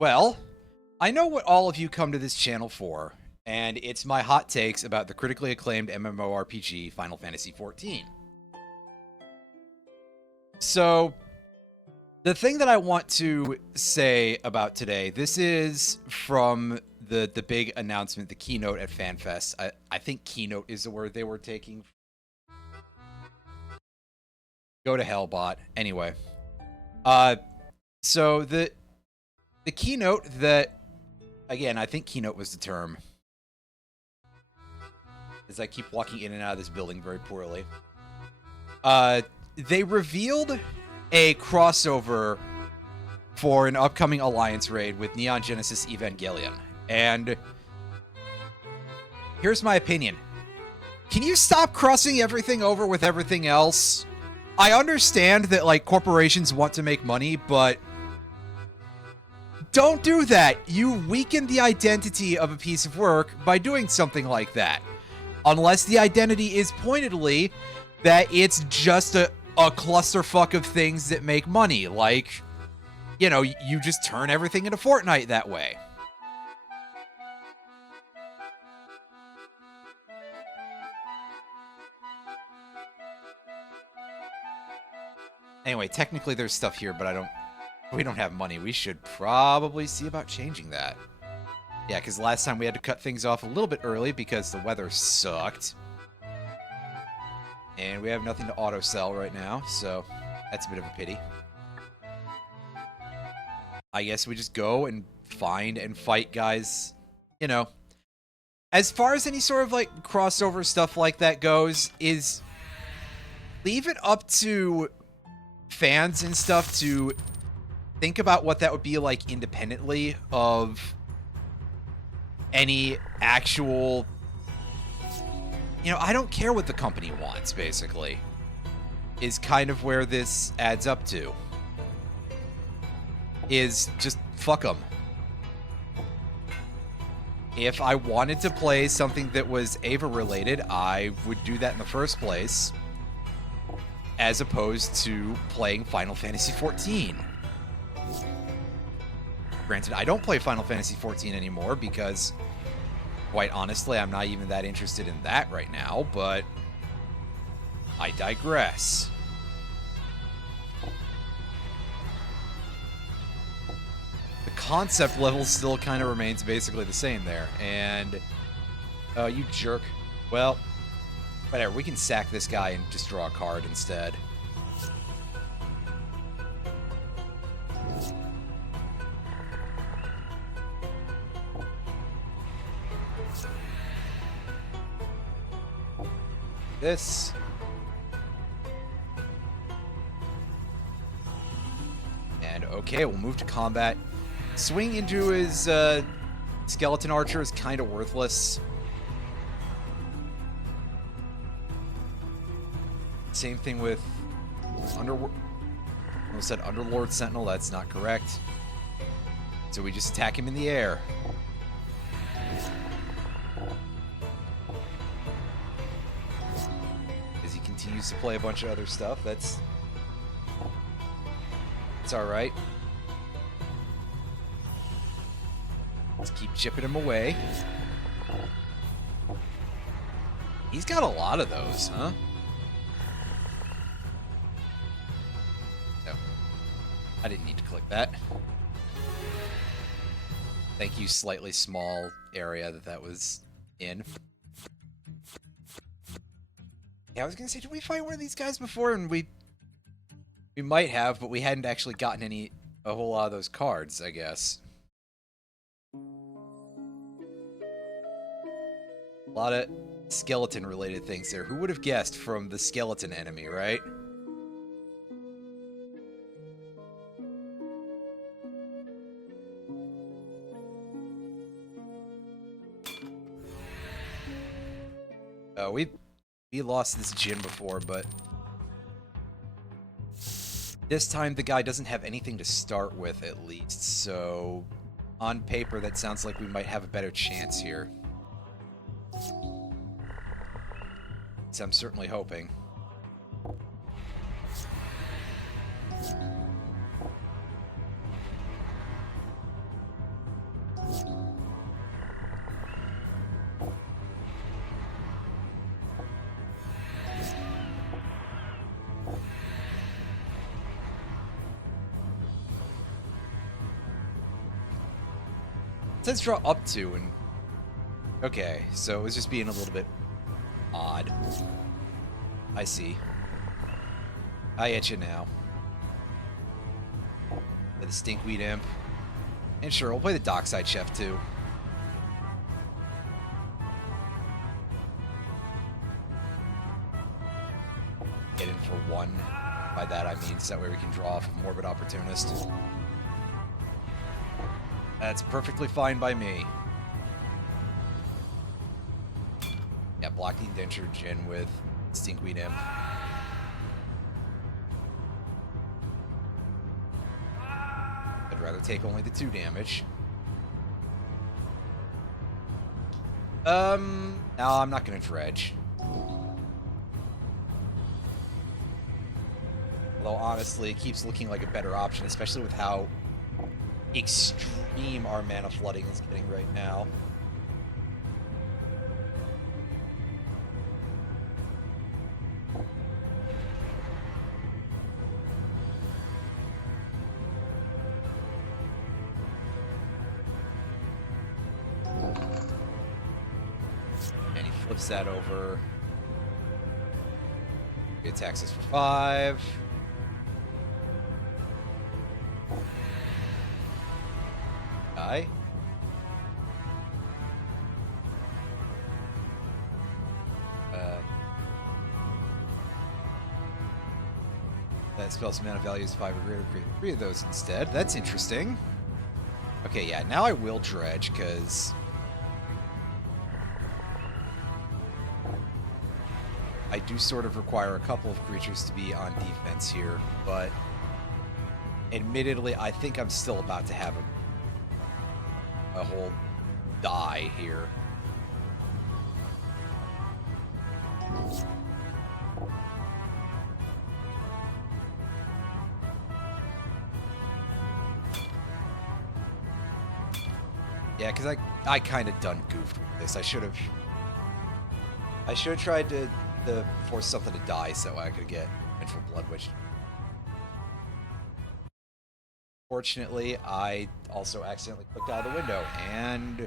Well, I know what all of you come to this channel for, and it's my hot takes about the critically acclaimed MMORPG Final Fantasy XIV. So, the thing that I want to say about today, this is from the big announcement, the keynote at FanFest. I think keynote is the word they were taking. Go to hell, bot. Anyway. So the keynote that, again, I think keynote was the term, as I keep walking in and out of this building very poorly. They revealed a crossover for an upcoming Alliance raid with Neon Genesis Evangelion. And here's my opinion. Can you stop crossing everything over with everything else? I understand that, like, corporations want to make money, but don't do that. You weaken the identity of a piece of work by doing something like that. Unless the identity is pointedly that it's just a clusterfuck of things that make money. Like, you know, you just turn everything into Fortnite that way. Anyway, technically there's stuff here, but we don't have money. We should probably see about changing that. Yeah, because last time we had to cut things off a little bit early because the weather sucked. And we have nothing to auto-sell right now, so that's a bit of a pity. I guess we just go and find and fight guys, you know. As far as any sort of, like, crossover stuff like that goes, is leave it up to fans and stuff to think about what that would be like independently of any actual, you know, I don't care what the company wants, basically, is kind of where this adds up to. Is just fuck them. If I wanted to play something that was Ava related, I would do that in the first place, as opposed to playing Final Fantasy XIV. Granted, I don't play Final Fantasy XIV anymore because, quite honestly, I'm not even that interested in that right now, but I digress. The concept level still kind of remains basically the same there, and you jerk. Well, whatever, we can sack this guy and just draw a card instead. This. And okay, we'll move to combat. Swing into his skeleton archer is kind of worthless. Same thing with almost said Underlord Sentinel. That's not correct. So we just attack him in the air. As he continues to play a bunch of other stuff, it's all right. Let's keep chipping him away. He's got a lot of those, huh? I didn't need to click that. Thank you, slightly small area that was in. Yeah, I was gonna say, did we fight one of these guys before? And we might have, but we hadn't actually gotten a whole lot of those cards, I guess. A lot of skeleton-related things there. Who would have guessed from the skeleton enemy, right? We lost this gym before, but this time the guy doesn't have anything to start with, at least, so on paper that sounds like we might have a better chance here. So I'm certainly hoping. It says draw up to, and okay, so it was just being a little bit odd. I see. I get you now. The Stinkweed Imp. And sure, we'll play the Dockside Chef too. Get in for one. By that I mean, so that way we can draw off of Morbid Opportunist. That's perfectly fine by me. Yeah, block the Indentured Djinn with Stinkweed Imp. I'd rather take only the 2 damage. No, I'm not gonna dredge. Although honestly, it keeps looking like a better option, especially with how extreme our mana flooding is getting right now. And he flips that over. He attacks us for 5. Die. That spell's mana value is 5 or greater. Create 3 of those instead. That's interesting. Okay, yeah, now I will dredge, because I do sort of require a couple of creatures to be on defense here, but admittedly, I think I'm still about to have a whole die here. Yeah, because I kind of done goofed with this. I should have tried to force something to die so I could get Vengeful Blood Witch. Fortunately, I also accidentally clicked out of the window, and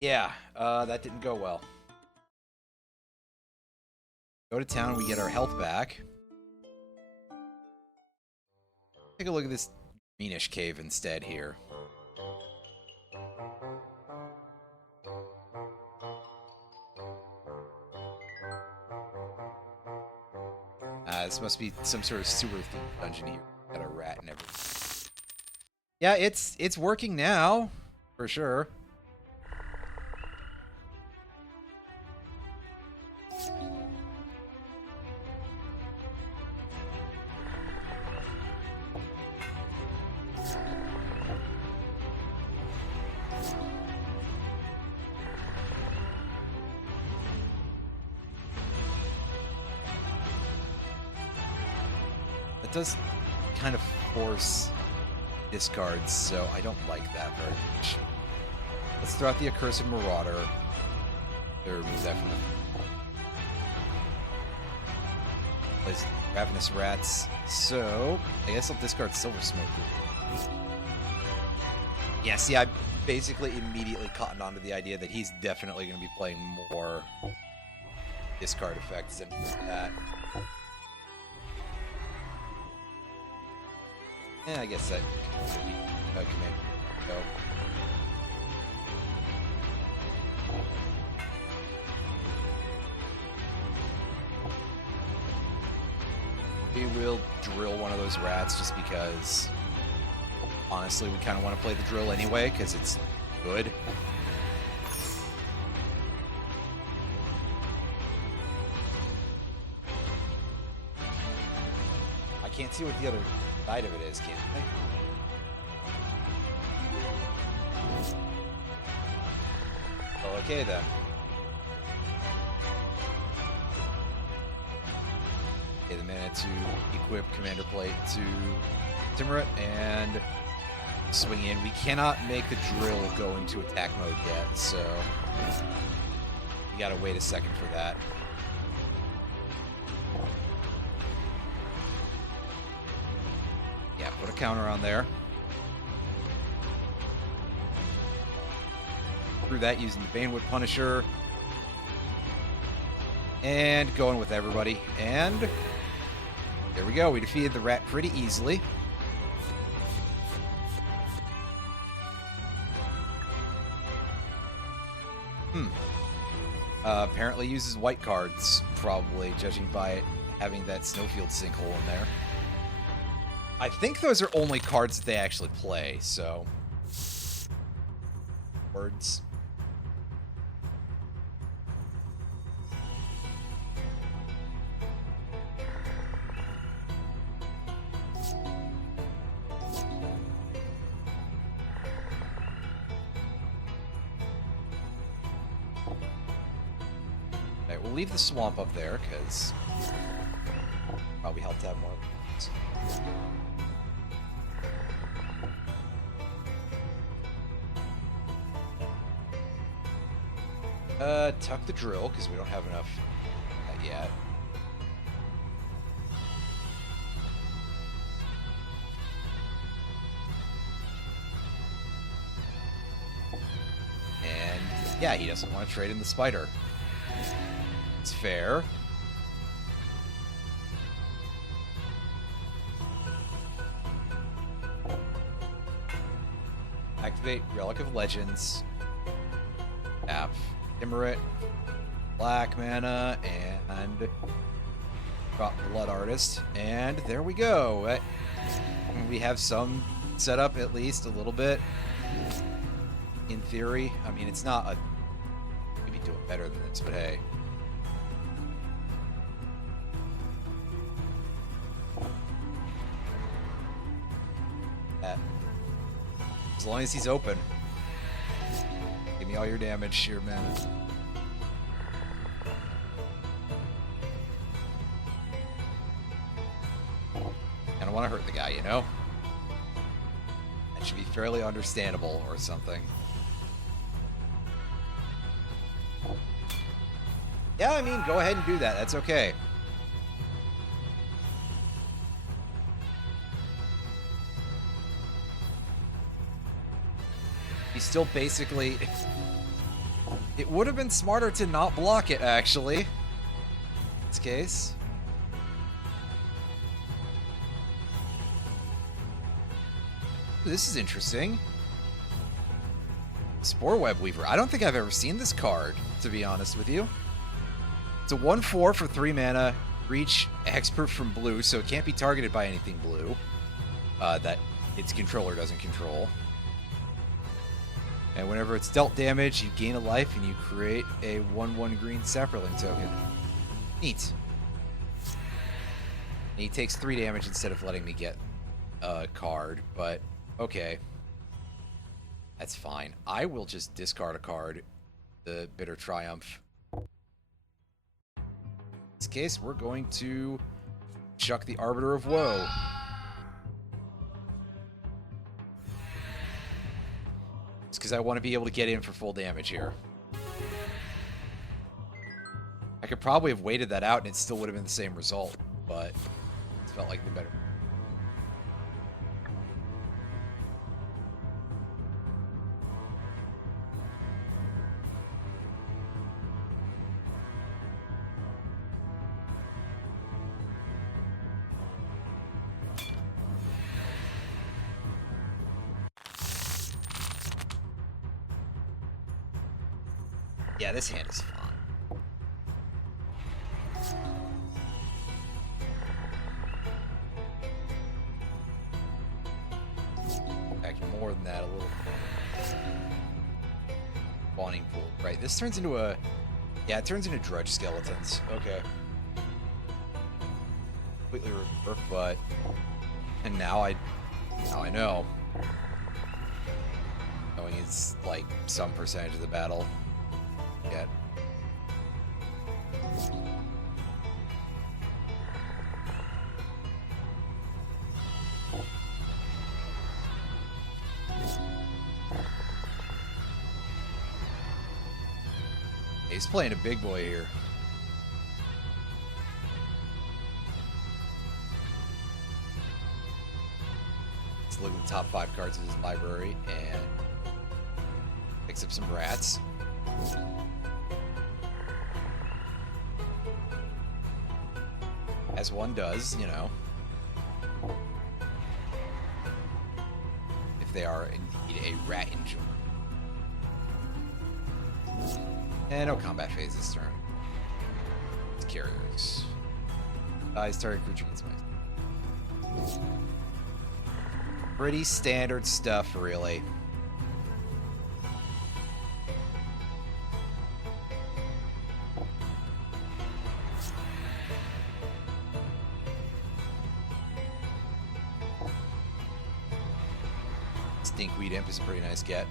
yeah, that didn't go well. Go to town, we get our health back. Take a look at this greenish cave instead here. This must be some sort of sewer-themed dungeon here. Got a rat and everything. Yeah, it's working now, for sure. It does kind of force discards, so I don't like that very much. Let's throw out the Accursed Marauder. Or remove that from the... Place Ravenous Rats. So, I guess I'll discard Silver Smoke. Yeah, see, I basically immediately cottoned onto the idea that he's definitely going to be playing more discard effects than that. Yeah, I guess that could be a command. Go. We will drill one of those rats just because, honestly, we kind of want to play the drill anyway because it's good. I can't see what the other side of it is, can't I? Well, okay then. Okay, the mana to equip Commander Plate to Timber it and swing in. We cannot make the drill go into attack mode yet, so we gotta wait a second for that. Yeah, put a counter on there. through that using the Banewood Punisher. And going with everybody. And there we go. We defeated the rat pretty easily. Apparently uses white cards, probably, judging by it having that Snowfield sinkhole in there. I think those are only cards that they actually play, so... Words. We'll leave the swamp up there, because probably help to have more. Tuck the drill, because we don't have enough yet. And yeah, he doesn't want to trade in the spider. It's fair. Activate Relic of Legends. Tap Immerit. Black mana. And drop Blood Artist. And there we go. We have some set up, at least a little bit. In theory. I mean, it's not a... Maybe do it better than this, but hey. As long as he's open. Give me all your damage here, man. I don't want to hurt the guy, you know? That should be fairly understandable or something. Yeah, I mean, go ahead and do that. That's okay. He's still basically... It would have been smarter to not block it, actually. In this case. This is interesting. Spore Web Weaver. I don't think I've ever seen this card, to be honest with you. It's a 1/4 for 3 mana. Reach hexproof from blue, so it can't be targeted by anything blue that its controller doesn't control. And whenever it's dealt damage, you gain a life and you create a 1/1 green Saproling token. Neat. And he takes 3 damage instead of letting me get a card, but okay. That's fine. I will just discard a card. The Bitter Triumph. In this case, we're going to chuck the Arbiter of Woe. It's because I want to be able to get in for full damage here. I could probably have waited that out and it still would have been the same result, but it felt like the better. Yeah, this hand is fun. Actually, more than that, a little. Spawning pool. Right, this turns into a... Yeah, it turns into Drudge Skeletons. Okay. Completely reversed, but... And now I know. Knowing it's, like, some percentage of the battle. Yet. He's playing a big boy here. Let's look at the top 5 cards of his library and Picks up some rats. As one does, you know. If they are indeed a rat enjoyer. And no combat phase this turn. It's carriers. His target creature gets my. Pretty standard stuff, really. Stinkweed Imp is a pretty nice get.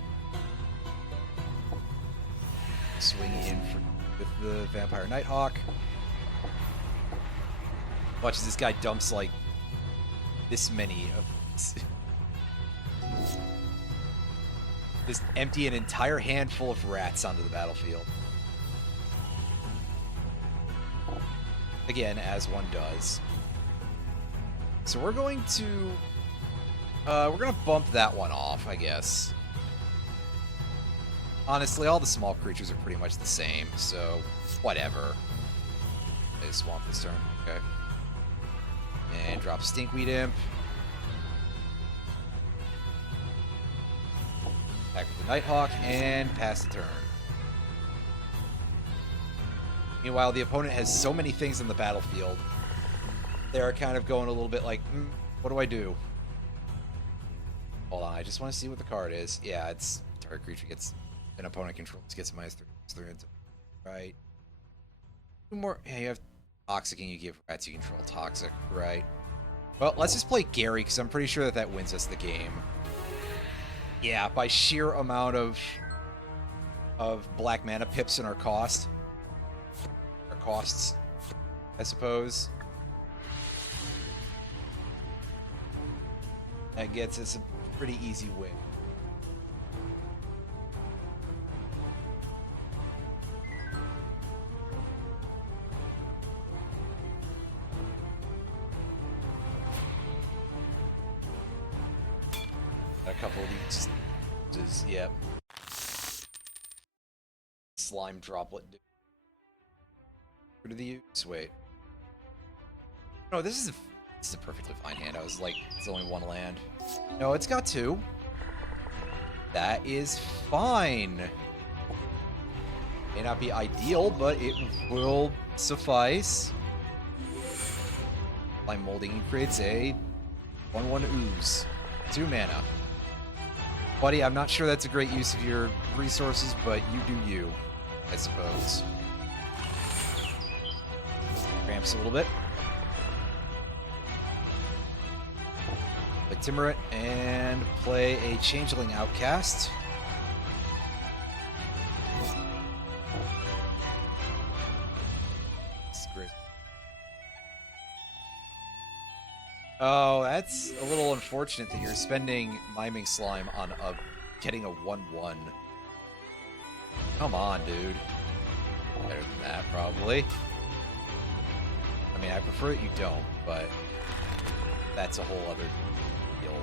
Swing in with the Vampire Nighthawk. Watch as this guy dumps like this many of these. Just empty an entire handful of rats onto the battlefield. Again, as one does. So we're going to bump that one off, I guess. Honestly, all the small creatures are pretty much the same, so whatever. They swamp this turn, okay. And drop Stinkweed Imp. Back with the Nighthawk, and pass the turn. Meanwhile, the opponent has so many things on the battlefield. They're kind of going a little bit like, what do I do? Hold on, I just want to see what the card is. Yeah, it's target creature gets an opponent controls gets -3/+3 into right. Two more. Yeah, you have toxic and you give rats you control toxic, right? Well, let's just play Gary because I'm pretty sure that wins us the game. Yeah, by sheer amount of black mana pips in our costs, I suppose. That gets us a pretty easy win. A couple of these, just, yep. Slime droplet. Rid of the use. Wait. No, this is a perfectly fine hand. I was like, it's only one land. No, it's got two. That is fine. May not be ideal, but it will suffice. By molding, creates a 1/1 ooze. 2 mana. Buddy, I'm not sure that's a great use of your resources, but you do you, I suppose. Ramps a little bit. Play Timorate and play a Changeling Outcast. Oh, that's a little unfortunate that you're spending Miming Slime on getting a 1/1. Come on, dude. Better than that, probably. I mean, I prefer that you don't, but that's a whole other deal.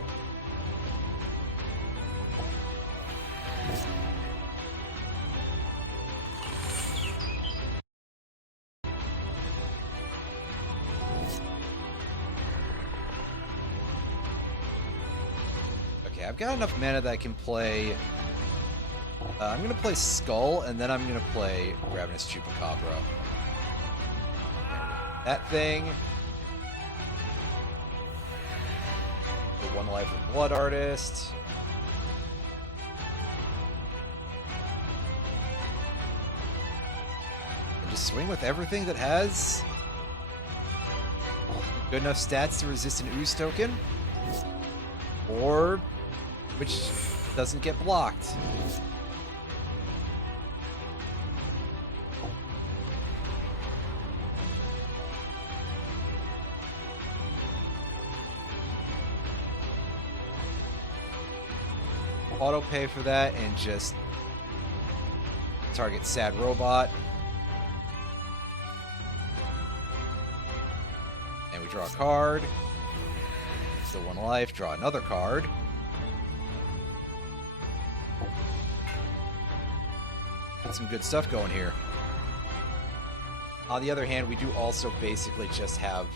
Okay, I've got enough mana that I can play. I'm going to play Skull, and then I'm going to play Ravenous Chupacabra. That thing. The 1 life of Blood Artist. And just swing with everything that has good enough stats to resist an ooze token. Or which doesn't get blocked. Auto pay for that and just target Sad Robot. And we draw a card. Still 1 life, draw another card. Got some good stuff going here. On the other hand, we do also basically just have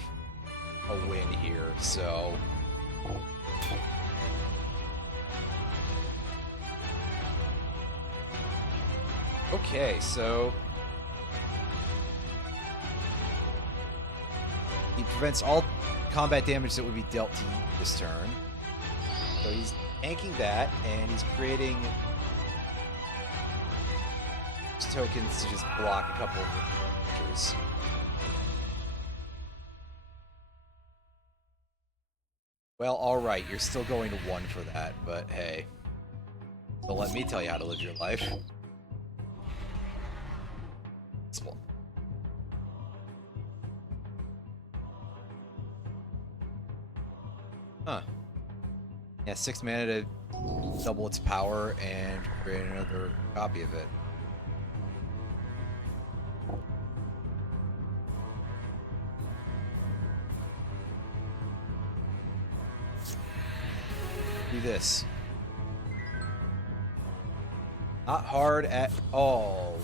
a win here, so... Okay, so... he prevents all combat damage that would be dealt to you this turn. So he's tanking that, and he's creating tokens to just block a couple of creatures. Well, alright, you're still going to 1 for that, but hey. Don't let me tell you how to live your life. Huh. Yeah, 6 mana to double its power and create another copy of it. Do this. Not hard at all.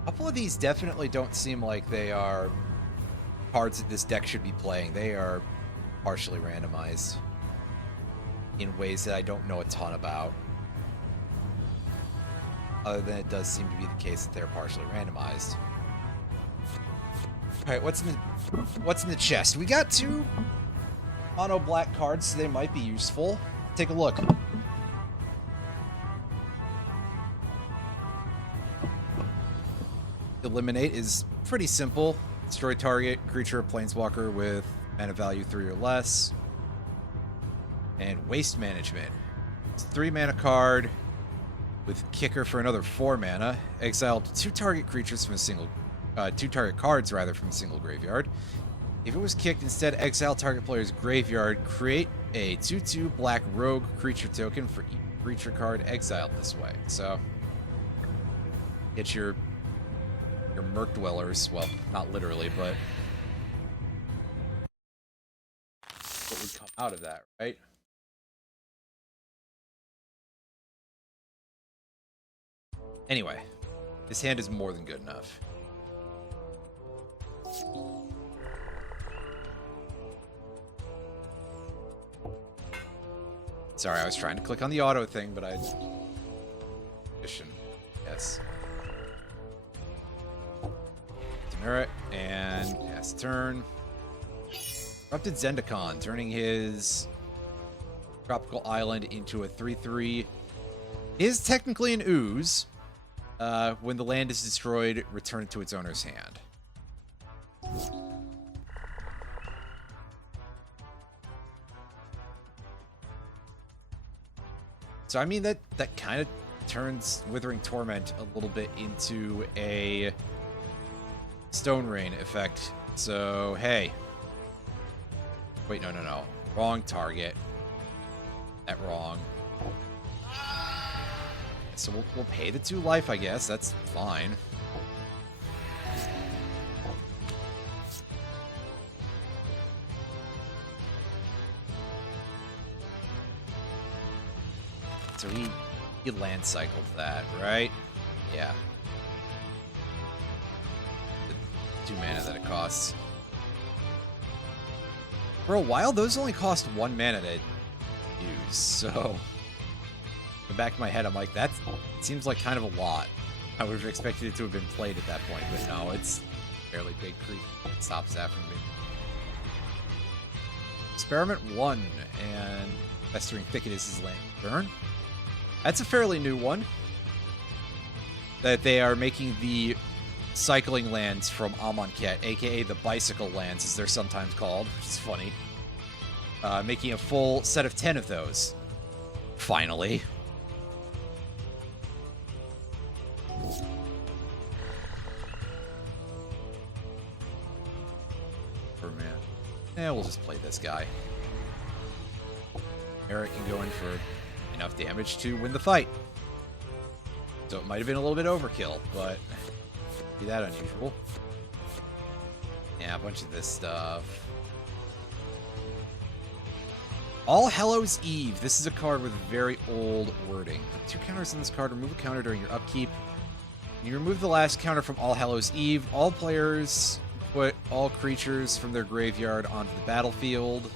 A couple of these definitely don't seem like they are cards that this deck should be playing. They are partially randomized in ways that I don't know a ton about. Other than it does seem to be the case that they're partially randomized. Alright, what's in the chest? We got 2 mono black cards, so they might be useful. Take a look. Eliminate is pretty simple. Destroy target creature or planeswalker with mana value 3 or less. And Waste Management. It's a 3 mana card with Kicker for another 4 mana. Exile 2 target creatures from a single 2 target cards rather from a single graveyard. If it was kicked, instead exile target player's graveyard. Create a 2/2 black rogue creature token for each creature card exiled this way. So get your Merc Dwellers. Well, not literally, but what would come out of that, right? Anyway, this hand is more than good enough. Sorry, I was trying to click on the auto thing, but I... Yes. Demurret, and pass turn. Corrupted Zendikon, turning his Tropical Island into a 3/3. It is technically an ooze. When the land is destroyed, return it to its owner's hand. So I mean that kind of turns Withering Torment a little bit into a Stone Rain effect. So hey, wait, no, wrong target. That wrong. So we'll pay the 2 life, I guess. That's fine. So he land cycled that, right? Yeah. The 2 mana that it costs. For a while, those only cost 1 mana to use, so... In the back of my head, I'm like, that seems like kind of a lot. I would have expected it to have been played at that point, but no, it's a fairly big creep. It stops that from me. Experiment 1, and Festering Thicket is his land turn. That's a fairly new one. That they are making the cycling lands from Amonkhet, aka the bicycle lands, as they're sometimes called, which is funny. Making a full set of 10 of those. Finally. We'll just play this guy. Eric can go in for enough damage to win the fight. So it might have been a little bit overkill, but be that unusual. Yeah, a bunch of this stuff. All Hallows Eve. This is a card with very old wording. Put 2 counters on this card. Remove a counter during your upkeep. You remove the last counter from All Hallows Eve. All players put all creatures from their graveyard onto the battlefield.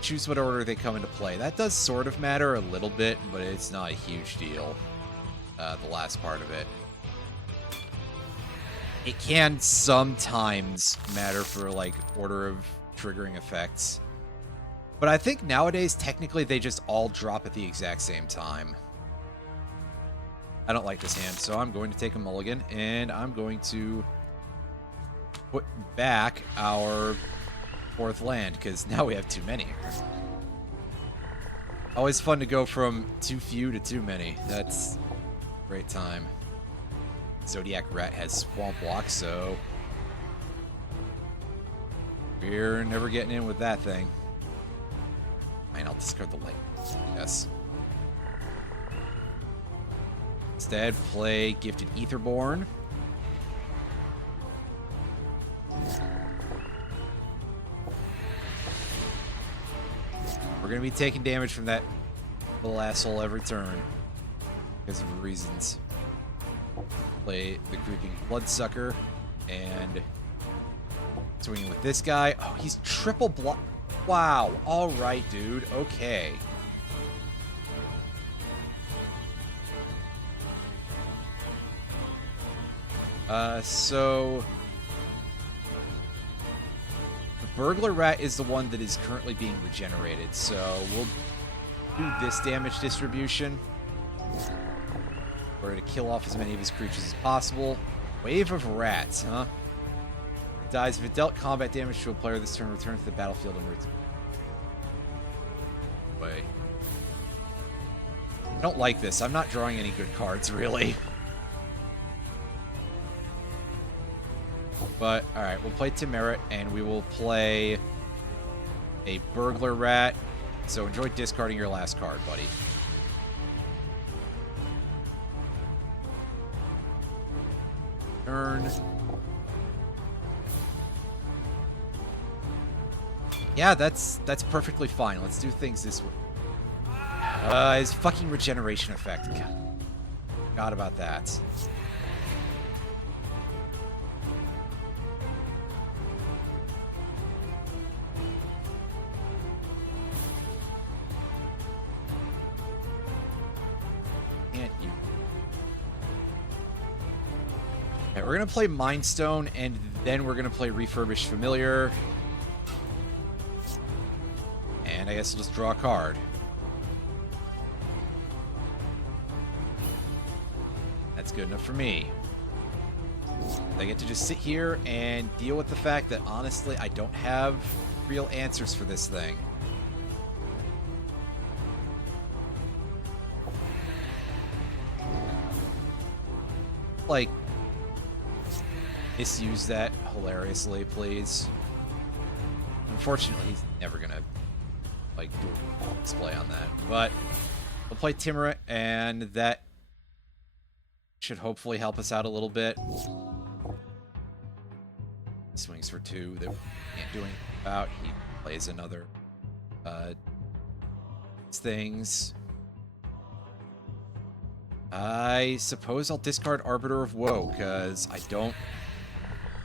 Choose what order they come into play. That does sort of matter a little bit, but it's not a huge deal. The last part of it. It can sometimes matter for, like, order of triggering effects. But I think nowadays, technically, they just all drop at the exact same time. I don't like this hand, so I'm going to take a mulligan, and I'm going to put back our 4th land, because now we have too many. Always fun to go from too few to too many. That's a great time. Zodiac Rat has Swamp Walk, so we're never getting in with that thing. Fine, I'll discard the light. Yes. Instead, play Gifted Aetherborn. We're going to be taking damage from that little asshole every turn because of reasons. Play the Creeping Bloodsucker and swinging with this guy. Oh, he's triple block. Wow. All right, dude. Okay. So the Burglar Rat is the one that is currently being regenerated. So we'll do this damage distribution. To kill off as many of his creatures as possible. Wave of Rats, huh? It dies if it dealt combat damage to a player this turn, return to the battlefield and return. Wait. I don't like this. I'm not drawing any good cards, really. But, alright, we'll play Temerit, and we will play a Burglar Rat. So enjoy discarding your last card, buddy. Turn. Yeah, that's perfectly fine. Let's do things this way. His fucking regeneration effect. God. Forgot about that. Can't you? We're going to play Mind Stone, and then we're going to play Refurbished Familiar. And I guess I'll just draw a card. That's good enough for me. I get to just sit here and deal with the fact that, honestly, I don't have real answers for this thing. Like, misuse that hilariously, please. Unfortunately, he's never gonna, like, do a display on that. But we'll play Temerit, and that should hopefully help us out a little bit. He swings for 2 that we can't do anything about. He plays another things. I suppose I'll discard Arbiter of Woe, because I don't...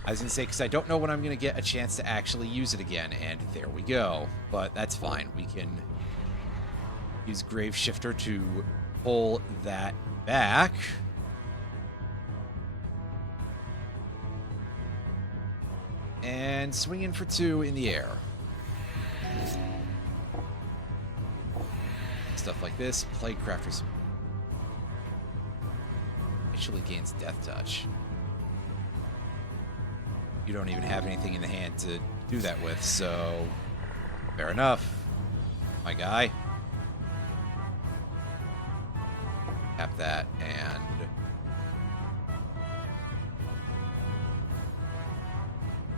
I was going to say, because I don't know when I'm going to get a chance to actually use it again, and there we go. But that's fine. We can use Grave Shifter to pull that back. And swing in for 2 in the air. Stuff like this. Plague Crafter's actually gains Death Touch. You don't even have anything in the hand to do that with, so fair enough, my guy. Tap that and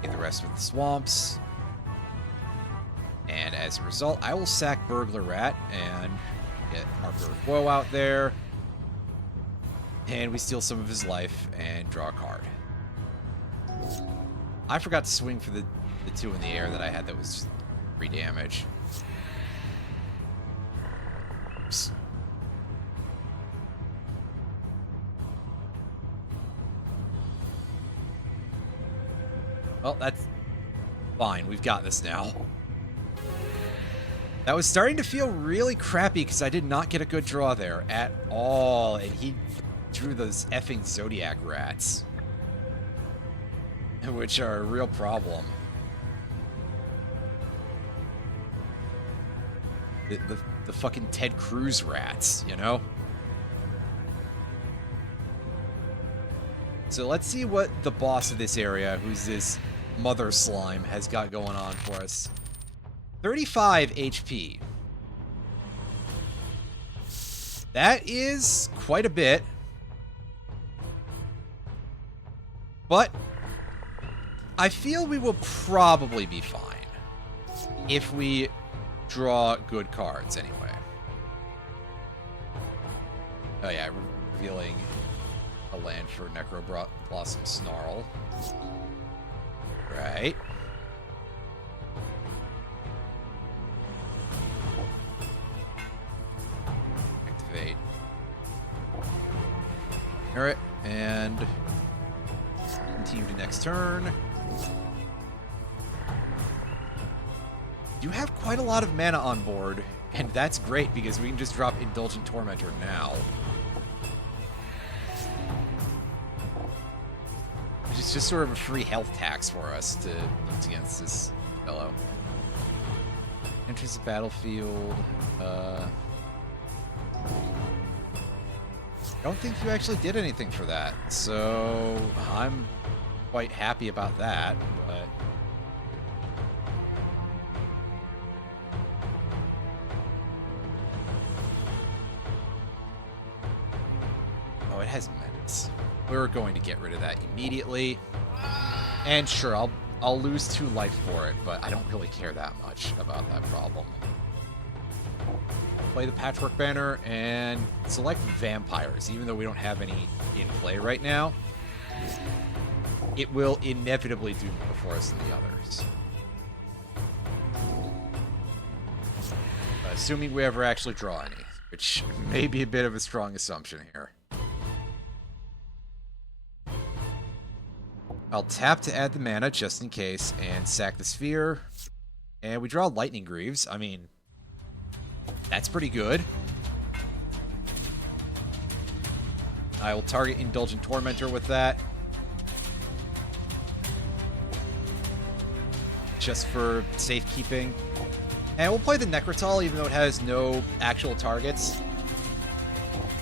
get the rest with the swamps. And as a result, I will sack Burglar Rat and get Arbiter of Woe out there. And we steal some of his life and draw a card. I forgot to swing for the 2 in the air that I had that was 3 damage. troops. Well, that's fine. We've got this now. That was starting to feel really crappy because I did not get a good draw there at all. And he drew those effing Zodiac rats, which are a real problem. The fucking Ted Cruz rats, you know? So let's see what the boss of this area, who's this mother slime, has got going on for us. 35 HP. That is quite a bit. But I feel we will probably be fine if we draw good cards anyway. Oh yeah, revealing a land for Blossom Snarl. Right. Activate. Alright, and continue to next turn. You have quite a lot of mana on board, and that's great because we can just drop Indulgent Tormentor now. Which is just sort of a free health tax for us to use against this fellow. Enters the battlefield. I don't think you actually did anything for that, so I'm quite happy about that, but... Oh, it has Menace. We're going to get rid of that immediately. And sure, I'll lose 2 life for it, but I don't really care that much about that problem. Play the Patchwork Banner and select Vampires, even though we don't have any in play right now. It will inevitably do more for us than the others. Assuming we ever actually draw any, which may be a bit of a strong assumption here. I'll tap to add the mana just in case and sack the sphere. And we draw Lightning Greaves. I mean, that's pretty good. I will target Indulgent Tormentor with that. Just for safekeeping. And we'll play the Necrotal even though it has no actual targets.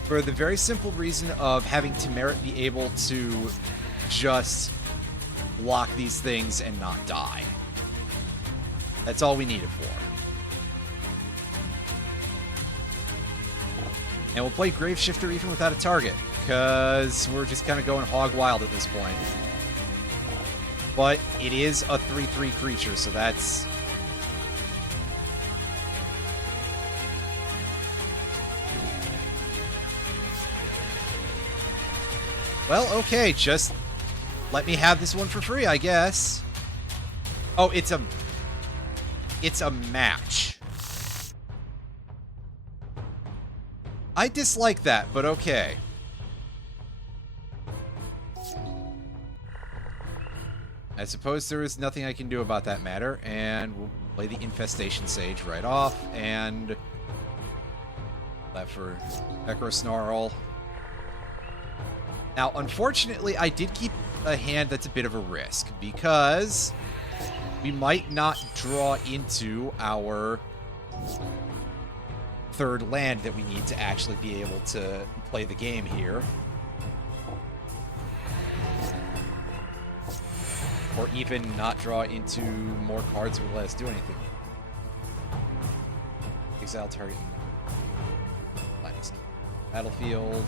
For the very simple reason of having Temerit be able to just block these things and not die. That's all we need it for. And we'll play Graveshifter even without a target, because we're just kind of going hog wild at this point. But it is a 3/3 creature, so that's... Well, okay, just let me have this one for free, I guess. Oh, it's a match. I dislike that, but okay. I suppose there is nothing I can do about that matter, and we'll play the Infestation Sage right off, and that for Necro Snarl. Now, unfortunately, I did keep a hand that's a bit of a risk, because we might not draw into our third land that we need to actually be able to play the game here. Or even not draw into more cards that would let us do anything. Exile target. Battlefield.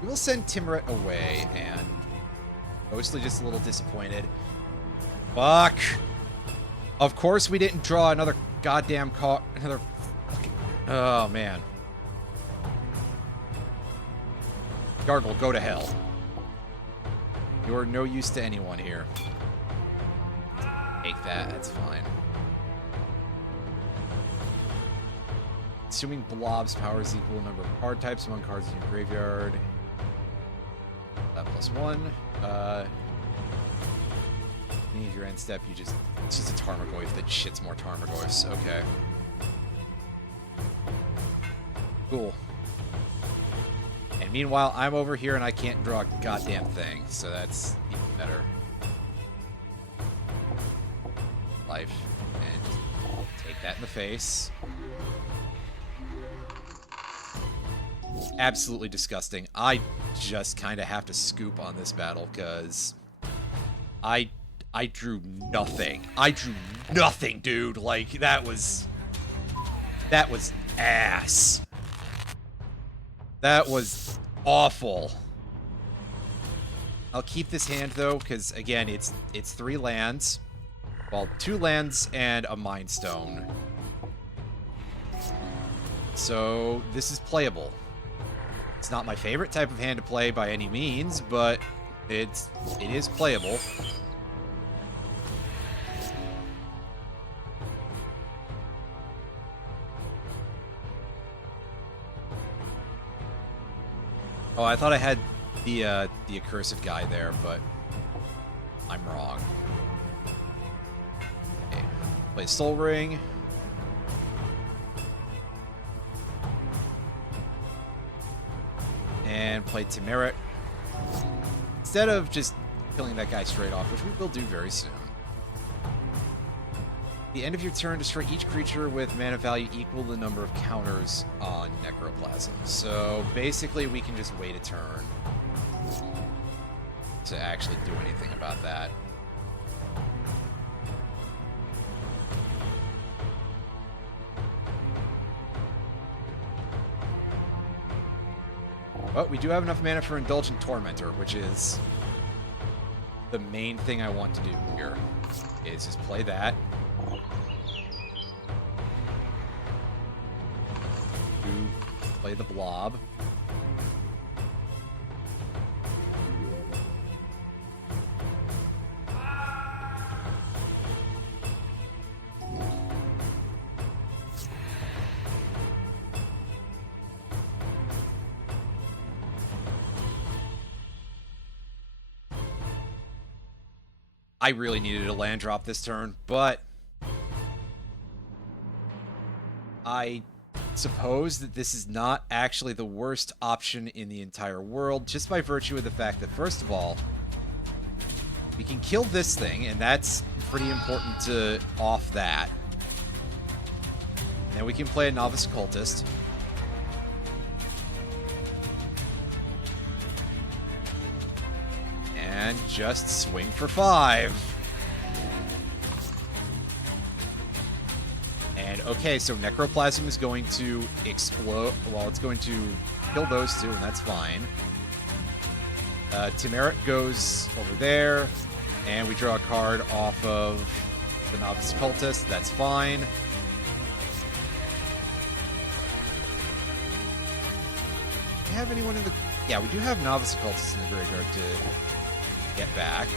We will send Temerit away, and mostly just a little disappointed. Fuck! Of course we didn't draw another goddamn card. Another fucking... Oh, man. Gargle, go to hell. You're no use to anyone here. Take that, that's fine. Assuming blob's power is equal to number of card types among cards in your graveyard. That +1. Any of your end step, you just... It's just a Tarmogoyf that shits more Tarmogoyfs. Okay. Cool. And meanwhile, I'm over here and I can't draw a goddamn thing, so that's even better. Life. And just take that in the face. Absolutely disgusting. I just kind of have to scoop on this battle, because I drew nothing. I drew nothing, dude. Like, that was ass. That was awful. I'll keep this hand, though, because, again, it's 3 lands. Well, 2 lands and a Mind Stone. So, this is playable. It's not my favorite type of hand to play by any means, but it is playable. Oh, I thought I had the Accursed guy there, but I'm wrong. Okay. Play Soul Ring. And play Temerit. Instead of just killing that guy straight off, which we will do very soon. At the end of your turn, destroy each creature with mana value equal to the number of counters on Necroplasm. So basically, we can just wait a turn to actually do anything about that. But we do have enough mana for Indulgent Tormentor, which is the main thing I want to do here, is just play that. Play the Blob. I really needed a land drop this turn, but I suppose that this is not actually the worst option in the entire world, just by virtue of the fact that, first of all, we can kill this thing, and that's pretty important to off that. And then we can play a Novice Occultist. And just swing for 5. And okay, so Necroplasm is going to explode. Well, it's going to kill those two, and that's fine. Temerit goes over there, and we draw a card off of the Novice Occultist. That's fine. Do we have anyone in the... Yeah, we do have Novice Occultist in the graveyard to get back.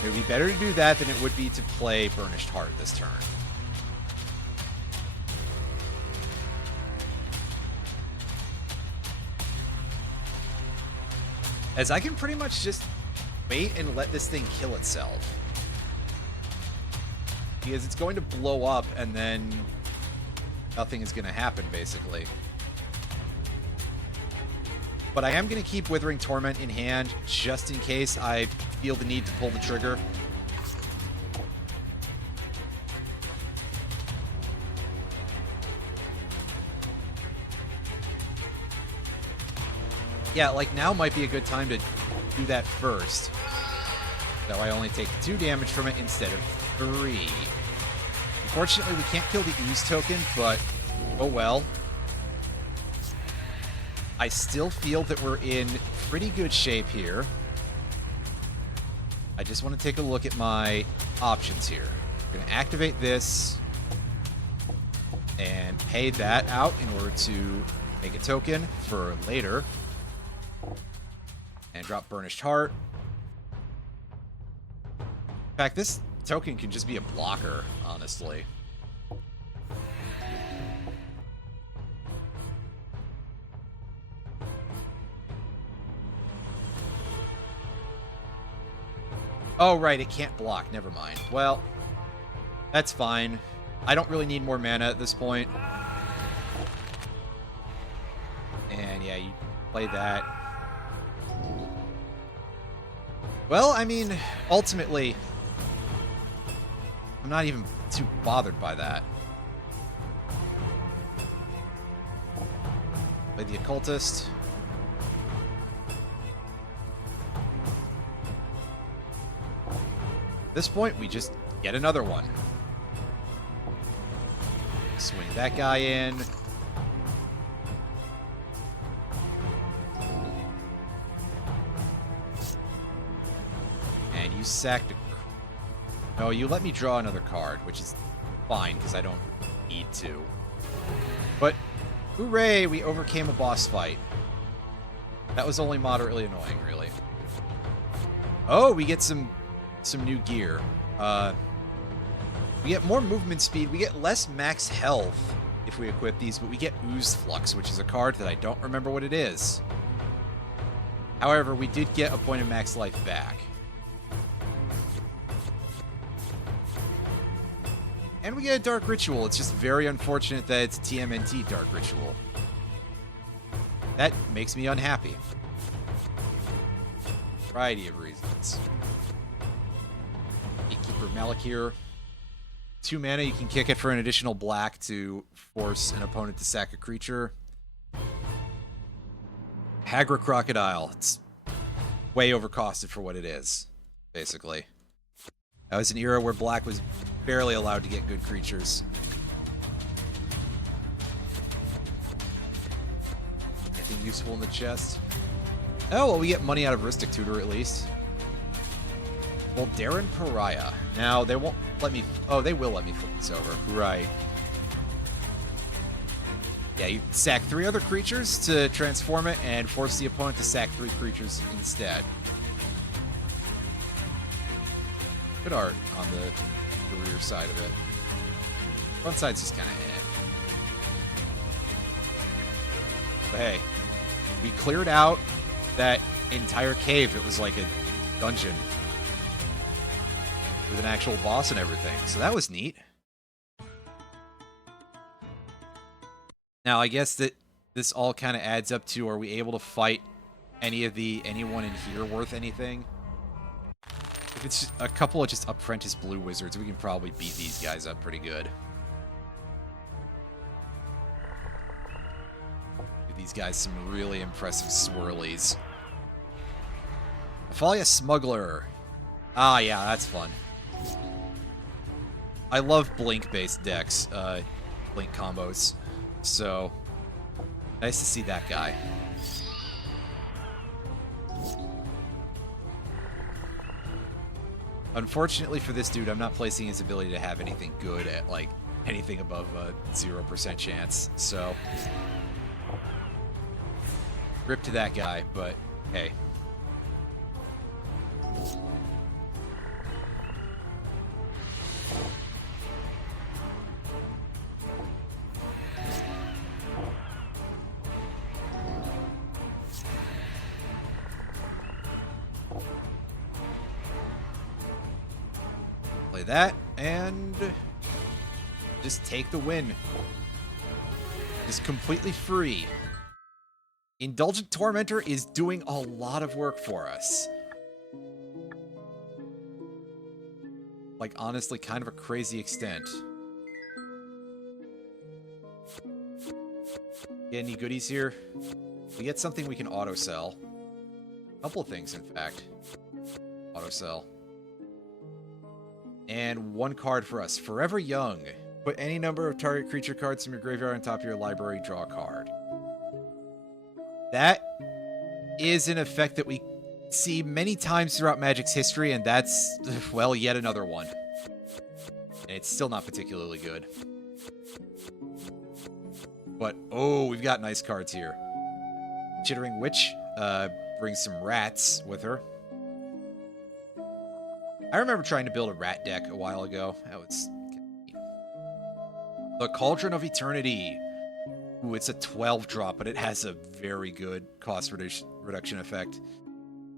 It would be better to do that than it would be to play Burnished Heart this turn. As I can pretty much just wait and let this thing kill itself. Because it's going to blow up and then nothing is going to happen, basically. But I am going to keep Withering Torment in hand, just in case I feel the need to pull the trigger. Yeah, like now might be a good time to do that first. So I only take 2 damage from it instead of 3. Unfortunately, we can't kill the Ooze token, but oh well. I still feel that we're in pretty good shape here. I just want to take a look at my options here. I'm going to activate this and pay that out in order to make a token for later. And drop Burnished Heart. In fact, this token can just be a blocker, honestly. Oh, right, it can't block. Never mind. Well, that's fine. I don't really need more mana at this point. And yeah, you play that. Well, I mean, ultimately, I'm not even too bothered by that. Play the Occultist. At this point, we just get another one. Swing that guy in. And you sacked a... No, you let me draw another card, which is fine, because I don't need to. But, hooray, we overcame a boss fight. That was only moderately annoying, really. Oh, we get some new gear. We get more movement speed. We get less max health if we equip these, but we get Ooze Flux, which is a card that I don't remember what it is. However, we did get a point of max life back. And we get a Dark Ritual. It's just very unfortunate that it's TMNT Dark Ritual. That makes me unhappy. Variety of reasons. Gatekeeper Malakir. 2 mana, you can kick it for an additional black to force an opponent to sack a creature. Hagra Crocodile. It's way overcosted for what it is, basically. That was an era where black was barely allowed to get good creatures. Anything useful in the chest? Oh, well, we get money out of Rhystic Tutor at least. Well, Darren Pariah. Now, they won't let me... Oh, they will let me flip this over. Right. Yeah, you sack 3 other creatures to transform it and force the opponent to sack 3 creatures instead. Good art on the rear side of it. Front side's just kind of eh. But hey, we cleared out that entire cave. It was like a dungeon with an actual boss and everything. So that was neat. Now, I guess that this all kind of adds up to, are we able to fight anyone in here worth anything? If it's just a couple of just apprentice blue wizards, we can probably beat these guys up pretty good. Give these guys some really impressive swirlies. Afalia Smuggler. Ah, yeah, that's fun. I love blink-based decks, blink combos. So, nice to see that guy. Unfortunately for this dude, I'm not placing his ability to have anything good at, like, anything above a 0% chance. So, rip to that guy, but hey. Play that, and just take the win. Just completely free. Indulgent Tormentor is doing a lot of work for us. Like, honestly, kind of a crazy extent. Get any goodies here? We get something we can auto-sell. A couple of things, in fact. Auto-sell. And 1 card for us. Forever Young. Put any number of target creature cards from your graveyard on top of your library, draw a card. That is an effect that we see many times throughout Magic's history, and that's, well, yet another one. And it's still not particularly good. But, oh, we've got nice cards here. Chittering Witch brings some rats with her. I remember trying to build a rat deck a while ago. That was... The Cauldron of Eternity. Ooh, it's a 12 drop, but it has a very good cost reduction effect.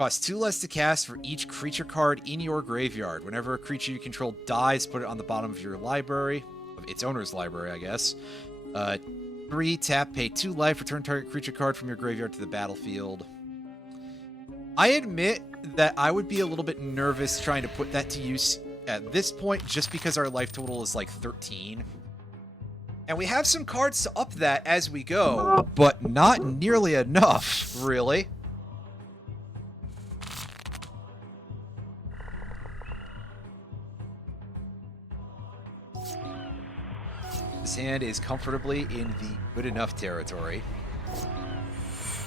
Costs 2 less to cast for each creature card in your graveyard. Whenever a creature you control dies, put it on the bottom of your library. Of its owner's library, I guess. 3, tap, pay 2 life, return target creature card from your graveyard to the battlefield. I admit that I would be a little bit nervous trying to put that to use at this point, just because our life total is like 13. And we have some cards to up that as we go, but not nearly enough, really. This hand is comfortably in the good enough territory.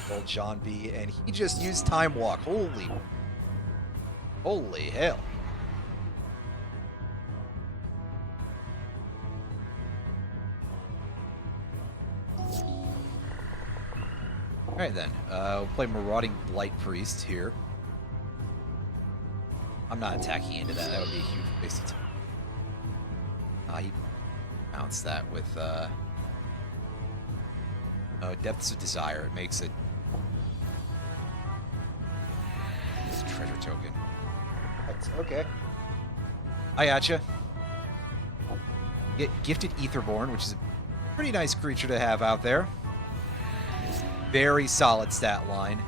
Old John B, and he just used Time Walk. Holy hell. Alright then, we'll play Marauding Blight Priest here. I'm not attacking into that, that would be a huge waste of time. He bounced that with, Depths of Desire. It makes it... It's a treasure token. That's okay. I gotcha. Get Gifted Aetherborn, which is a pretty nice creature to have out there. Very solid stat line.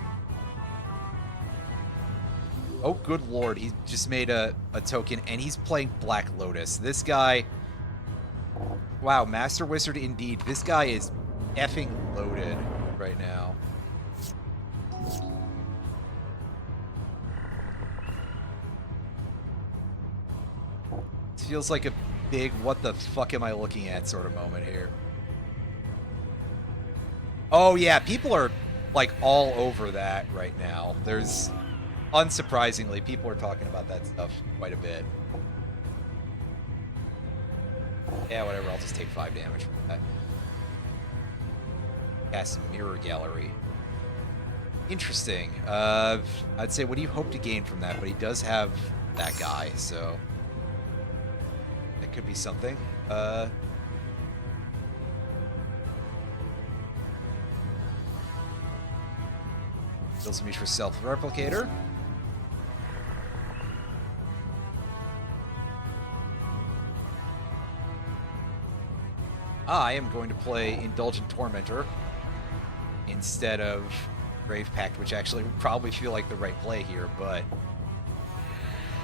Oh, good lord. He just made a token, and he's playing Black Lotus. This guy... Wow, Master Wizard indeed. This guy is effing loaded right now. This feels like a big what the fuck am I looking at sort of moment here. Oh yeah, people are like all over that right now. There's, unsurprisingly, people are talking about that stuff quite a bit. Yeah, whatever, I'll just take 5 damage from that. Cast Mirror Gallery. Interesting. I'd say, what do you hope to gain from that? But he does have that guy, so... That could be something. Build some use for Self-Replicator. I am going to play Indulgent Tormentor instead of Grave Pact, which actually would probably feel like the right play here, but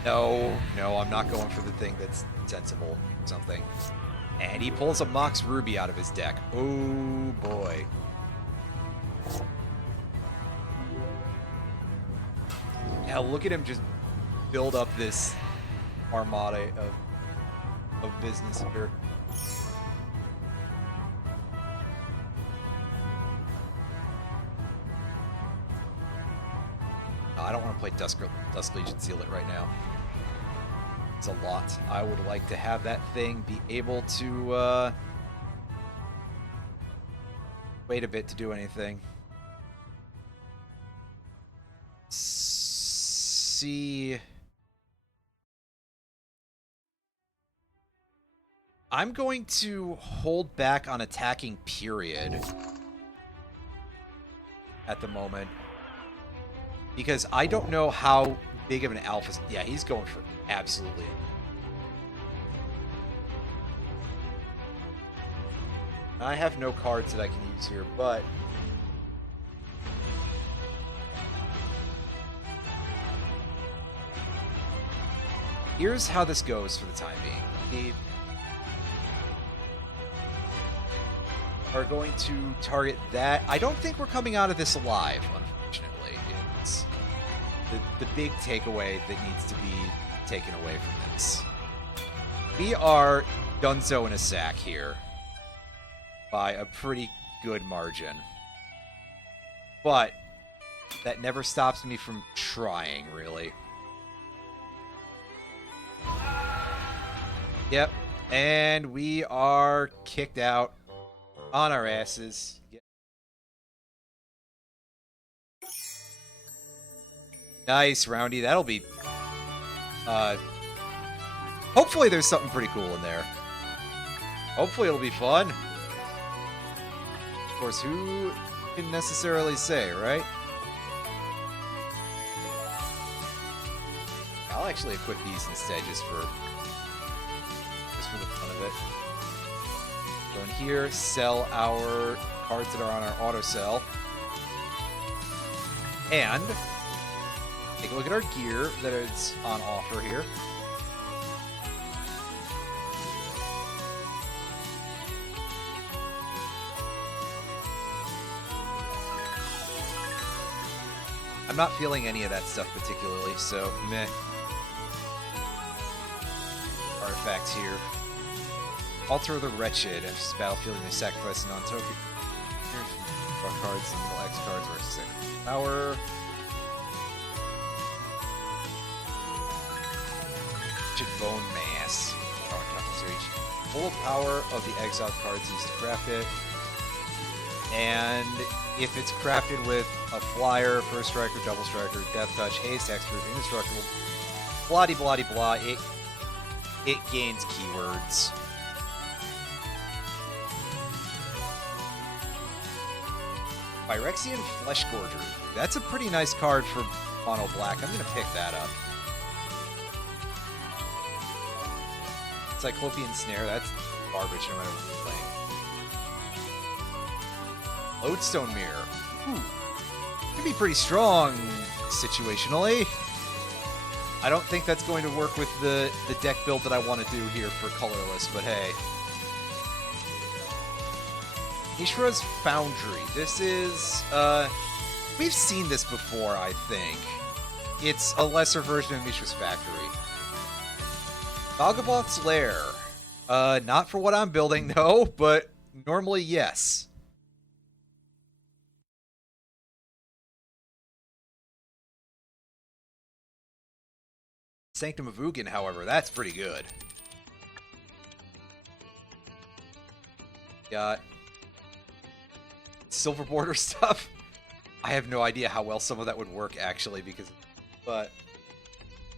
no, I'm not going for the thing that's sensible or something. And he pulls a Mox Ruby out of his deck. Oh boy. Now look at him just build up this armada of business here. I don't want to play Dusk Legion Zealot right now. It's a lot. I would like to have that thing be able to wait a bit to do anything. See, I'm going to hold back on attacking, period, at the moment. Because I don't know how big of an alpha... Yeah, he's going for absolutely... I have no cards that I can use here, but... Here's how this goes for the time being. We are going to target that. I don't think we're coming out of this alive, unfortunately. It's the big takeaway that needs to be taken away from this. We are donezo in a sack here by a pretty good margin. But that never stops me from trying, really. Yep, and we are kicked out on our asses. Yep. Nice, Roundy. That'll be... hopefully there's something pretty cool in there. Hopefully it'll be fun. Of course, who can necessarily say, right? I'll actually equip these instead just for the fun of it. Go in here, sell our cards that are on our auto sell. And take a look at our gear that is on offer here. I'm not feeling any of that stuff particularly, so meh. Artifacts here. Altar of the Wretched. After this battlefield, you may sacrifice a non-token. Draw cards and middle X cards versus second power. Bone Mass. Full power of the exiled cards used to craft it. And if it's crafted with a flyer, first striker, double striker, death touch, haste, hexproof, indestructible, blah de blah de blah, it gains keywords. Phyrexian Flesh Gorger. That's a pretty nice card for mono black. I'm gonna pick that up. Cyclopean Snare, that's garbage no matter what you're playing. Lodestone Mirror. Ooh. Could be pretty strong situationally. I don't think that's going to work with the deck build that I want to do here for colorless, but hey. Mishra's Foundry. This is, we've seen this before, I think. It's a lesser version of Mishra's Factory. Vagaboth's Lair. Not for what I'm building, no, but normally, yes. Sanctum of Ugin, however, that's pretty good. Got silver border stuff. I have no idea how well some of that would work, actually, because... But,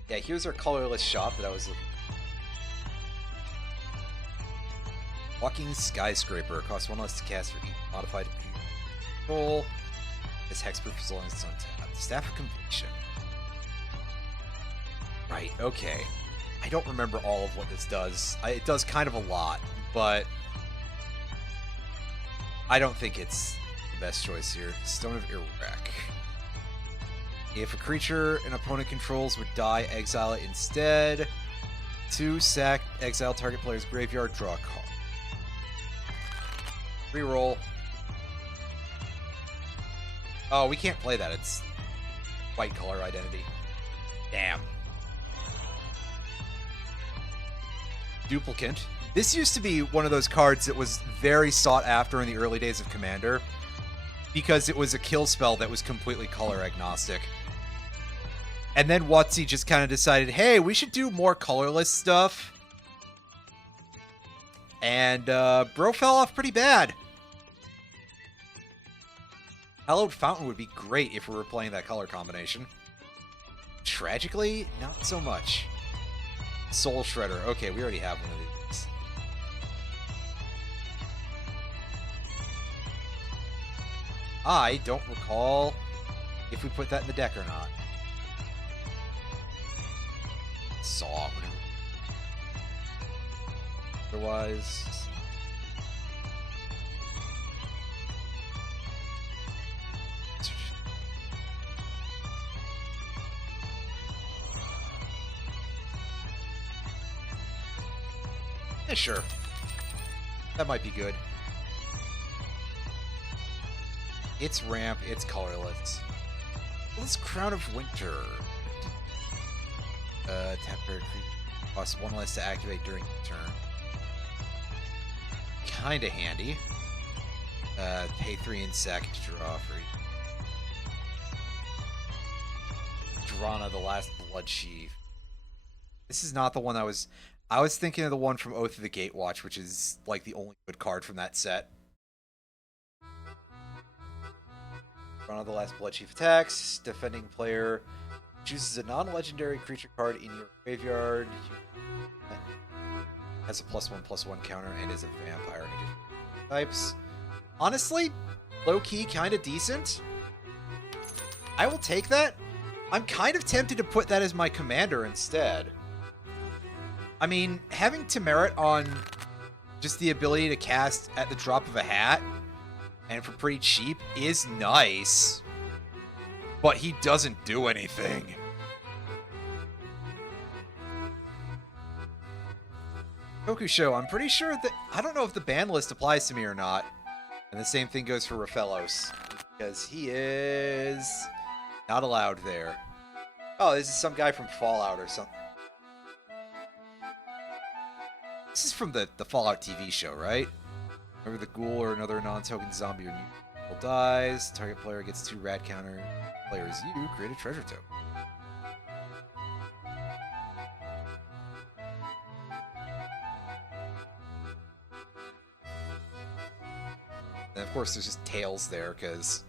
yeah, here's our colorless shop that I was... Walking Skyscraper. Costs 1 less to cast for each modified control. This hexproof as long as it's untapped. Staff of Completion. Right, okay. I don't remember all of what this does. It does kind of a lot, but I don't think it's the best choice here. Stone of Iraq. If a creature an opponent controls would die, exile it instead. 2, sack, exile target player's graveyard, draw a card. Reroll. Oh, we can't play that. It's white color identity. Damn. Duplicant. This used to be one of those cards that was very sought after in the early days of Commander because it was a kill spell that was completely color agnostic. And then WotC just kind of decided, hey, we should do more colorless stuff. And bro fell off pretty bad. Hallowed Fountain would be great if we were playing that color combination. Tragically, not so much. Soul Shredder. Okay, we already have one of these. I don't recall if we put that in the deck or not. Saw. Otherwise... Yeah, sure. That might be good. It's ramp, it's colorless. Let's Crown of Winter. Tap player creature. Costs 1 less to activate during the turn. Kinda handy. Pay 3 in sack to draw for each. Drana, the Last Blood Sheaf. This is not the one I was thinking of the one from Oath of the Gatewatch, which is like the only good card from that set. Drana, the Last Blood Sheaf attacks. Defending player chooses a non-legendary creature card in your graveyard. Has a +1/+1 counter and is a vampire. Types. Honestly, low-key, kind of decent. I will take that. I'm kind of tempted to put that as my commander instead. I mean, having Temerit on just the ability to cast at the drop of a hat, and for pretty cheap, is nice. But he doesn't do anything. Kokusho, I'm pretty sure that... I don't know if the ban list applies to me or not. And the same thing goes for Rafellos. Because he is... not allowed there. Oh, this is some guy from Fallout or something. This is from the Fallout TV show, right? Remember the ghoul or another non-token zombie or mutant dies. Target player gets 2 rad counter. Player is you. Create a treasure token. And of course, there's just tails there, because...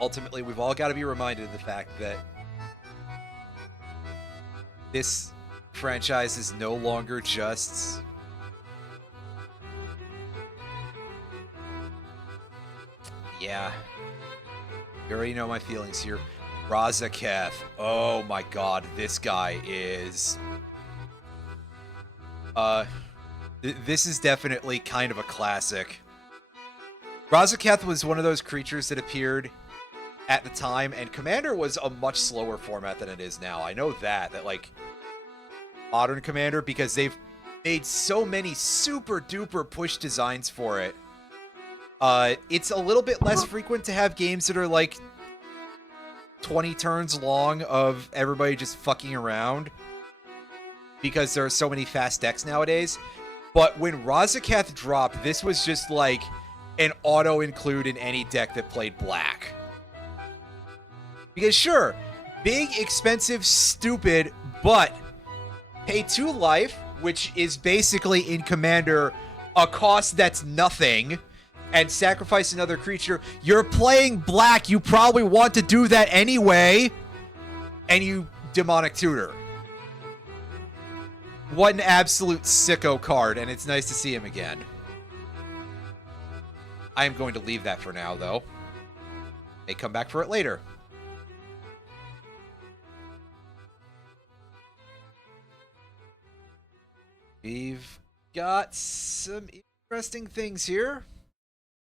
ultimately, we've all got to be reminded of the fact that this franchise is no longer just... yeah. You already know my feelings here. Razaketh. Oh my god, this guy is... this is definitely kind of a classic. Razaketh was one of those creatures that appeared at the time, and Commander was a much slower format than it is now. I know that like, Modern Commander, because they've made so many super duper push designs for it. It's a little bit less frequent to have games that are like 20 turns long of everybody just fucking around, because there are so many fast decks nowadays. But when Razaketh dropped, this was just like an auto-include in any deck that played black. Because sure, big, expensive, stupid, but pay 2 life, which is basically in Commander a cost that's nothing, and sacrifice another creature. You're playing black, you probably want to do that anyway, and you Demonic Tutor. What an absolute sicko card, and it's nice to see him again. I am going to leave that for now, though. May come back for it later. We've got some interesting things here.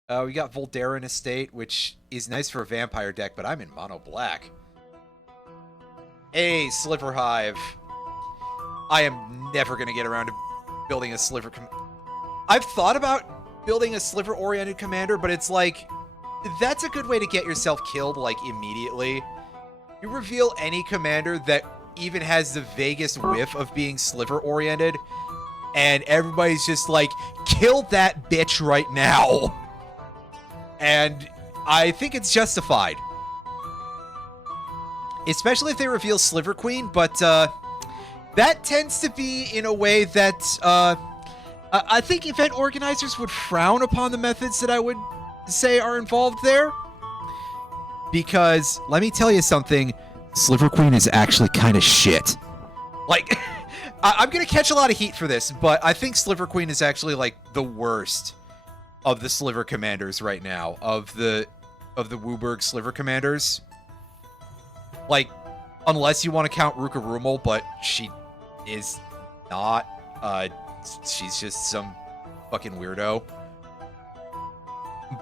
We got Voldarin Estate, which is nice for a vampire deck, but I'm in mono black. Hey, Sliver Hive. I am never going to get around to building a Sliver... I've thought about building a Sliver-oriented commander, but it's like, that's a good way to get yourself killed, like, immediately. You reveal any commander that even has the vaguest whiff of being Sliver-oriented, and everybody's just like, kill that bitch right now. And I think it's justified. Especially if they reveal Sliver Queen, but that tends to be in a way that I think event organizers would frown upon the methods that I would say are involved there. Because, let me tell you something, Sliver Queen is actually kind of shit. Like... I'm going to catch a lot of heat for this, but I think Sliver Queen is actually, like, the worst of the Sliver Commanders right now. Of the Wooburg Sliver Commanders. Like, unless you want to count Ruka Rumel, but she is not. She's just some fucking weirdo.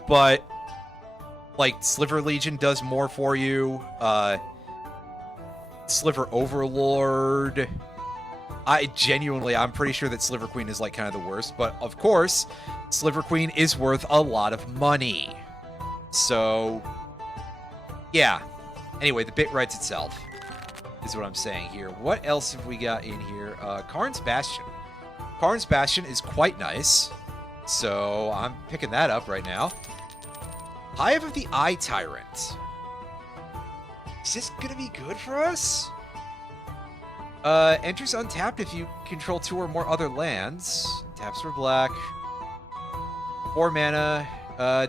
But, like, Sliver Legion does more for you. Sliver Overlord... I'm pretty sure that Sliver Queen is like kind of the worst, but of course, Sliver Queen is worth a lot of money. So, yeah. Anyway, the bit writes itself, is what I'm saying here. What else have we got in here? Karn's Bastion. Karn's Bastion is quite nice, so I'm picking that up right now. Hive of the Eye Tyrant. Is this gonna be good for us? Enters untapped if you control 2 or more other lands. Taps for black. 4 mana.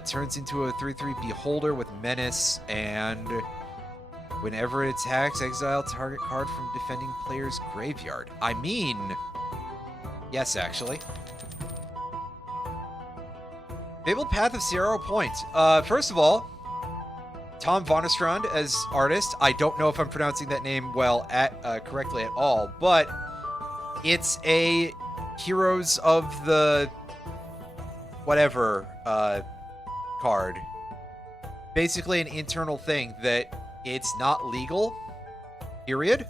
Turns into a 3/3 Beholder with Menace, and whenever it attacks, exile target card from defending player's graveyard. I mean... yes, actually. Fabled Path of 0 Point. First of all, Tom Vonnestrand as artist. I don't know if I'm pronouncing that name correctly at all, but it's a Heroes of the whatever card. Basically an internal thing that it's not legal, period.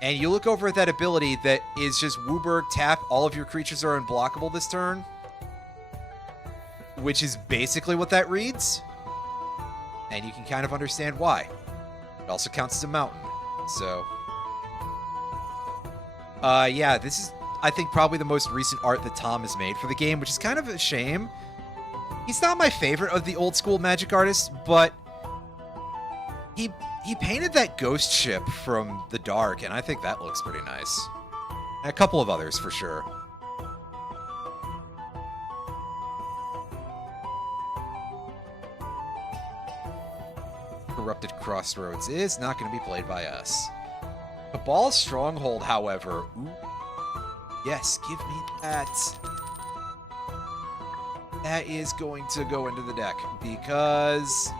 And you look over at that ability that is just Wooburg tap, all of your creatures are unblockable this turn, which is basically what that reads. And you can kind of understand why. It also counts as a mountain. So, yeah, this is, I think, probably the most recent art that Tom has made for the game, which is kind of a shame. He's not my favorite of the old school Magic artists, but he painted that ghost ship from the dark, and I think that looks pretty nice. And a couple of others for sure. Corrupted Crossroads is not going to be played by us. Cabal Stronghold, however. Ooh. Yes, give me that. That is going to go into the deck because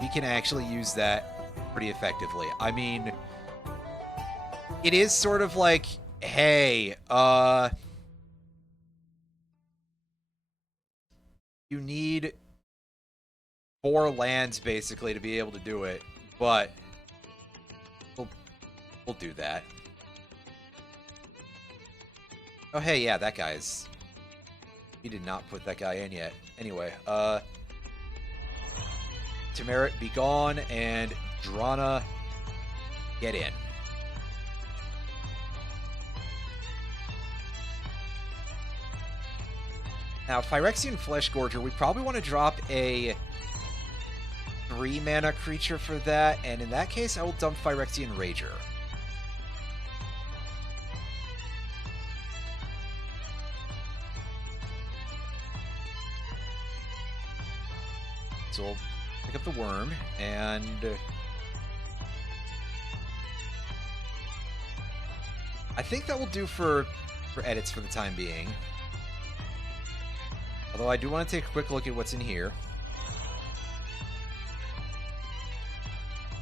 we can actually use that pretty effectively. I mean, it is sort of like, hey, you need 4 lands basically to be able to do it, but we'll do that. Oh hey, yeah, that guy's. We did not put that guy in yet. Anyway, Temerit be gone and Drana get in. Now, Phyrexian Fleshgorger, we probably want to drop a 3-mana creature for that, and in that case, I will dump Phyrexian Rager. So we'll pick up the worm, and I think that will do for edits for the time being. Although I do want to take a quick look at what's in here.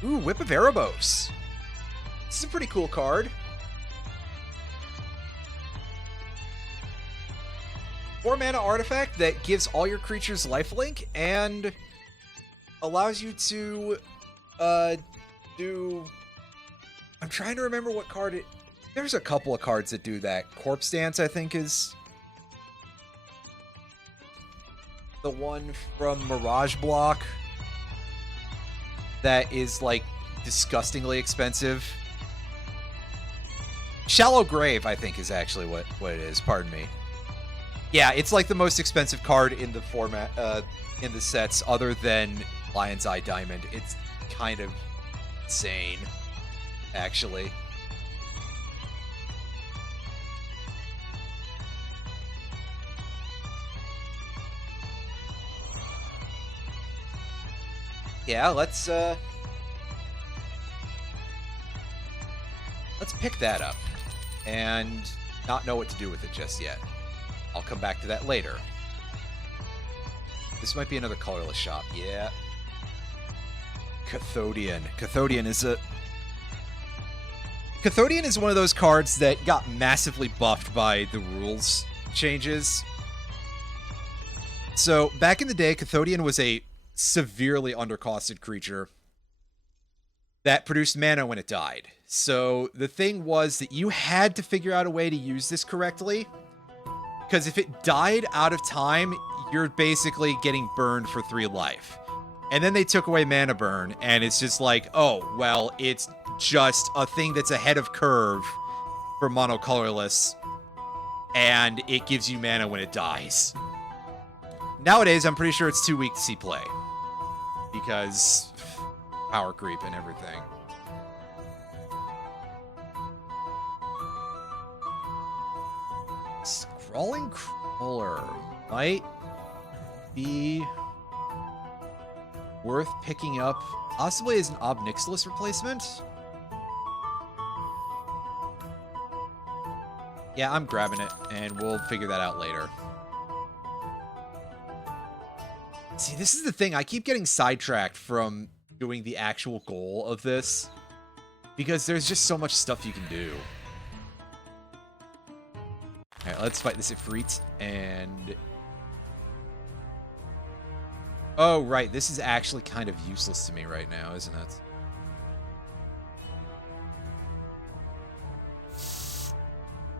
Ooh, Whip of Erebos. This is a pretty cool card. 4-mana artifact that gives all your creatures lifelink and allows you to do... I'm trying to remember what card it... There's a couple of cards that do that. Corpse Dance, I think, is the one from Mirage Block that is, like, disgustingly expensive. Shallow Grave, I think, is actually what it is. Pardon me. Yeah, it's like the most expensive card in the format, in the sets, other than Lion's Eye Diamond. It's kind of insane, actually. Yeah, let's pick that up and not know what to do with it just yet. I'll come back to that later. This might be another colorless shop. Yeah. Cathodian. Cathodian is one of those cards that got massively buffed by the rules changes. So, back in the day, Cathodian was a severely undercosted creature that produced mana when it died. So, the thing was that you had to figure out a way to use this correctly, because if it died out of time, you're basically getting burned for 3 life. And then they took away mana burn, and it's just like, oh, well, it's just a thing that's ahead of curve for monocolorless, and it gives you mana when it dies. Nowadays, I'm pretty sure it's too weak to see play, because power creep and everything. Crawling Crawler might be worth picking up, possibly as an Ob Nixilis replacement. Yeah, I'm grabbing it, and we'll figure that out later. See, this is the thing. I keep getting sidetracked from doing the actual goal of this because there's just so much stuff you can do. All right, let's fight this Ifrit and... Oh, right. This is actually kind of useless to me right now, isn't it?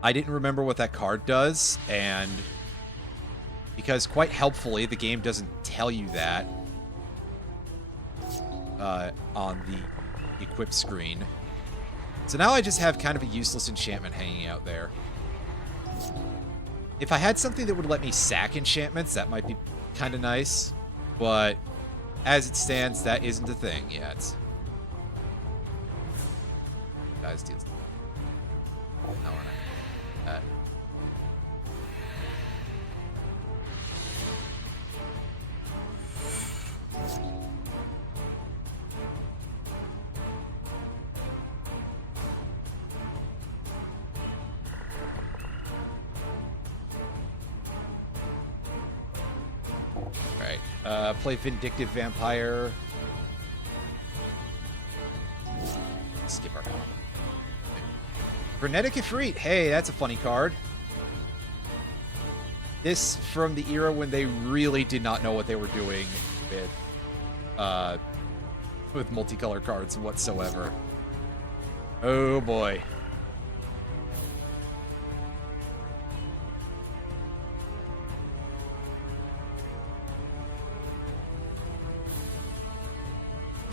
I didn't remember what that card does, and because quite helpfully, the game doesn't tell you that on the equip screen. So now I just have kind of a useless enchantment hanging out there. If I had something that would let me sack enchantments, that might be kind of nice. But as it stands, that isn't a thing yet. Guys, deals. No, we're not. Play Vindictive Vampire. Skip our combo. Frenetic Ifrit. Hey, that's a funny card. This from the era when they really did not know what they were doing with multicolor cards whatsoever. Oh boy.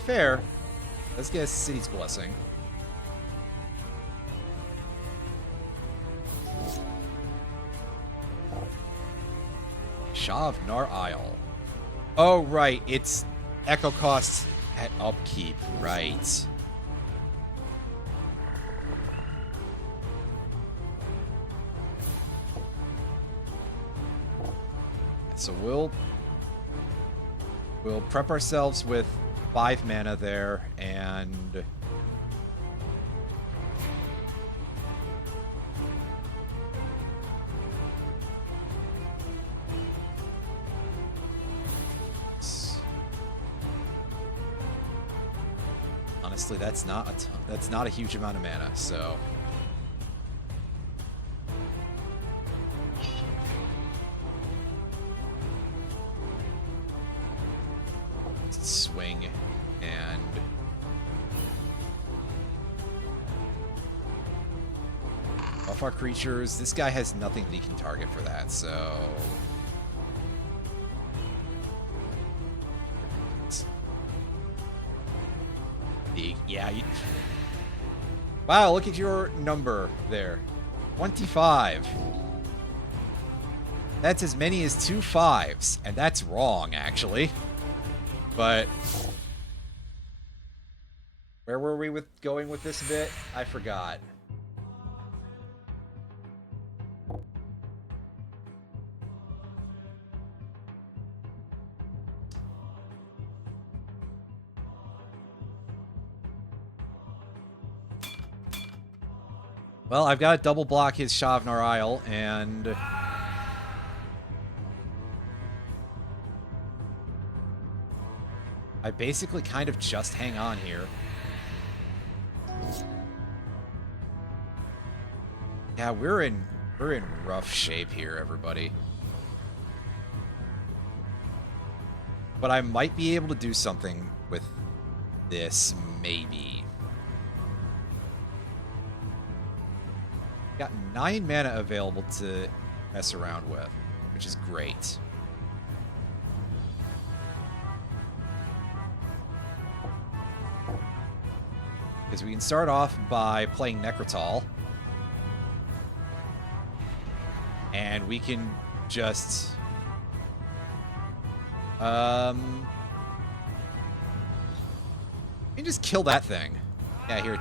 Fair. Let's get City's Blessing. Shah of Nar Isle. Oh, right. It's Echo costs at upkeep. Right. So we'll prep ourselves with 5 mana there, and honestly, that's not a huge amount of mana, so swing and buff our creatures. This guy has nothing that he can target for that, so yeah. Wow, look at your number there. 25. That's as many as 2 5s, and that's wrong, actually. But where were we going with this bit? I forgot. Well, I've got to double block his Shah of Nar Isle, and I basically kind of just hang on here. Yeah, we're in rough shape here, everybody. But I might be able to do something with this, maybe. Got 9 mana available to mess around with, which is great. Because we can start off by playing Necrotal. And we can just... we can just kill that thing. Yeah, here,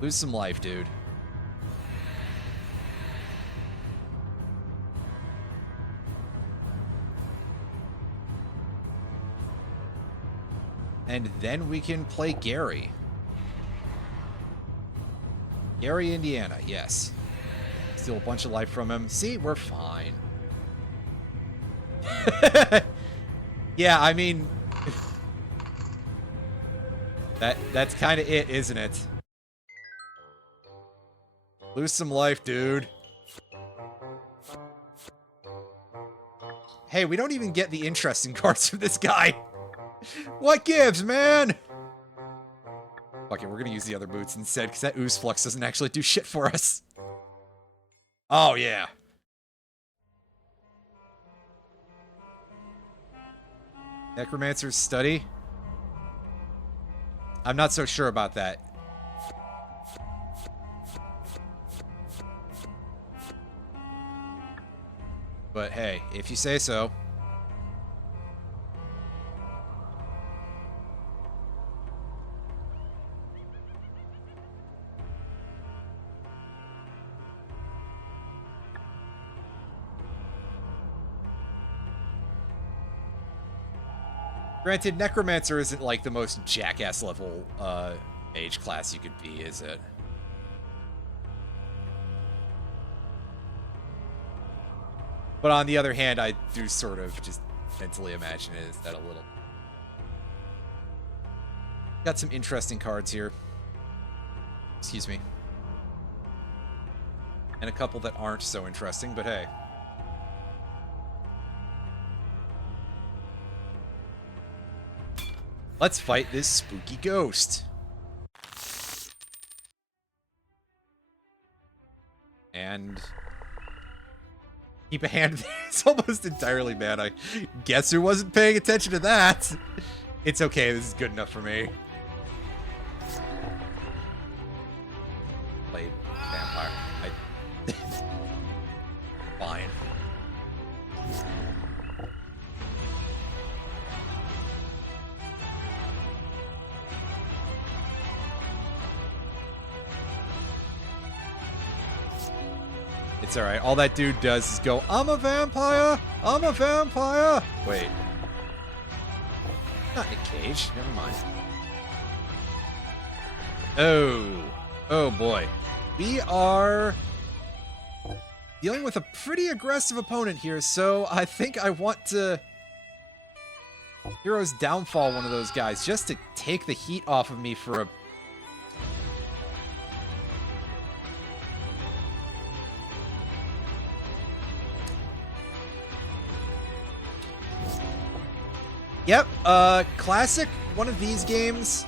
lose some life, dude. And then we can play Gary. Gary, Indiana, yes. Steal a bunch of life from him. See, we're fine. Yeah, I mean... That's kind of it, isn't it? Lose some life, dude. Hey, we don't even get the interesting cards from this guy. What gives, man? Fuck it, we're gonna use the other boots instead, because that Ooze Flux doesn't actually do shit for us. Oh, yeah. Necromancer's Study? I'm not so sure about that. But hey, if you say so. Granted, Necromancer isn't like the most jackass level mage class you could be, is it? But on the other hand, I do sort of just mentally imagine it as that a little. Got some interesting cards here. Excuse me. And a couple that aren't so interesting, but hey. Let's fight this spooky ghost. And keep a hand. It's almost entirely bad. I guess who wasn't paying attention to that? It's okay. This is good enough for me. Play vampire. Fine. It's alright. All that dude does is go, I'm a vampire! I'm a vampire! Wait. Not Nick Cage. Never mind. Oh. Oh boy. We are dealing with a pretty aggressive opponent here, so I think I want to Hero's Downfall one of those guys just to take the heat off of me for a... Yep, classic one of these games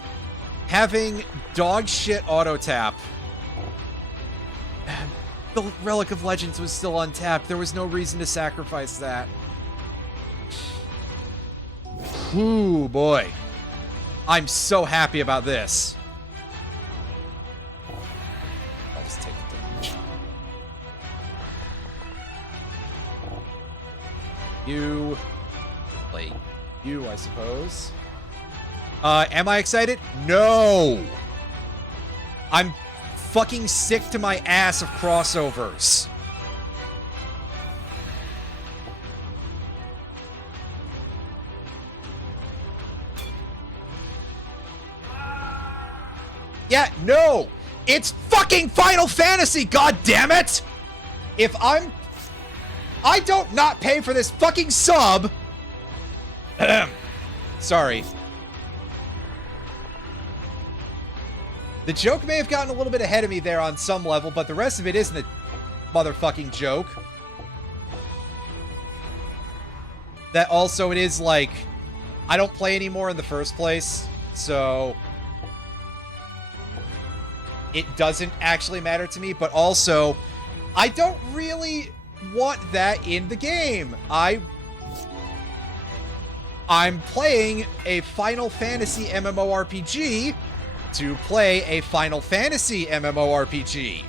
having dog shit auto tap. The Relic of Legends was still untapped. There was no reason to sacrifice that. Ooh, boy. I'm so happy about this. I'll just take the damage. You... Like... You, I suppose. Am I excited? No! I'm fucking sick to my ass of crossovers. Yeah, no! It's fucking Final Fantasy, god damn it! If I don't not pay for this fucking sub... Sorry. The joke may have gotten a little bit ahead of me there on some level, but the rest of it isn't a motherfucking joke. That also, it is like, I don't play anymore in the first place, so it doesn't actually matter to me, but also, I don't really want that in the game. I'm playing a Final Fantasy MMORPG to play a Final Fantasy MMORPG.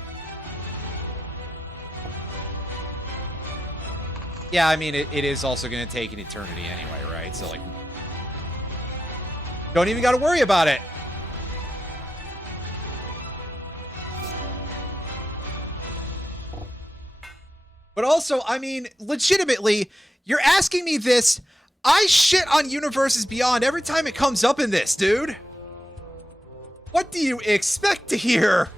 Yeah, I mean, it is also going to take an eternity anyway, right? So, like, don't even got to worry about it. But also, I mean, legitimately, you're asking me this... I shit on Universes Beyond every time it comes up in this, dude. What do you expect to hear?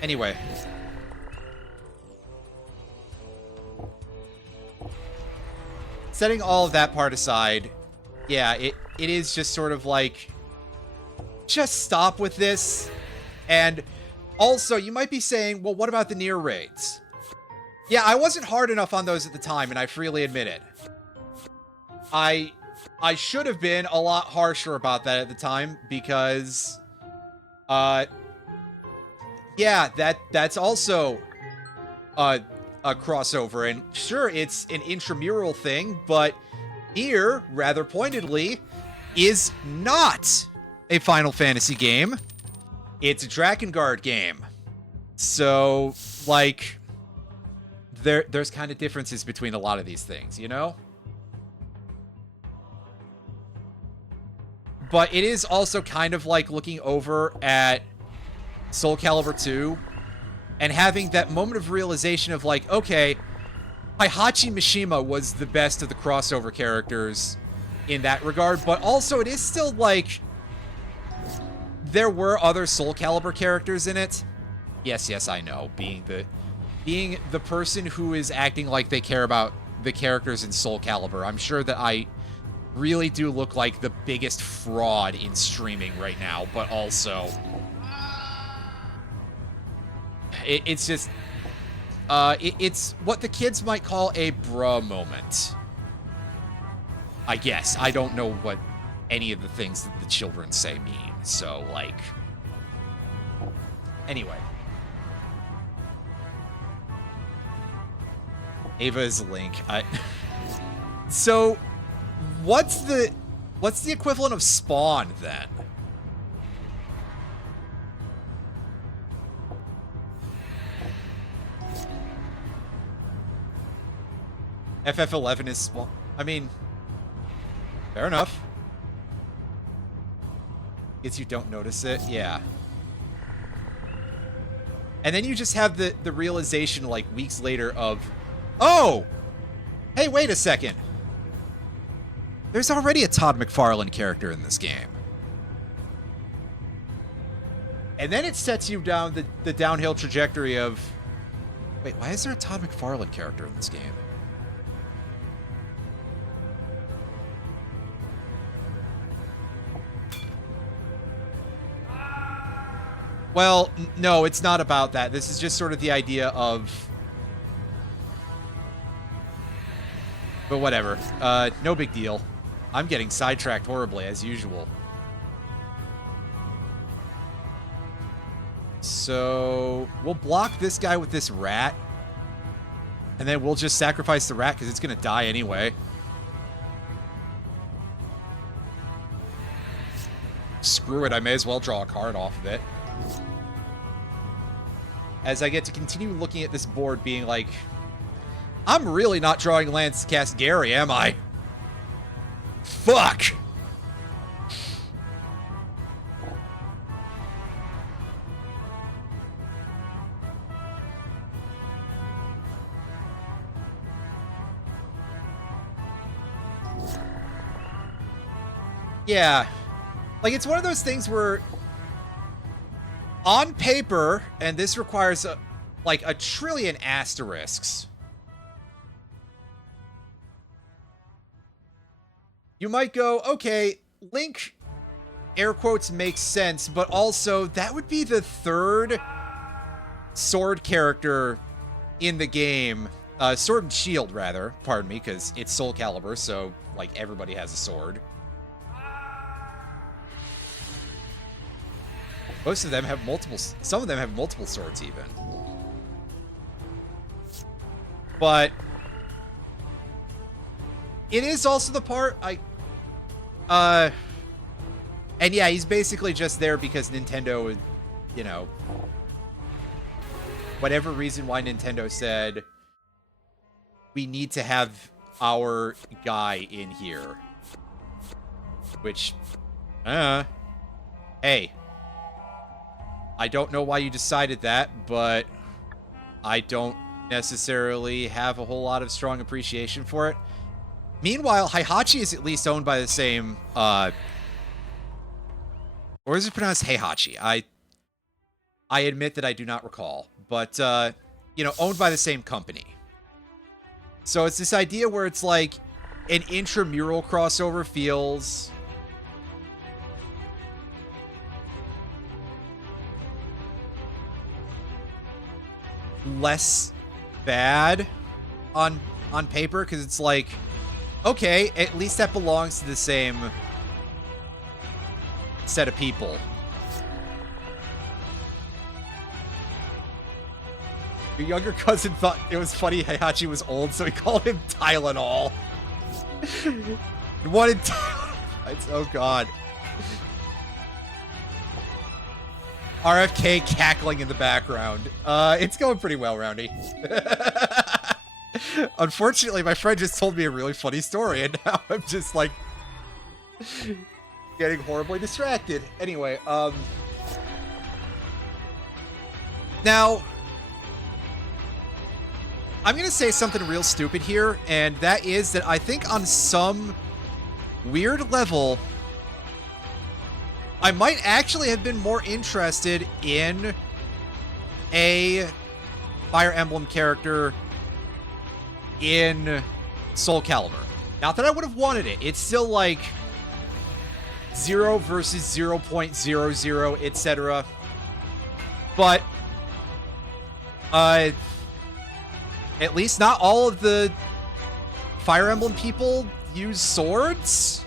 Anyway. setting all of that part aside, yeah, it is just sort of like, just stop with this. And also, you might be saying, well, what about the near raids? Yeah, I wasn't hard enough on those at the time, and I freely admit it. I should have been a lot harsher about that at the time, because, yeah, that's also a crossover, and sure, it's an intramural thing, but here, rather pointedly, is not a Final Fantasy game. It's a Drakengard game. So, like, there's kind of differences between a lot of these things, you know? But it is also kind of like looking over at Soul Calibur 2 and having that moment of realization of like, okay, Heihachi Mishima was the best of the crossover characters in that regard, but also it is still like, there were other Soul Calibur characters in it. Yes, I know. Being the person who is acting like they care about the characters in Soul Calibur, I'm sure that I really do look like the biggest fraud in streaming right now, but also it's just it's what the kids might call a bruh moment, I guess. I don't know what any of the things that the children say mean, so like, anyway. Ava is Link. So what's the equivalent of Spawn then? FF11 is Spawn. I mean, fair enough. Guess you don't notice it. Yeah. And then you just have the realization like weeks later of, oh, hey, wait a second. There's already a Todd McFarlane character in this game. And then it sets you down the downhill trajectory of, wait, why is there a Todd McFarlane character in this game? Well, no, it's not about that. This is just sort of the idea of... But whatever. No big deal. I'm getting sidetracked horribly, as usual. So, we'll block this guy with this rat. And then we'll just sacrifice the rat, because it's going to die anyway. Screw it, I may as well draw a card off of it. As I get to continue looking at this board being like, I'm really not drawing lands to cast Gary, am I? Fuck! Yeah. Like, it's one of those things where, on paper, and this requires, like, a trillion asterisks, you might go, okay, Link, air quotes, makes sense, but also, that would be the third sword character in the game. Sword and shield, rather. Pardon me, because it's Soul Calibur, so, like, everybody has a sword. Most of them have multiple... Some of them have multiple swords, even. But... it is also the part and yeah, he's basically just there because Nintendo would, you know... whatever reason why Nintendo said, we need to have our guy in here. Which... hey... I don't know why you decided that, but I don't necessarily have a whole lot of strong appreciation for it. Meanwhile, Heihachi is at least owned by the same, or is it pronounced Heihachi? I admit that I do not recall, but, you know, owned by the same company. So it's this idea where it's like, an intramural crossover feels less bad on paper, because it's like, okay, at least that belongs to the same set of people. Your younger cousin thought it was funny Heihachi was old, so he called him Tylenol. Wanted oh god. RFK cackling in the background. It's going pretty well, Roundy. Unfortunately, my friend just told me a really funny story, and now I'm just, like, getting horribly distracted. Anyway, now, I'm gonna say something real stupid here, and that is that I think on some weird level, I might actually have been more interested in a Fire Emblem character in Soul Calibur. Not that I would have wanted it. It's still like 0 versus 0.00, etc. But at least not all of the Fire Emblem people use swords.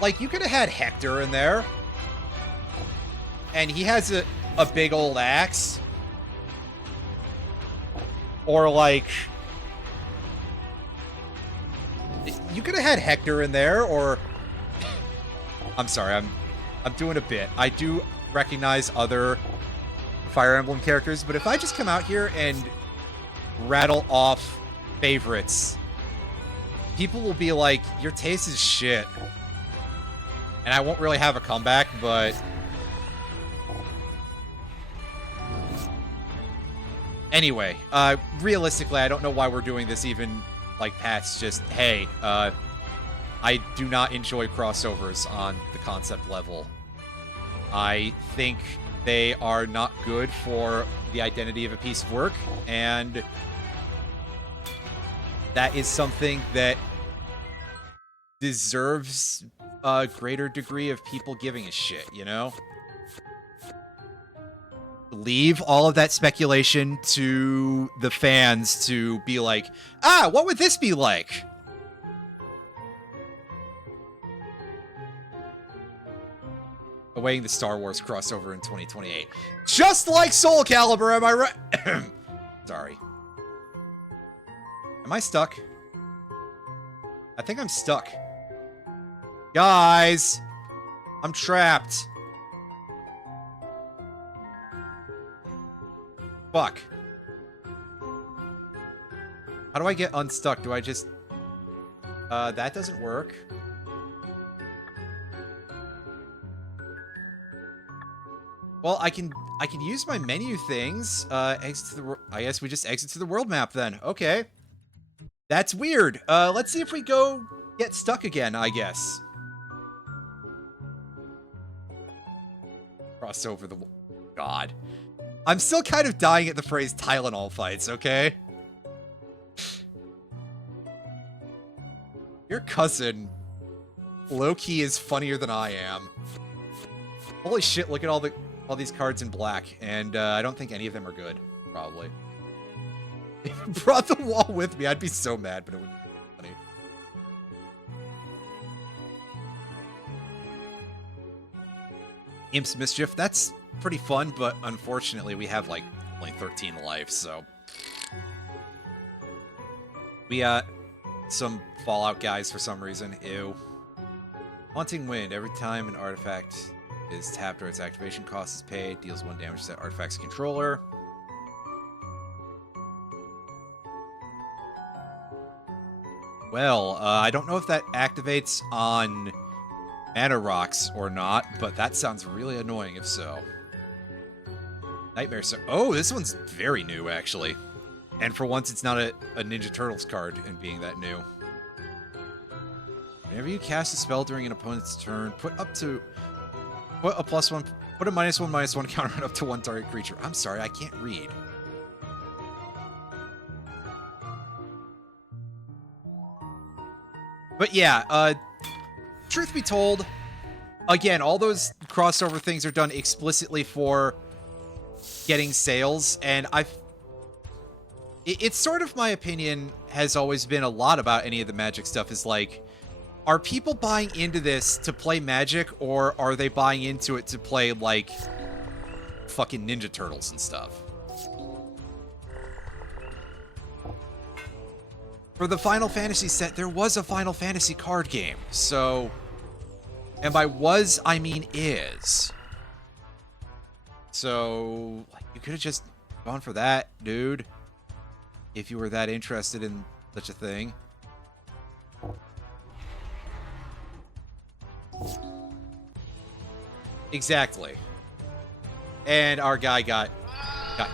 Like, you could have had Hector in there. And he has a big old axe. Or, like... You could have had Hector in there, or... I'm sorry, I'm doing a bit. I do recognize other Fire Emblem characters, but if I just come out here and rattle off favorites, people will be like, your taste is shit. And I won't really have a comeback, but... Anyway, realistically, I don't know why we're doing this even, like, past just, hey, I do not enjoy crossovers on the concept level. I think they are not good for the identity of a piece of work, and that is something that deserves a greater degree of people giving a shit, you know? Leave all of that speculation to the fans to be like, ah, what would this be like? Awaiting the Star Wars crossover in 2028. Just like Soul Calibur, am I right? Sorry. Am I stuck? I think I'm stuck. Guys! I'm trapped. Fuck. How do I get unstuck? Do I just... that doesn't work. Well, I can use my menu things. Exit to the... I guess we just exit to the world map then. Okay. That's weird. Let's see if we go get stuck again, I guess. Cross over the... God. I'm still kind of dying at the phrase Tylenol fights, okay? Your cousin, low-key, is funnier than I am. Holy shit, look at all these cards in black, and I don't think any of them are good, probably. If I brought the wall with me, I'd be so mad, but it would be funny. Imp's Mischief, that's pretty fun, but unfortunately we have, like, only 13 life, so... We got some Fallout guys for some reason. Ew. Haunting Wind. Every time an artifact is tapped or its activation cost is paid, deals 1 damage to that artifact's controller. Well, I don't know if that activates on mana rocks or not, but that sounds really annoying if so. Nightmare. So, oh, this one's very new, actually. And for once, it's not a Ninja Turtles card in being that new. Whenever you cast a spell during an opponent's turn, put a +1 Put a -1/-1 counter on up to one target creature. I'm sorry, I can't read. But yeah, truth be told, again, all those crossover things are done explicitly for getting sales, and it's sort of my opinion has always been a lot about any of the Magic stuff is like, are people buying into this to play Magic, or are they buying into it to play, like, fucking Ninja Turtles and stuff? For the Final Fantasy set, there was a Final Fantasy card game, so... And by was, I mean is. So, like, you could have just gone for that, dude. If you were that interested in such a thing. Exactly. And our guy got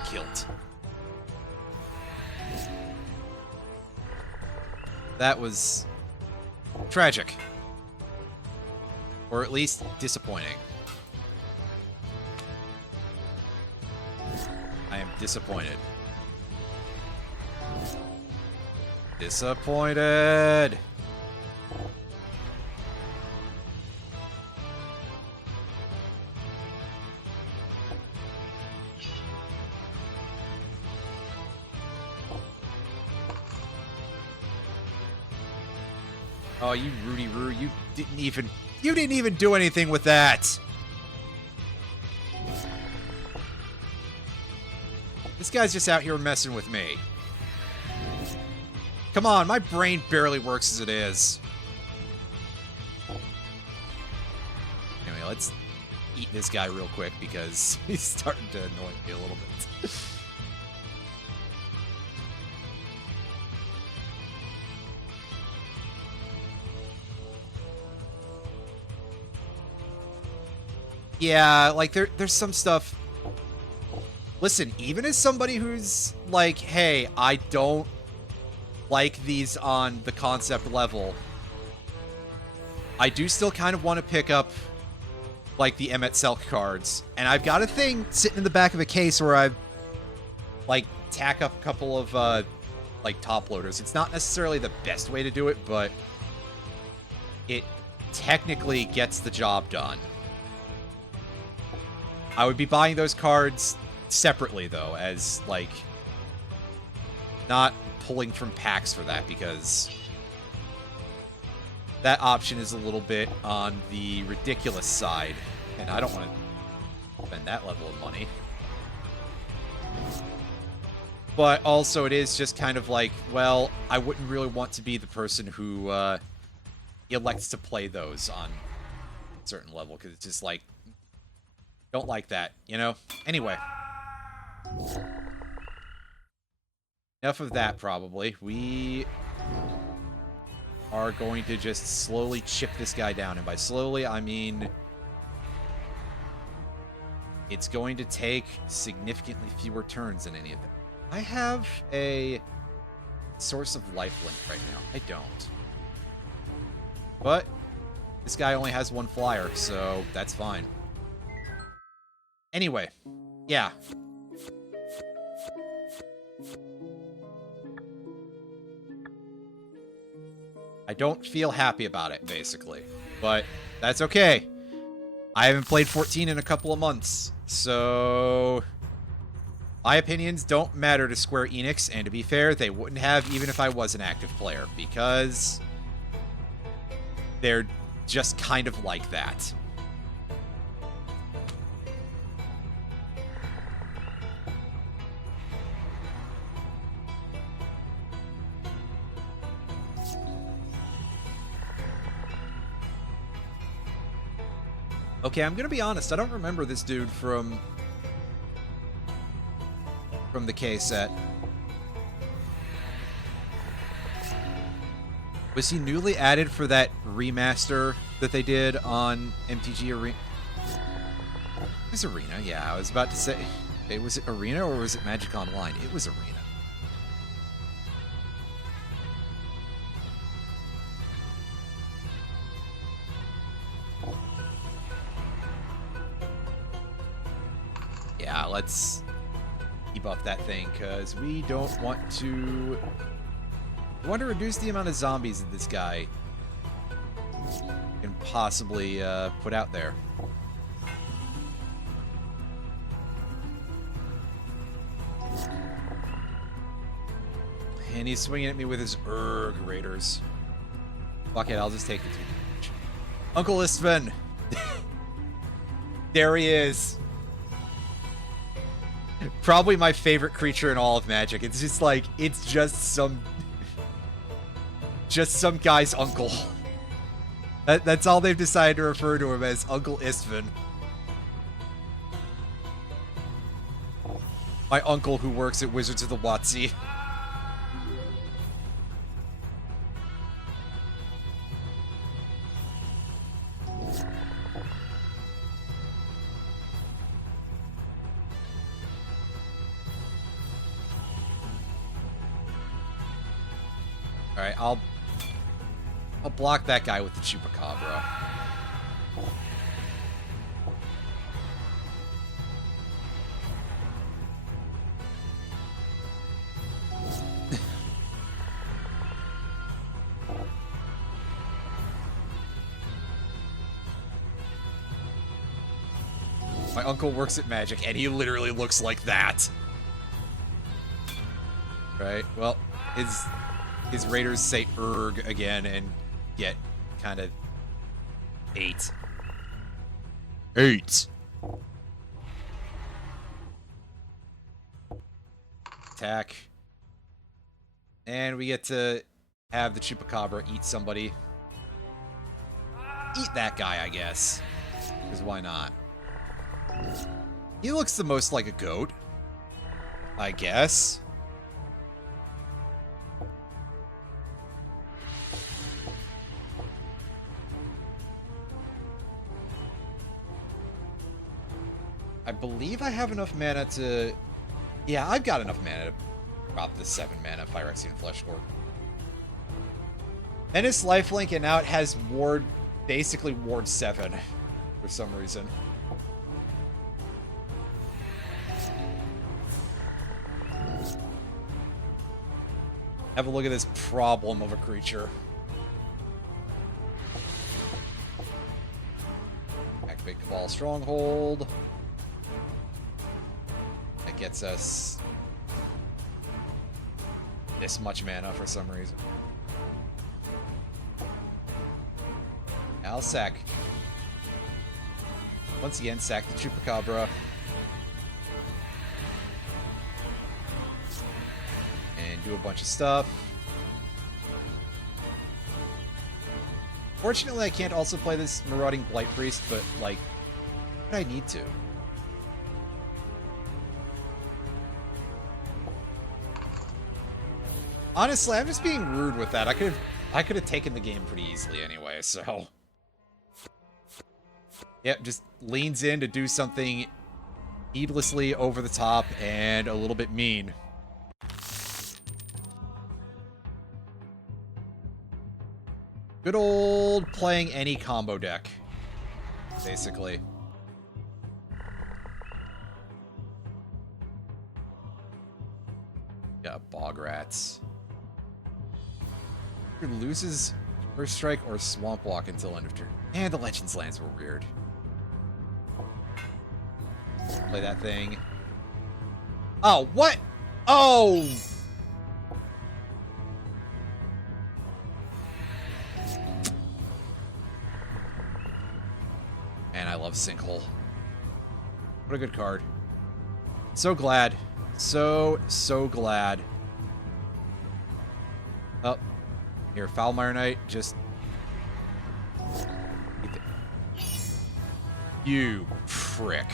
killed. That was tragic. Or at least disappointing. I am disappointed. Disappointed! Oh, you Rudy Roo, you didn't even do anything with that. This guy's just out here messing with me. Come on, my brain barely works as it is. Anyway, let's eat this guy real quick because he's starting to annoy me a little bit. Yeah, like, there's some stuff... Listen, even as somebody who's like, hey, I don't like these on the concept level, I do still kind of want to pick up, like, the Emmet Selk cards. And I've got a thing sitting in the back of a case where I, like, tack up a couple of, like, top loaders. It's not necessarily the best way to do it, but it technically gets the job done. I would be buying those cards separately, though, as, like, not pulling from packs for that, because that option is a little bit on the ridiculous side, and I don't want to spend that level of money. But also it is just kind of like, well, I wouldn't really want to be the person who elects to play those on a certain level, because it's just like, don't like that, you know? Anyway. Enough of that, probably. We are going to just slowly chip this guy down. And by slowly, I mean... it's going to take significantly fewer turns than any of them. I have a source of lifelink right now. I don't. But this guy only has one flyer, so that's fine. Anyway, yeah. I don't feel happy about it, basically. But that's okay. I haven't played 14 in a couple of months, so... my opinions don't matter to Square Enix, and to be fair, they wouldn't have even if I was an active player, because they're just kind of like that. Okay, I'm gonna be honest, I don't remember this dude from the K set. Was he newly added for that remaster that they did on MTG Arena? It was Arena, yeah. I was about to say, was it Arena or was it Magic Online? It was Arena. let's debuff that thing, because we don't want to... We want to reduce the amount of zombies that this guy can possibly put out there. And he's swinging at me with his Urg Raiders. Fuck it, I'll just take the 2 damage. Uncle Istvan! There he is. Probably my favorite creature in all of Magic. It's just like, it's just some guy's uncle. That's all they've decided to refer to him as, Uncle Istvan. My uncle who works at Wizards of the Watsy. Alright, I'll block that guy with the Chupacabra. My uncle works at Magic, and he literally looks like that. Right, well, his Raiders say Urg again and get kind of 8. Attack. And we get to have the Chupacabra eat somebody. Eat that guy, I guess. Because why not? He looks the most like a goat, I guess. I believe I have enough mana to... Yeah, I've got enough mana to drop this 7 mana Phyrexian Fleshcore. Menace lifelink, and now it has ward, basically ward 7 for some reason. Have a look at this problem of a creature. Activate Cabal Stronghold. That gets us this much mana for some reason. I'll sack. Once again, sack the Chupacabra. And do a bunch of stuff. Fortunately, I can't also play this Marauding Blight Priest, but, like, I need to. Honestly, I'm just being rude with that. I could have taken the game pretty easily anyway, so... Yep, just leans in to do something needlessly over the top and a little bit mean. Good old playing any combo deck, basically. Got Bog Rats. Loses First Strike or Swamp Walk until end of turn. And the Legends lands were weird. Play that thing. Oh, what? Oh! Man, I love Sinkhole. What a good card. So glad. So glad. Oh. Here, Foulmire Knight, just... You prick.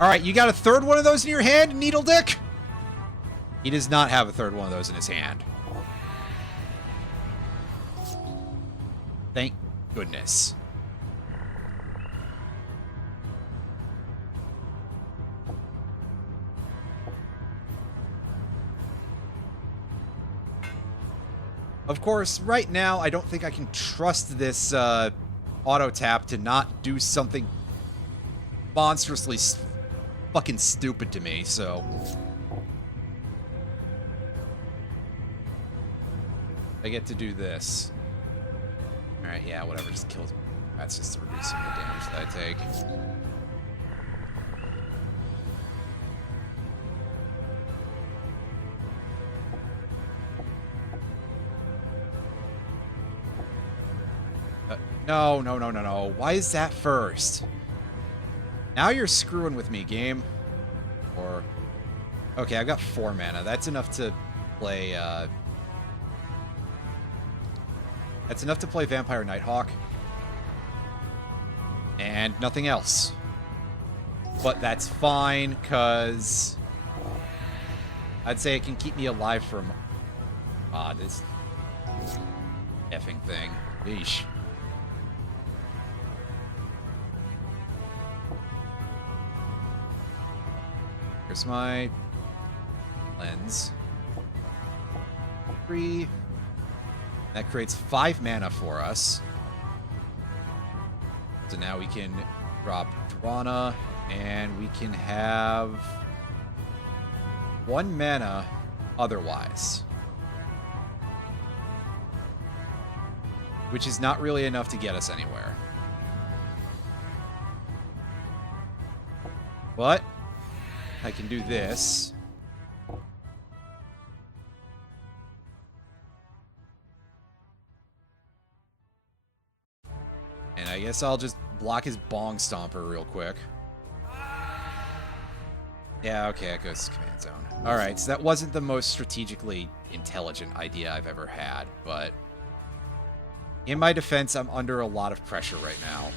Alright, you got a third one of those in your hand, Needle Dick? He does not have a third one of those in his hand. Thank goodness. Of course, right now, I don't think I can trust this auto tap to not do something monstrously fucking stupid to me, so... I get to do this. Alright, yeah, whatever, just kills me. That's just reducing the damage that I take. No. Why is that first? Now you're screwing with me, game. Or... Okay, I've got 4 mana. That's enough to play, That's enough to play Vampire Nighthawk. And nothing else. But that's fine, because... I'd say it can keep me alive for a moment. Ah, this... effing thing. Yeesh. Here's my... lens. 3... That creates 5 mana for us. So now we can drop Drana, and we can have 1 mana otherwise. Which is not really enough to get us anywhere. But I can do this. And I guess I'll just block his Bong Stomper real quick. Yeah, okay, it goes to Command Zone. Alright, so that wasn't the most strategically intelligent idea I've ever had, but... In my defense, I'm under a lot of pressure right now.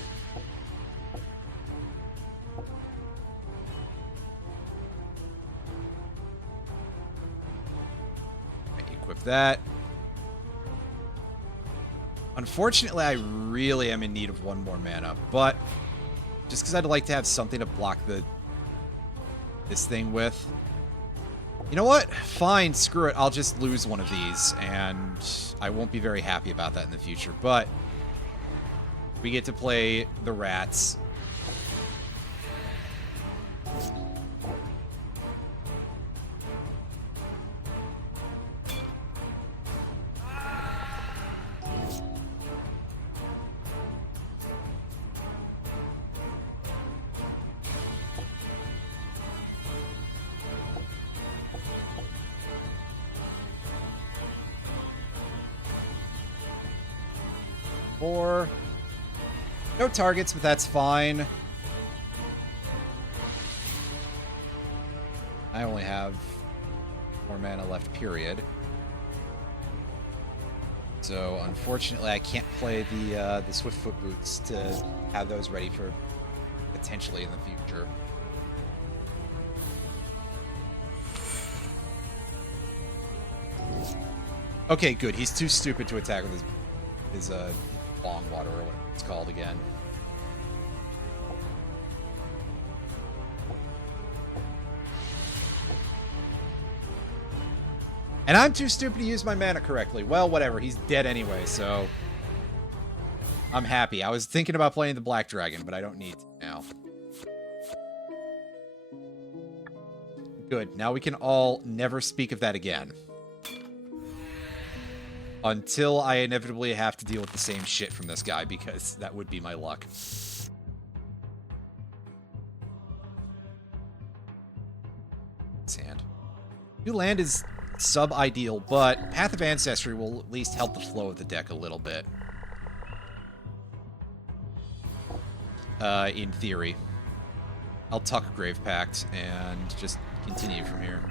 I equip that. Unfortunately, I really am in need of 1 more mana, but just because I'd like to have something to block this thing with. You know what? Fine, screw it. I'll just lose one of these, and I won't be very happy about that in the future, but we get to play the rats. No targets, but that's fine. I only have 4 mana left, period. So, unfortunately, I can't play the Swiftfoot Boots to have those ready for potentially in the future. Okay, good. He's too stupid to attack with his long water, or what it's called again. And I'm too stupid to use my mana correctly. Well, whatever. He's dead anyway, so... I'm happy. I was thinking about playing the Black Dragon, but I don't need to now. Good. Now we can all never speak of that again. Until I inevitably have to deal with the same shit from this guy, because that would be my luck. Sand. New land is sub-ideal, but Path of Ancestry will at least help the flow of the deck a little bit. In theory. I'll tuck Grave Pact and just continue from here.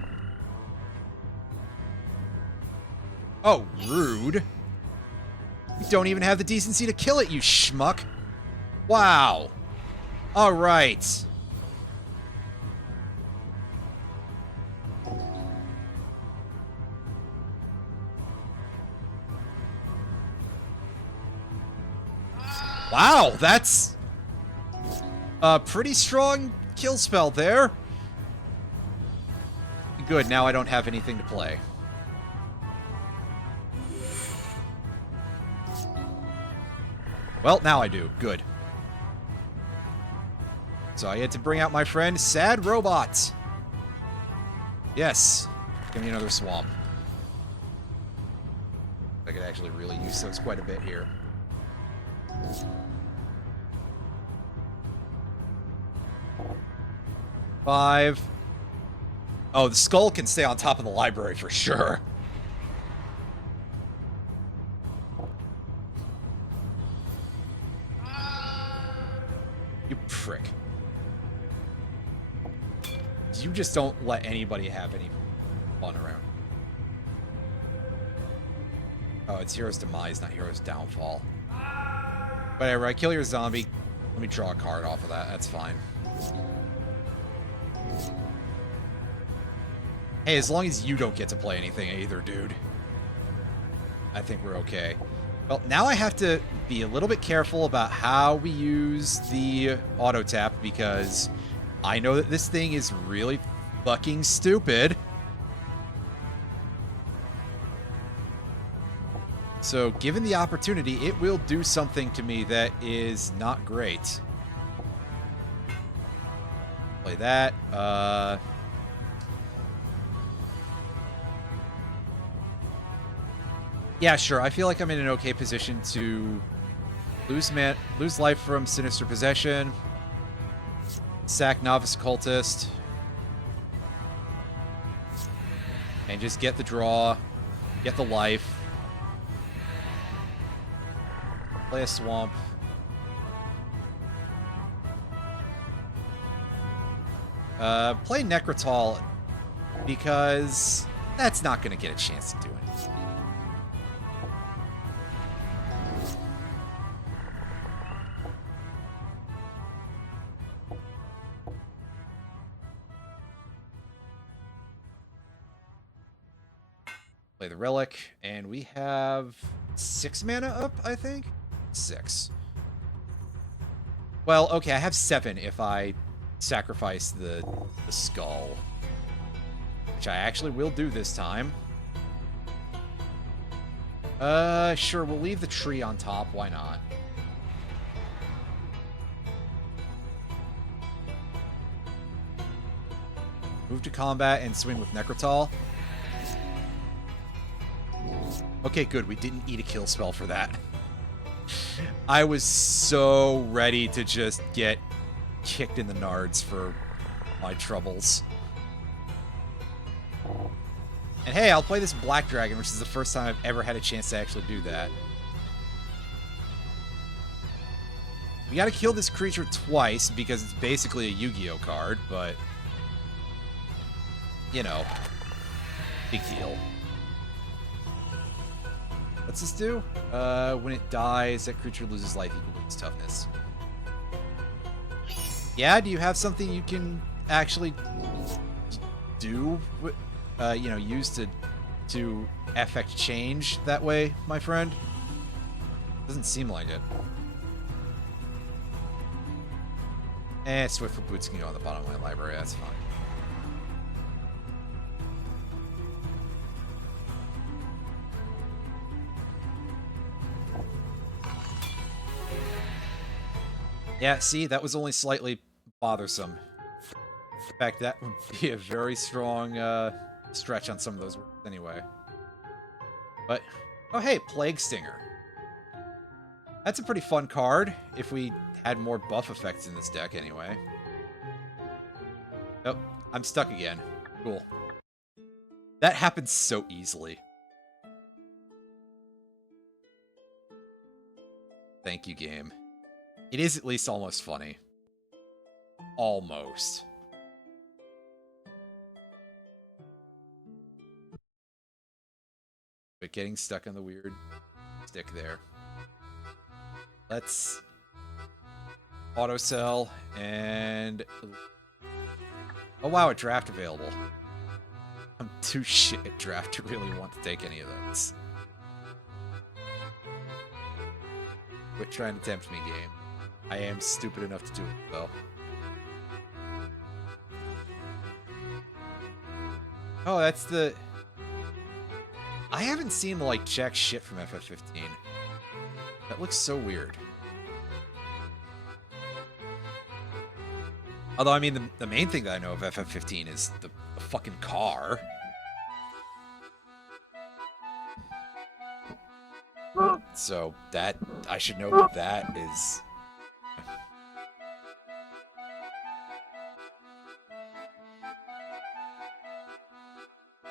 Oh, rude. You don't even have the decency to kill it, you schmuck. Wow. Alright. Wow, that's a pretty strong kill spell there. Good, now I don't have anything to play. Well, now I do. Good. So I get to bring out my friend, Sad Robot. Yes. Give me another swamp. I could actually really use those quite a bit here. Five. Oh, the skull can stay on top of the library for sure. You prick. You just don't let anybody have any fun around. Oh, it's Hero's Demise, not Hero's Downfall. Whatever, I kill your zombie. Let me draw a card off of that. That's fine. Hey, as long as you don't get to play anything either, dude. I think we're okay. Well, now I have to be a little bit careful about how we use the auto tap because I know that this thing is really fucking stupid. So, given the opportunity, it will do something to me that is not great. Play that. Yeah, sure. I feel like I'm in an okay position to lose life from Sinister Possession, sack Novice Occultist, and just get the draw, get the life, play a swamp. Play Necrotol because that's not going to get a chance to do anything. Play the Relic, and we have 6 mana up, I think? 6. Well, okay, I have 7 if I sacrifice the skull. Which I actually will do this time. Sure, we'll leave the tree on top, why not? Move to combat and swing with Necrotol. Okay, good. We didn't eat a kill spell for that. I was so ready to just get kicked in the nards for my troubles. And hey, I'll play this Black Dragon, which is the first time I've ever had a chance to actually do that. We gotta kill this creature twice because it's basically a Yu-Gi-Oh card, but... you know. Big deal. What's this do? When it dies, that creature loses life equal to its toughness. Yeah, do you have something you can actually do? You know, use to affect change that way, my friend? Doesn't seem like it. Swift for Boots can go on the bottom of my library, that's fine. Yeah, see, that was only slightly bothersome. In fact, that would be a very strong stretch on some of those words anyway. But, oh hey, Plague Stinger. That's a pretty fun card, if we had more buff effects in this deck anyway. Oh, I'm stuck again. Cool. That happens so easily. Thank you, game. It is at least almost funny. Almost. But getting stuck on the weird stick there. Let's auto sell and... oh wow, a draft available. I'm too shit at draft to really want to take any of those. Quit trying to tempt me, game. I am stupid enough to do it, though. Oh, that's the... I haven't seen, like, jack shit from FF15. That looks so weird. Although, I mean, the main thing that I know of FF15 is the fucking car. So that, I should know what that is.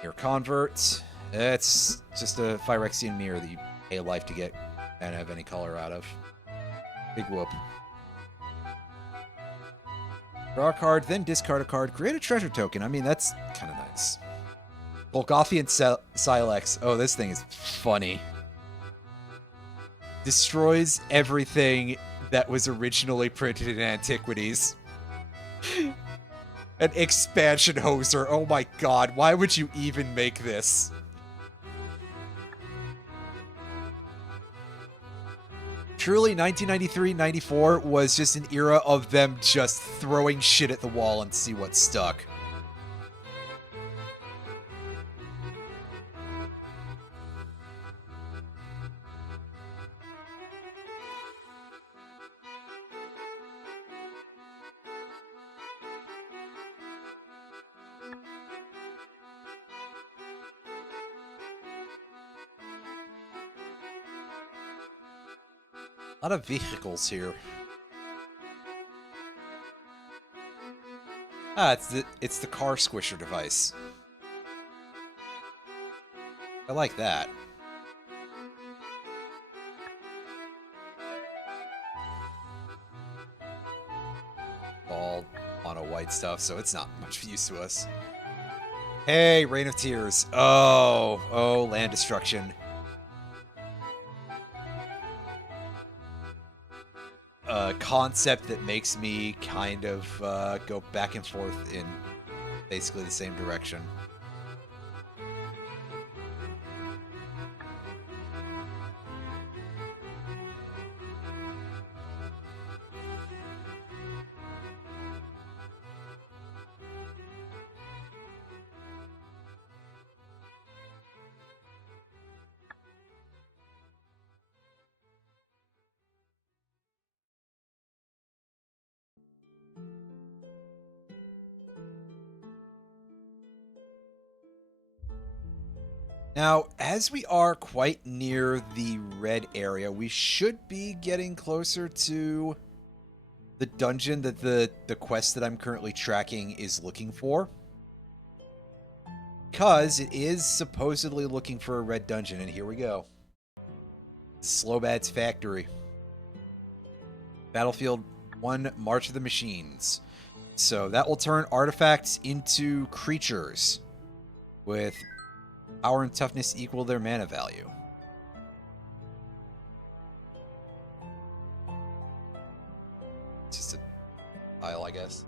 Your convert. It's just a Phyrexian mirror that you pay life to get and have any color out of. Big whoop. Draw a card, then discard a card. Create a treasure token. I mean, that's kind of nice. Volkothian Silex. Oh, this thing is funny. Destroys everything that was originally printed in Antiquities. An expansion hoser. Oh my god, why would you even make this? Truly, 1993-94 was just an era of them just throwing shit at the wall and see what stuck. A lot of vehicles here. Ah, it's the car squisher device. I like that. All mono white stuff, so it's not much use to us. Hey, Rain of Tears. Oh, land destruction. Concept that makes me kind of go back and forth in basically the same direction. Now, as we are quite near the red area, we should be getting closer to the dungeon that the quest that I'm currently tracking is looking for. Because it is supposedly looking for a red dungeon, and here we go. Slowbad's Factory. Battlefield 1, March of the Machines. So that will turn artifacts into creatures with power and toughness equal their mana value. It's just a tile, I guess.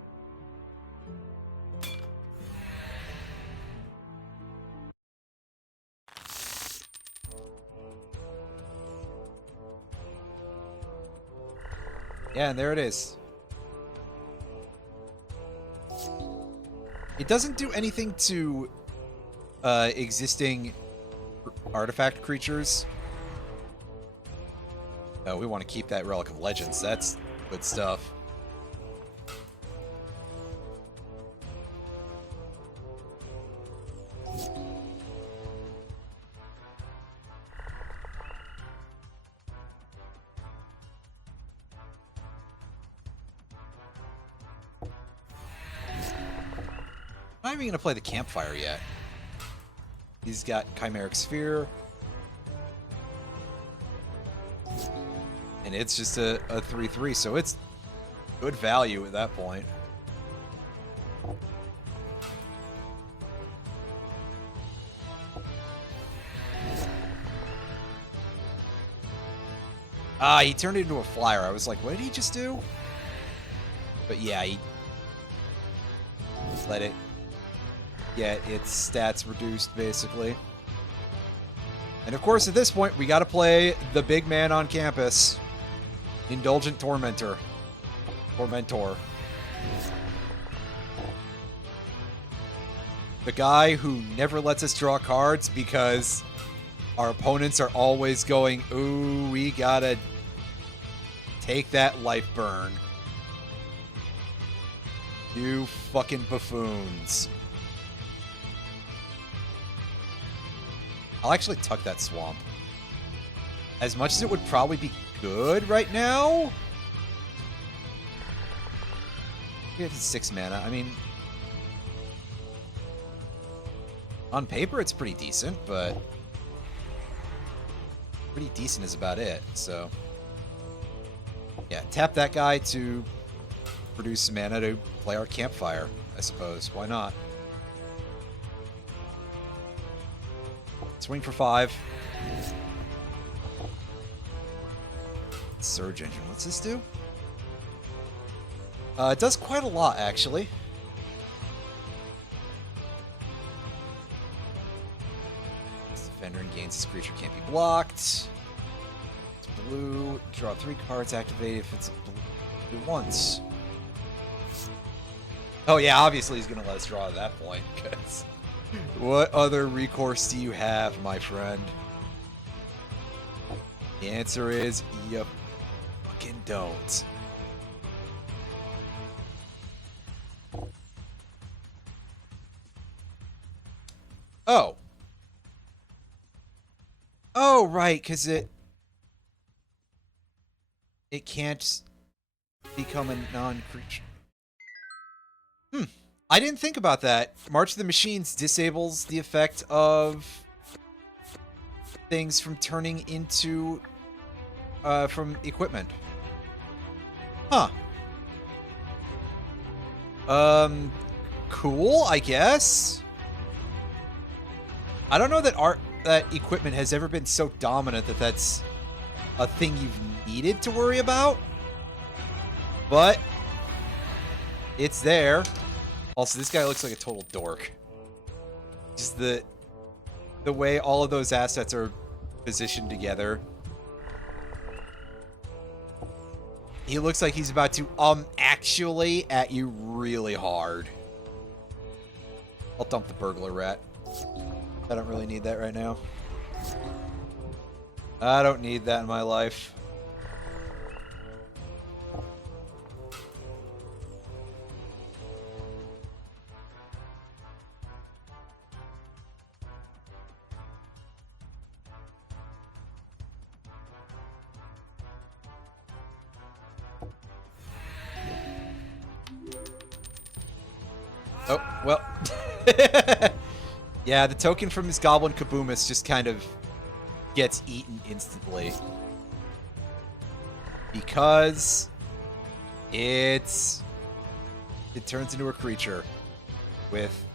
Yeah, and there it is. It doesn't do anything to existing artifact creatures. Oh, we want to keep that Relic of Legends. That's good stuff. I'm not even going to play the campfire yet. He's got Chimeric Sphere. And it's just a 3/3, so it's good value at that point. Ah, he turned it into a flyer. I was like, what did he just do? But yeah, he let it get its stats reduced, basically. And of course, at this point, we gotta play the big man on campus. Indulgent Tormentor. Tormentor. The guy who never lets us draw cards because our opponents are always going, ooh, we gotta take that life burn. You fucking buffoons. I'll actually tuck that swamp. As much as it would probably be good right now. Get to 6 mana. I mean, on paper it's pretty decent, but pretty decent is about it. So, yeah, tap that guy to produce some mana to play our campfire, I suppose. Why not? Swing for 5. Surge Engine. What's this do? It does quite a lot, actually. This defender and gains this creature can't be blocked. It's blue. Draw 3 cards. Activate if it's blue once. Oh yeah, obviously he's gonna let us draw at that point. Cause what other recourse do you have, my friend? The answer is you fucking don't. Oh. Oh, right, because it can't become a non-creature. I didn't think about that. March of the Machines disables the effect of things from turning into from equipment. Huh. Cool, I guess. I don't know that that equipment has ever been so dominant that that's a thing you've needed to worry about. But it's there. Also, this guy looks like a total dork. Just the way all of those assets are positioned together. He looks like he's about to actually at you really hard. I'll dump the burglar rat. I don't really need that right now. I don't need that in my life. Oh, well. Yeah, the token from his Goblin Kaboomus just kind of gets eaten instantly. Because it turns into a creature with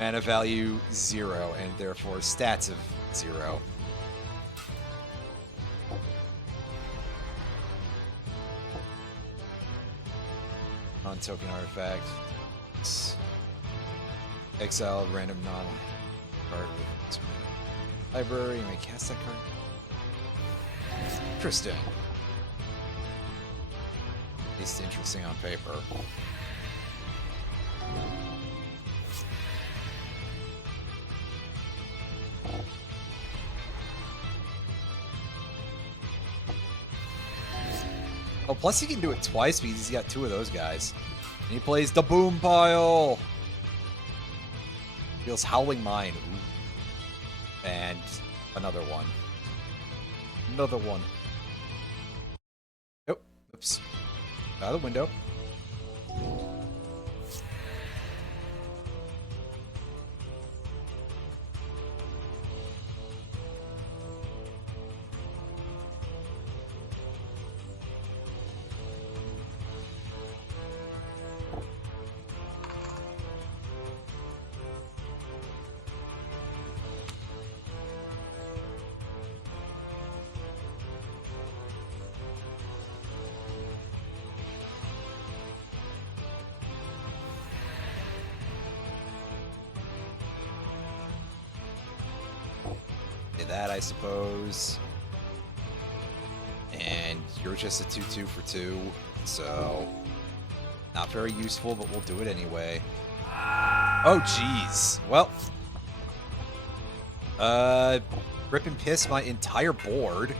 mana value 0 and therefore stats of 0. Non-token artifact. Exile random non-card with library. You may cast that card. Interesting. At least interesting on paper. Oh, plus he can do it twice because he's got 2 of those guys. And he plays the Boom Pile. Feels Howling Mine. Ooh. And another one. Another one. Oh, oops. Out of the window. That, I suppose. And you're just a 2/2 for 2, so not very useful, but we'll do it anyway. Oh, jeez. Well, rip and piss my entire board.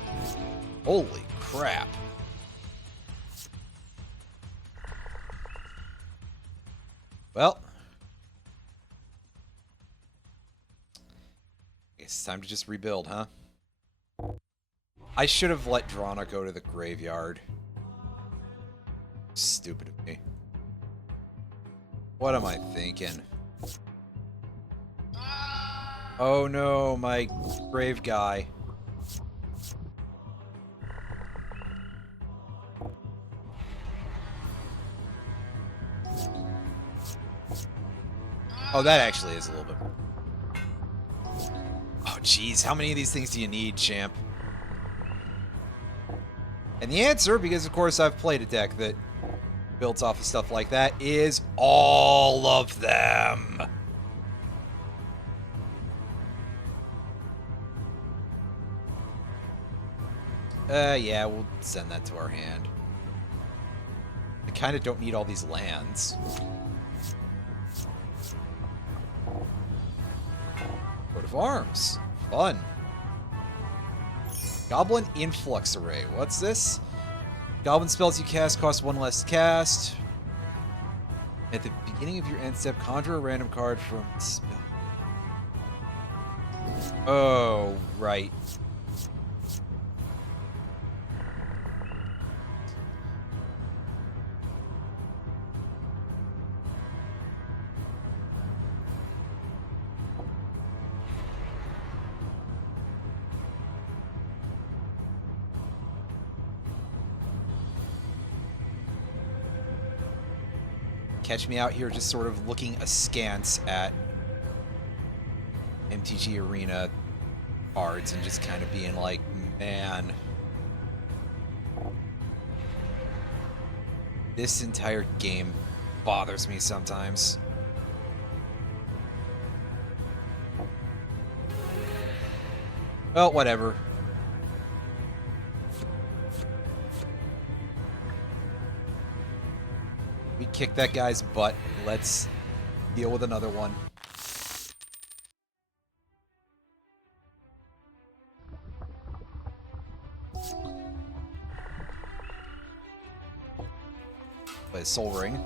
Holy crap. Well, it's time to just rebuild, huh? I should have let Drana go to the graveyard. Stupid of me. What am I thinking? Oh no, my grave guy. Oh, that actually is a little bit. Oh, jeez. How many of these things do you need, champ? And the answer, because of course I've played a deck that builds off of stuff like that, is all of them. Yeah, we'll send that to our hand. I kind of don't need all these lands. Coat of Arms. Fun. Goblin Influx Array. What's this? Goblin spells you cast cost 1 less to cast. At the beginning of your end step, conjure a random card from the spell. Oh, right. Catch me out here just sort of looking askance at MTG Arena cards and just kind of being like, man, this entire game bothers me sometimes. Well, whatever. We kicked that guy's butt. Let's deal with another one. Play Soul Ring.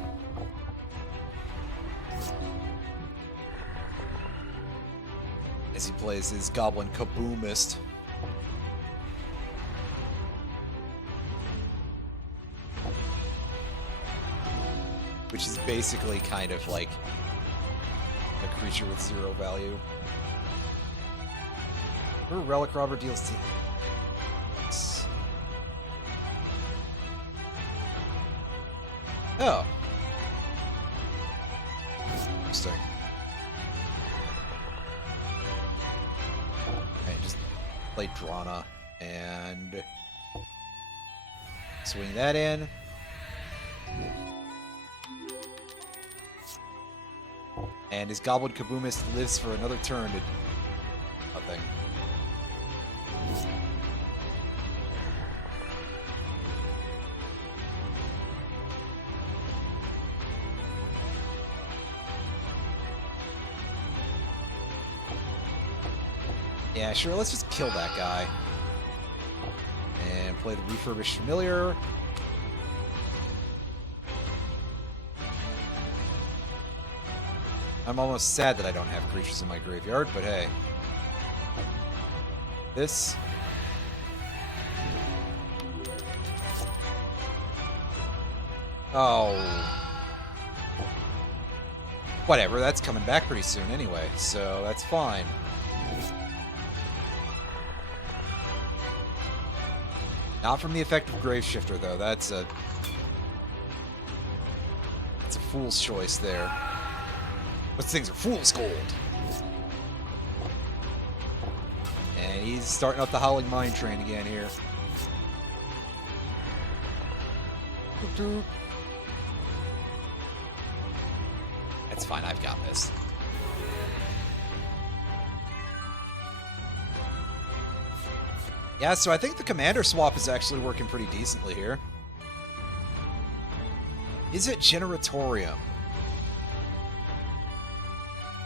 As he plays his Goblin Kaboomist. Which is basically kind of like a creature with 0 value. Or Relic Robber deals to... Oh. Interesting. Alright, just play Drana and swing that in. And his Goblin Kaboomist lives for another turn to nothing. Yeah, sure, let's just kill that guy. And play the Refurbished Familiar. I'm almost sad that I don't have creatures in my graveyard, but hey. This. Oh. Whatever, that's coming back pretty soon anyway, so that's fine. Not from the effective Graveshifter, though. That's a fool's choice there. Those things are fool's gold. And he's starting up the Howling Mine train again here. That's fine, I've got this. Yeah, so I think the commander swap is actually working pretty decently here. Is it Generatorium?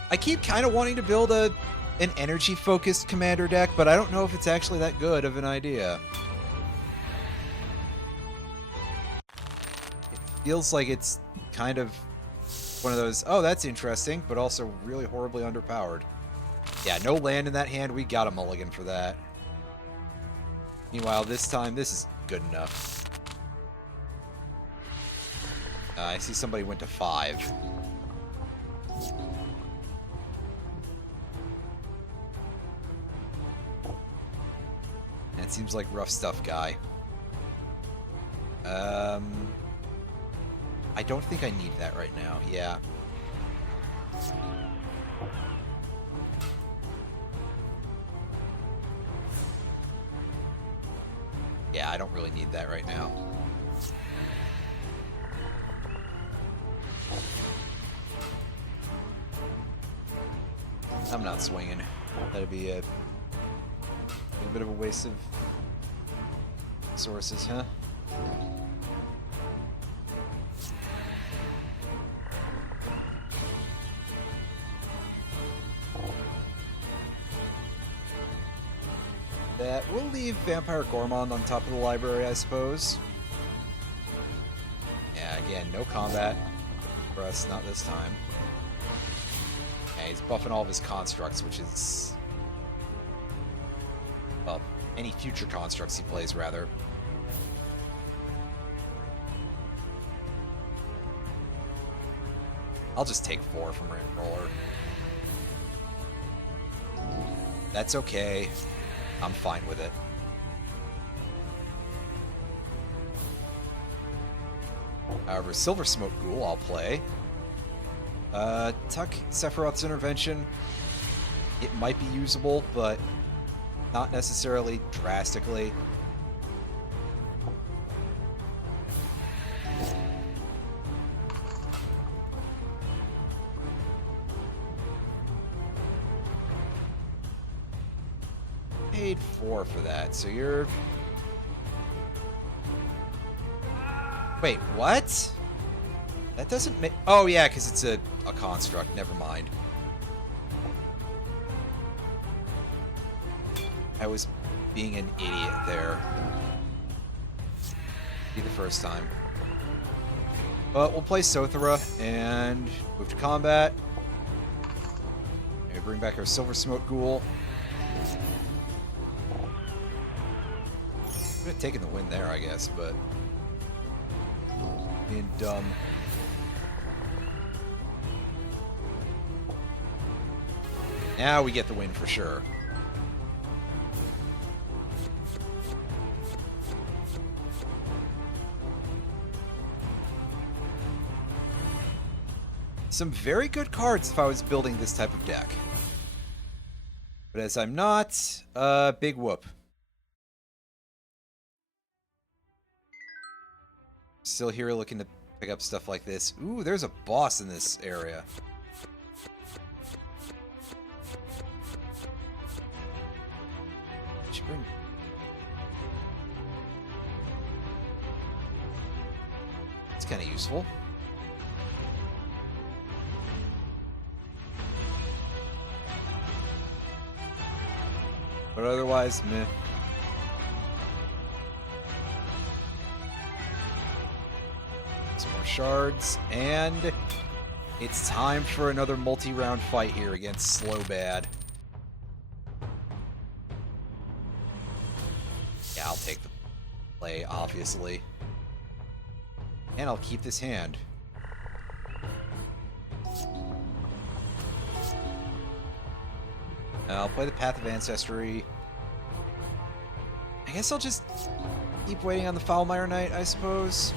I keep kind of wanting to build an energy-focused commander deck, but I don't know if it's actually that good of an idea. It feels like it's kind of one of those, oh, that's interesting, but also really horribly underpowered. Yeah, no land in that hand. We got a mulligan for that. Meanwhile, this time, this is good enough. I see somebody went to 5. And it seems like rough stuff guy. I don't think I need that right now. Yeah. Yeah, I don't really need that right now. I'm not swinging. That'd be a bit of a waste of resources, huh? That will leave Vampire Gormond on top of the library, I suppose. Yeah, again, no combat for us, not this time. Yeah, he's buffing all of his constructs, which is... well, any future constructs he plays, rather. I'll just take 4 from Rand Roller. That's okay. I'm fine with it. However, Silver Smoke Ghoul I'll play. Tuck Sephiroth's Intervention. It might be usable, but not necessarily drastically. Paid 4 for that, so you're... wait, what? That doesn't make... oh, yeah, because it's a construct. Never mind. I was being an idiot there. Be the first time. But we'll play Sothera and move to combat. Maybe bring back our Silver Smoke Ghoul. Could have taken the win there, I guess, but being dumb. Now we get the win for sure. Some very good cards if I was building this type of deck. But as I'm not, big whoop. Still here looking to pick up stuff like this. Ooh, there's a boss in this area. It's kind of useful. But otherwise, meh. Some more shards, and it's time for another multi-round fight here against Slowbad. Yeah, I'll take the play, obviously. And I'll keep this hand. I'll play the Path of Ancestry. I guess I'll just keep waiting on the Foulmire Knight, I suppose.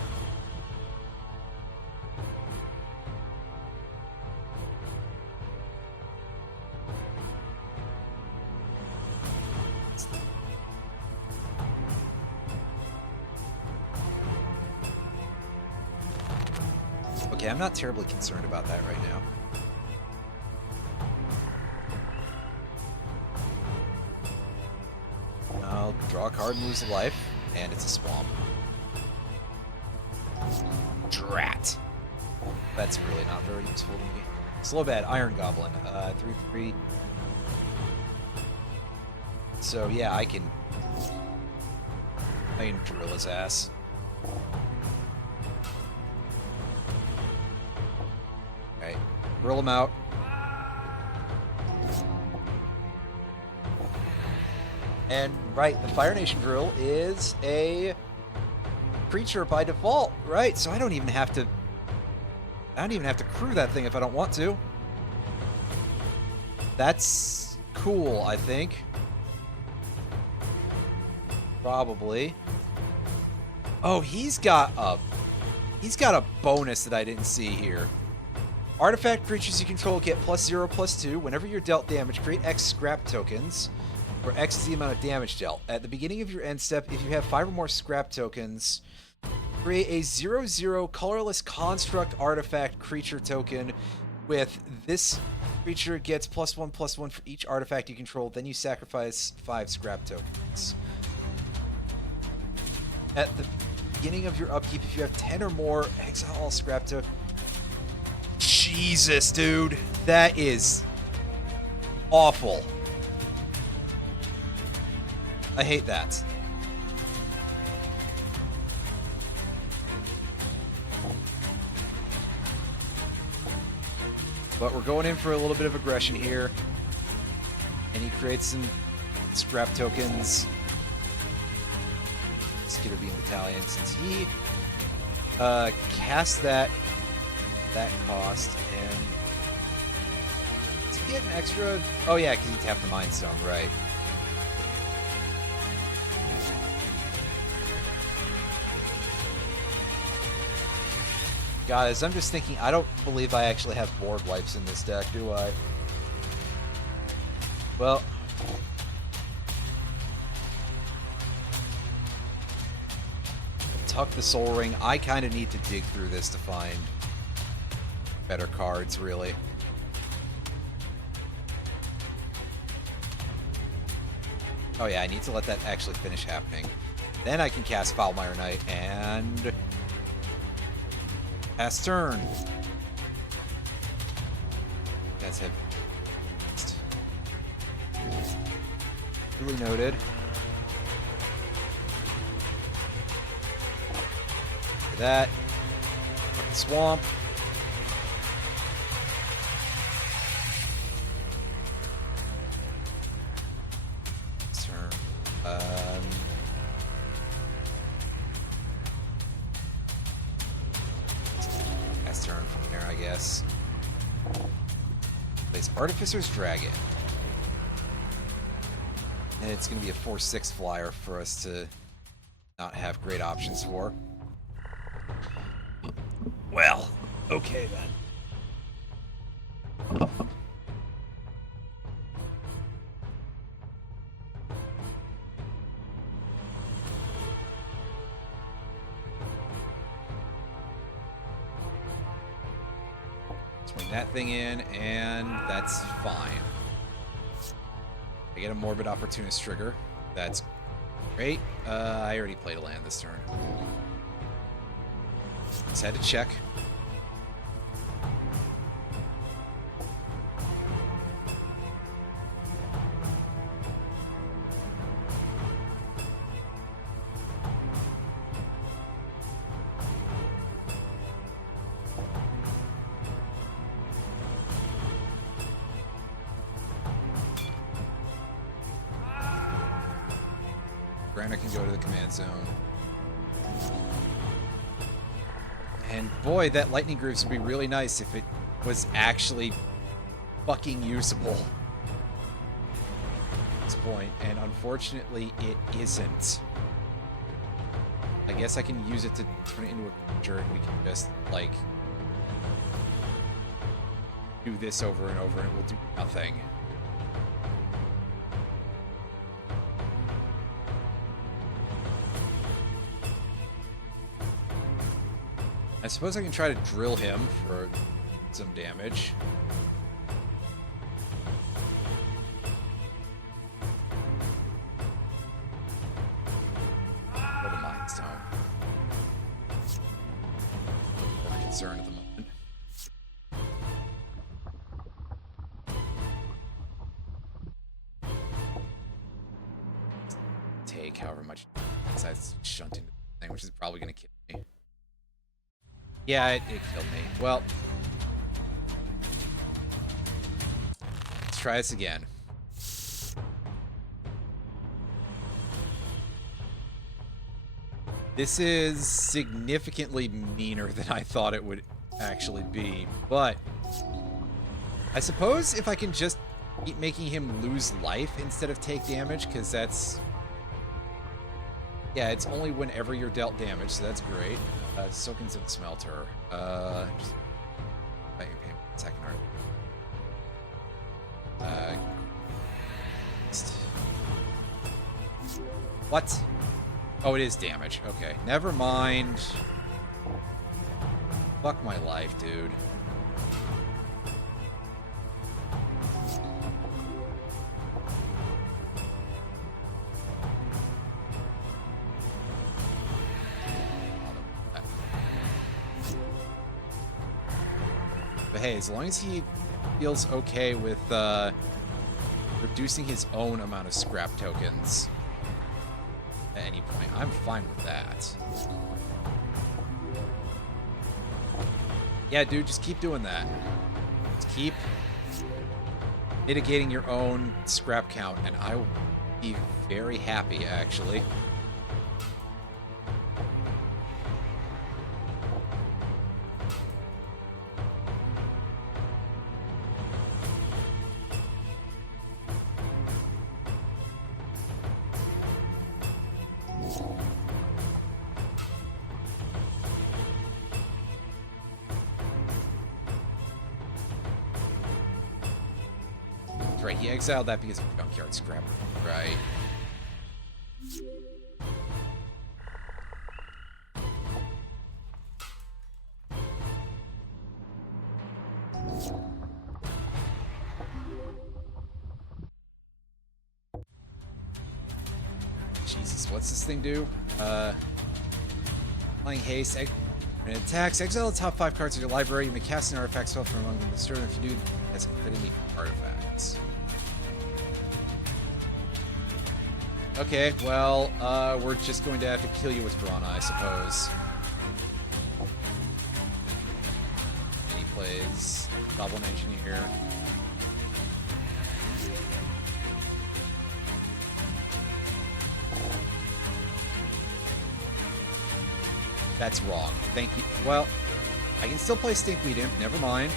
Okay, I'm not terribly concerned about that right now. I'll draw a card and lose a life, and it's a swamp. Drat. That's really not very useful to me. Slowbad, Iron Goblin, 3/3. So yeah, I can drill his ass. Drill them out. And right, the Fire Nation drill is a creature by default, right? So I don't even have to crew that thing if I don't want to. That's cool, I think. Probably. Oh, he's got a bonus that I didn't see here. Artifact creatures you control get +0/+2. Whenever you're dealt damage, create X scrap tokens, where X is the amount of damage dealt. At the beginning of your end step, if you have 5 or more scrap tokens, create a 0/0 colorless construct artifact creature token. With this creature gets +1/+1 for each artifact you control. Then you sacrifice 5 scrap tokens. At the beginning of your upkeep, if you have 10 or more, exile all scrap tokens. Jesus, dude. That is awful. I hate that. But we're going in for a little bit of aggression here. And he creates some scrap tokens. Skitter Beam Battalion, since he cast that cost, and does he get an extra? Oh yeah, because he tapped the Mind Stone, right? Guys, I'm just thinking, I don't believe I actually have board wipes in this deck, do I? Well, Tuck the Soul Ring. I kind of need to dig through this to find better cards, really. Oh yeah, I need to let that actually finish happening. Then I can cast Foulmire Knight and pass turn. You guys have really noted. That swamp. Turn. Pass turn from there, I guess. Place Artificer's Dragon. And it's going to be a 4/6 flyer for us to not have great options for. Well, okay then. Swing that thing in, and that's fine. I get a Morbid Opportunist trigger. That's great. I already played a land this turn. Just had to check. Grana can go to the command zone. And boy, that Lightning Grooves would be really nice if it was actually fucking usable at this point, and unfortunately it isn't. I guess I can use it to turn it into a creature and we can just, like, do this over and over and it will do nothing. I suppose I can try to drill him for some damage. Or the Mind Stone. More concern at the moment. Take however much besides shunting the thing, which is probably going to kill me. Yeah, it killed me. Well, try this again. This is significantly meaner than I thought it would actually be, but I suppose if I can just keep making him lose life instead of take damage, because that's... Yeah, it's only whenever you're dealt damage, so that's great. Soakins and Smelter. Just... Second art. What? Oh, it is damage. Okay, never mind. Fuck my life, dude. But hey, as long as he feels okay with reducing his own amount of scrap tokens at any point, I'm fine with that. Yeah, dude, just keep doing that. Just keep mitigating your own scrap count, and I will be very happy, actually. Right, he exiled that because of Junkyard Scrap. Right. Jesus, what's this thing do? Playing haste. When it attacks, exile the top 5 cards of your library. You may cast an artifact spell from among them. Disturb them. If you do, as infinity artifacts. Okay, well, we're just going to have to kill you with Piranha, I suppose. And he plays Goblin Engineer. That's wrong. Thank you. Well, I can still play Stinkweed Imp. Never mind.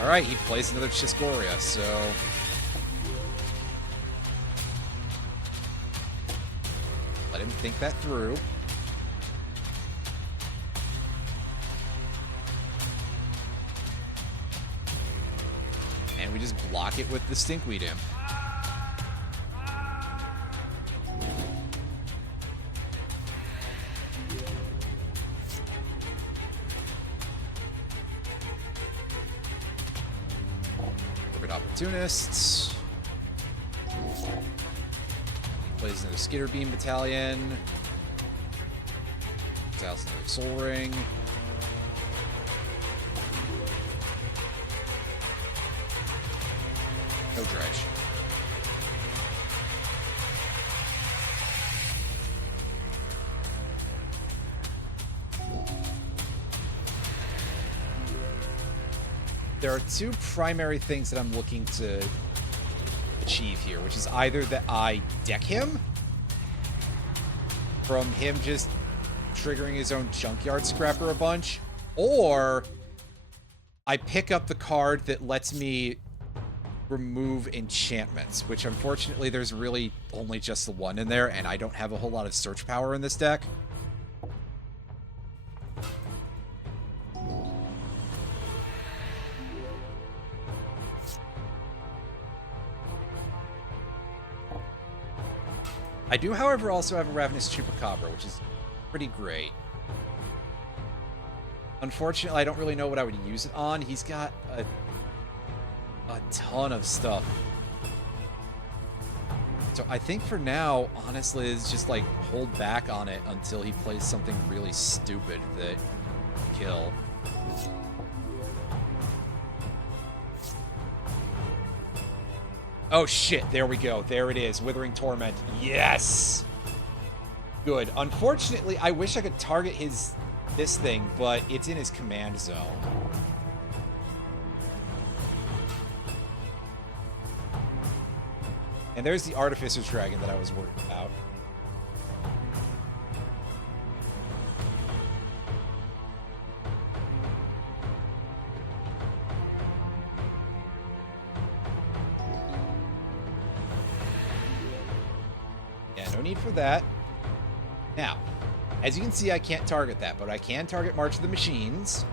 Alright, he plays another Chiscoria, so... Let him think that through. And we just block it with the Stinkweed Imp. Opportunists. He plays another Skitter Beam Battalion. Exiles another Soul Ring. No Dredge. There are two primary things that I'm looking to achieve here, which is either that I deck him from him just triggering his own Junkyard Scrapper a bunch, or I pick up the card that lets me remove enchantments, which unfortunately there's really only just the one in there, and I don't have a whole lot of search power in this deck. I do, however, also have a Ravenous Chupacabra, which is pretty great. Unfortunately, I don't really know what I would use it on. He's got a ton of stuff. So I think for now, honestly, is just like hold back on it until he plays something really stupid that kill. Oh shit, there we go. There it is. Withering Torment. Yes! Good. Unfortunately, I wish I could target this thing, but it's in his command zone. And there's the Artificer's Dragon that I was worried about. Yeah, no need for that. Now, as you can see, I can't target that, but I can target March of the Machines.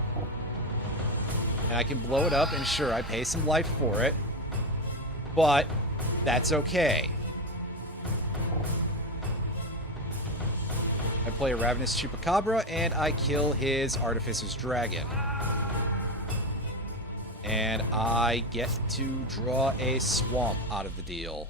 And I can blow it up, and sure, I pay some life for it. But that's okay. I play a Ravenous Chupacabra, and I kill his Artificer's Dragon. And I get to draw a Swamp out of the deal.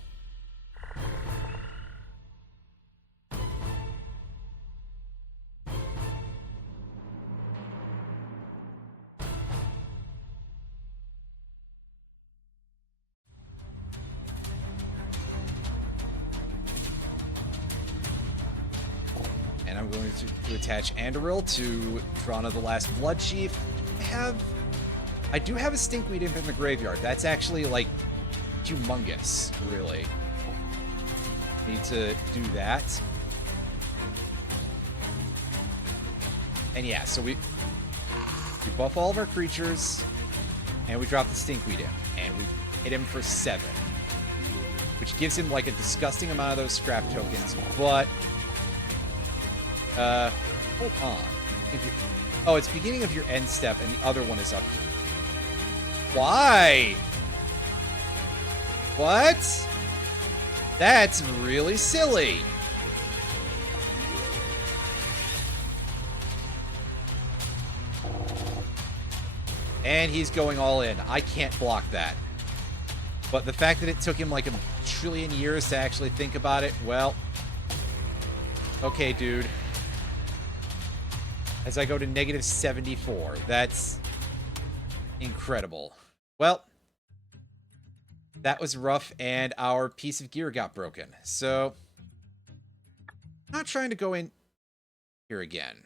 And I'm going to attach Andoril to Trana the Last Blood Chief. I do have a Stinkweed Imp in the graveyard. That's actually, like, humongous, really. Need to do that. And yeah, so we buff all of our creatures, and we drop the Stinkweed Imp, and we hit him for 7. Which gives him, like, a disgusting amount of those scrap tokens, but... hold on. Oh, it's beginning of your end step, and the other one is up here. Why? What? That's really silly. And he's going all in. I can't block that. But the fact that it took him like a trillion years to actually think about it, well... Okay, dude. As I go to negative 74. That's incredible. Well, that was rough, and our piece of gear got broken. So, not trying to go in here again.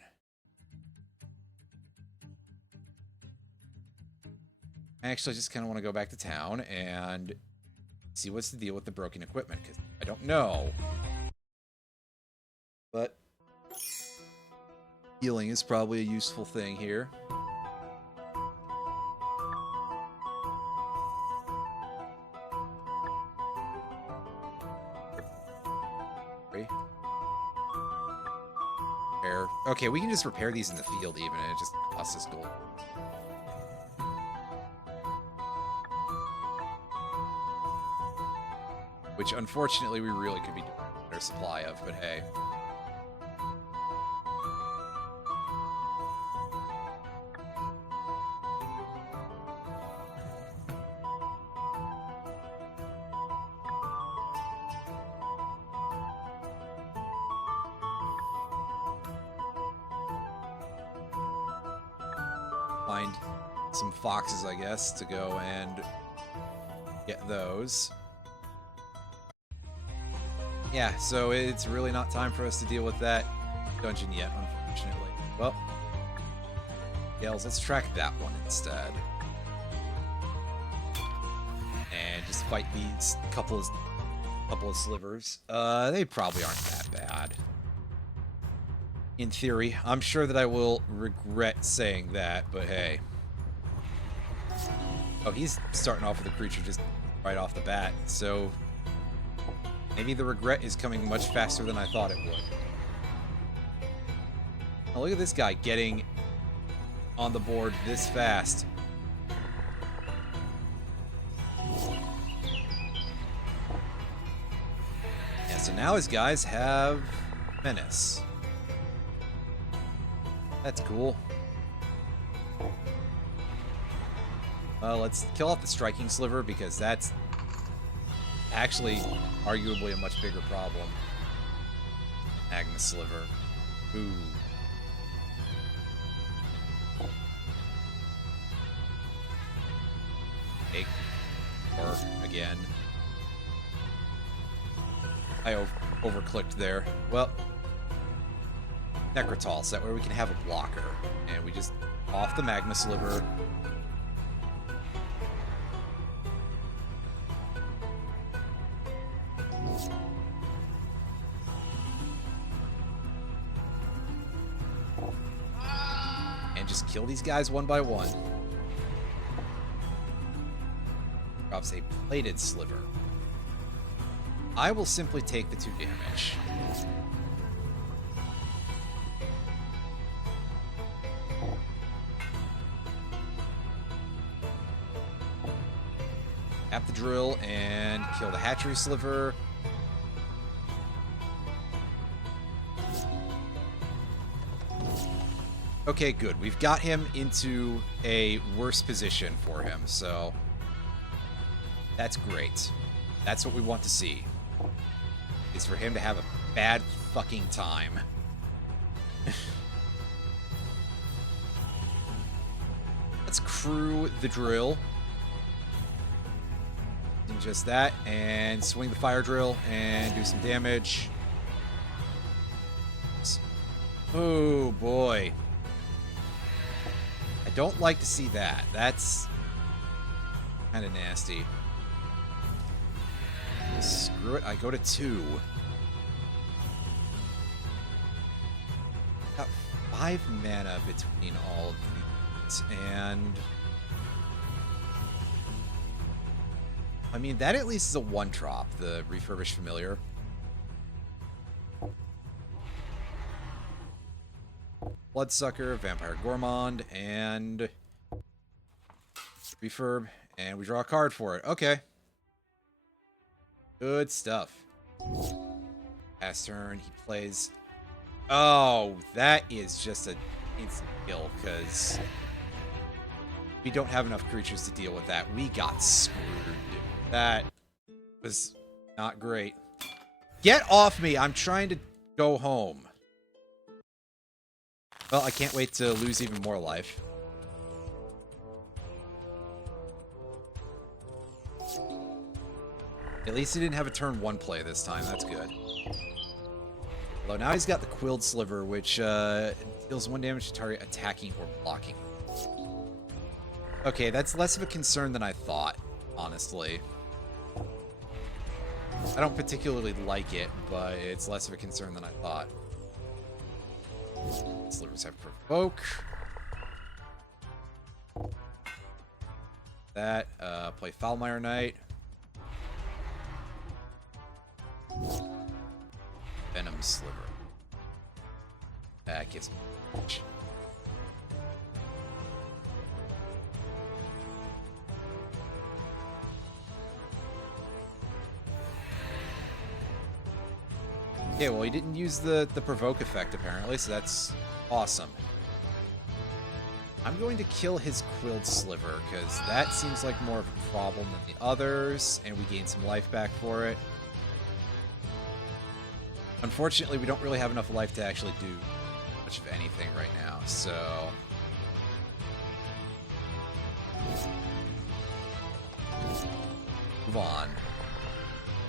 I actually just kind of want to go back to town and see what's the deal with the broken equipment, because I don't know. But healing is probably a useful thing here. Repair. Okay, we can just repair these in the field even, and it just costs us gold. Which, unfortunately, we really could be doing a better supply of, but hey. Find some foxes, I guess, to go and get those. Yeah, so it's really not time for us to deal with that dungeon yet, unfortunately. Well, Gales, let's track that one instead. And just fight these couple of slivers. They probably aren't that bad. In theory. I'm sure that I will regret saying that, but hey. Oh, he's starting off with a creature just right off the bat, so... maybe the regret is coming much faster than I thought it would. Now look at this guy getting on the board this fast. Yeah, so now his guys have Menace. That's cool. Let's kill off the Striking Sliver, because that's actually arguably a much bigger problem. Agnes Sliver. Ooh. Take. Or again. I overclicked there. Well, Necrotal, so that way we can have a blocker. And we just off the Magma Sliver. And just kill these guys one by one. Drops a Plated Sliver. I will simply take the 2 damage. Tap the drill and kill the Hatchery Sliver. Okay, good. We've got him into a worse position for him, so that's great. That's what we want to see, is for him to have a bad fucking time. Let's crew the drill. And just that, and swing the fire drill and do some damage. Oh boy. I don't like to see that. That's kind of nasty. Screw it, I go to 2. Got 5 mana between all of these, and I mean, that at least is a 1-drop, the Refurbished Familiar. Bloodsucker, Vampire Gourmand, and Refurb, and we draw a card for it. Okay. Good stuff. Pass turn, he plays... Oh, that is just an instant kill, because we don't have enough creatures to deal with that. We got screwed. That was not great. Get off me! I'm trying to go home. Well, I can't wait to lose even more life. At least he didn't have a turn 1 play this time. That's good. Although now he's got the Quilled Sliver, which deals 1 damage to target attacking or blocking. Okay, that's less of a concern than I thought, honestly. I don't particularly like it, but it's less of a concern than I thought. Slivers have Provoke. That, play Foulmire Knight. Venom Sliver. That gives me damage. Okay, well, he didn't use the provoke effect, apparently, so that's awesome. I'm going to kill his Quilled Sliver, because that seems like more of a problem than the others, and we gain some life back for it. Unfortunately, we don't really have enough life to actually do much of anything right now, so... Move on.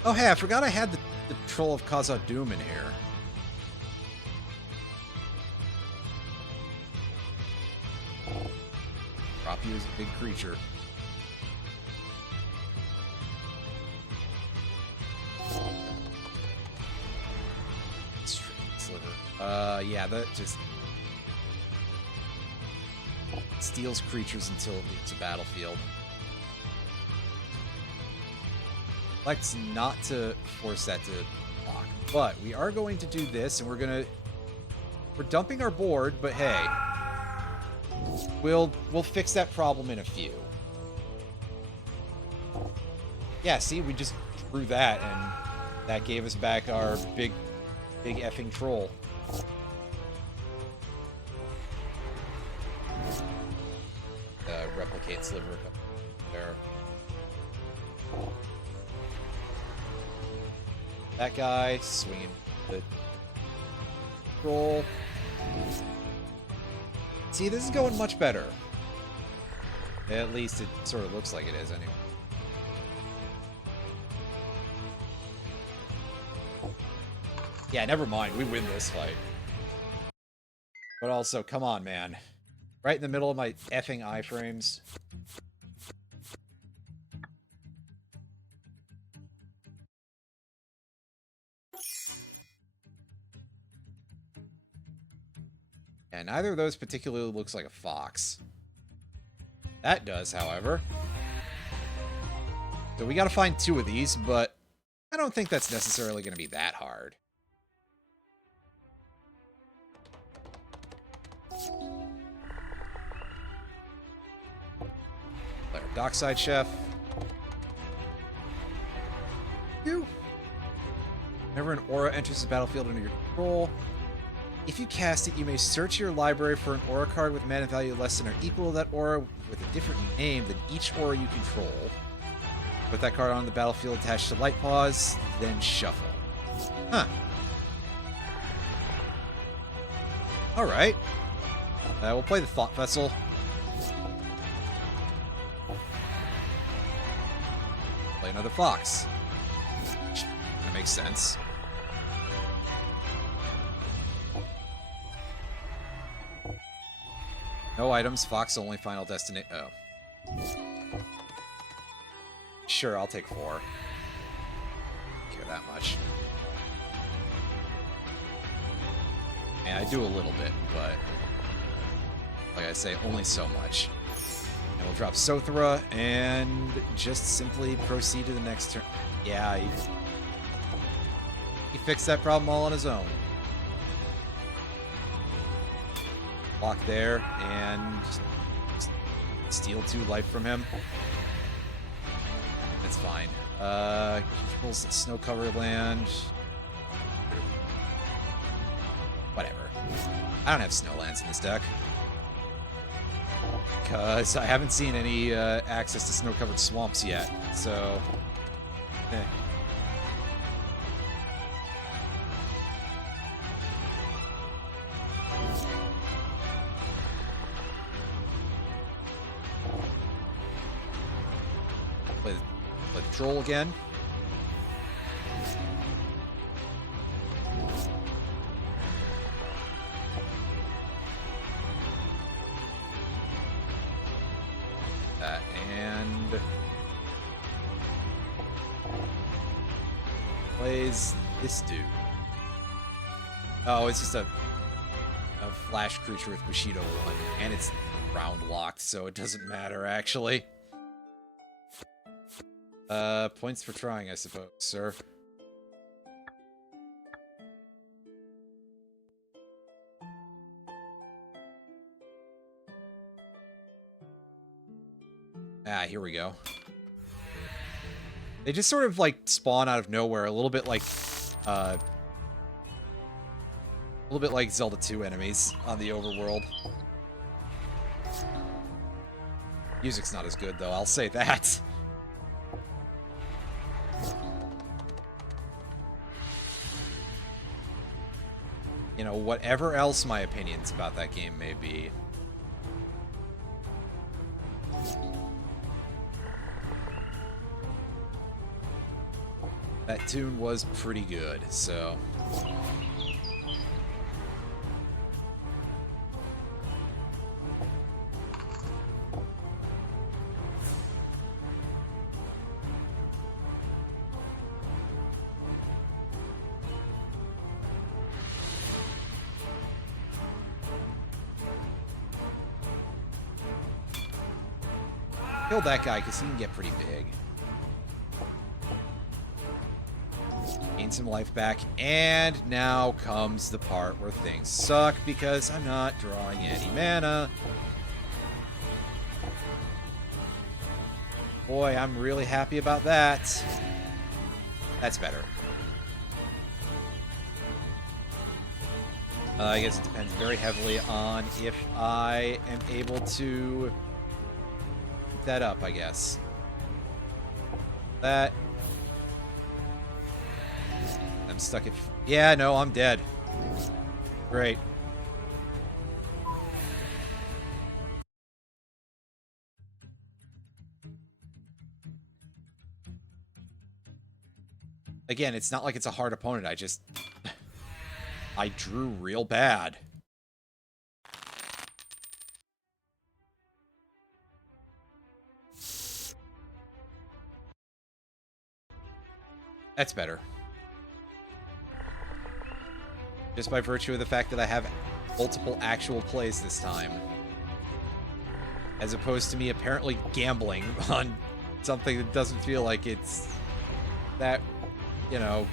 Oh, hey, I forgot I had the Troll of Khazad Doom in here. Drop you as a big creature. Sliver. Yeah, that just steals creatures until it leaves the battlefield. Elects not to force that to block, but we are going to do this, and we're dumping our board, but hey, we'll fix that problem in a few. Yeah, see, we just drew that, and that gave us back our big effing troll. Replicate Sliver there. That guy swinging the troll. See, this is going much better. At least it sort of looks like it is, anyway. Yeah, never mind. We win this fight. But also, come on, man. Right in the middle of my effing iframes. And neither of those particularly looks like a fox. That does, however. So we gotta find 2 of these, but I don't think that's necessarily gonna be that hard. Play our Dockside Chef. You. Whenever an aura enters the battlefield under your control, if you cast it, you may search your library for an aura card with mana value less than or equal to that aura with a different name than each aura you control. Put that card on the battlefield attached to Light Paws, then shuffle. Huh. Alright. We'll play the Thought Vessel. Play another Fox. That makes sense. No items, Fox only, Final Destination. Oh. Sure, I'll take 4. Don't care that much. And I do a little bit, but like I say, only so much. And we'll drop Sothra and just simply proceed to the next turn. Yeah, he fixed that problem all on his own. Block there and steal 2 life from him. That's fine. Controls the snow-covered land. Whatever. I don't have snowlands in this deck. Because I haven't seen any access to snow-covered swamps yet, so... Eh. Play the troll again. And plays this dude. Oh, it's just a flash creature with Bushido 1, and it's round locked, so it doesn't matter actually. Points for trying, I suppose, sir. Ah, here we go. They just sort of, like, spawn out of nowhere, a little bit like Zelda 2 enemies on the overworld. Music's not as good, though, I'll say that. You know, whatever else my opinions about that game may be. That tune was pretty good, so... Kill that guy, because he can get pretty big. Gain some life back, and now comes the part where things suck, because I'm not drawing any mana. Boy, I'm really happy about that. That's better. I guess it depends very heavily on if I am able to keep that up, I guess. That... I'm stuck at... Yeah, no, I'm dead. Great. Again, it's not like it's a hard opponent. I drew real bad. That's better. Just by virtue of the fact that I have multiple actual plays this time. As opposed to me apparently gambling on something that doesn't feel like it's that, you know,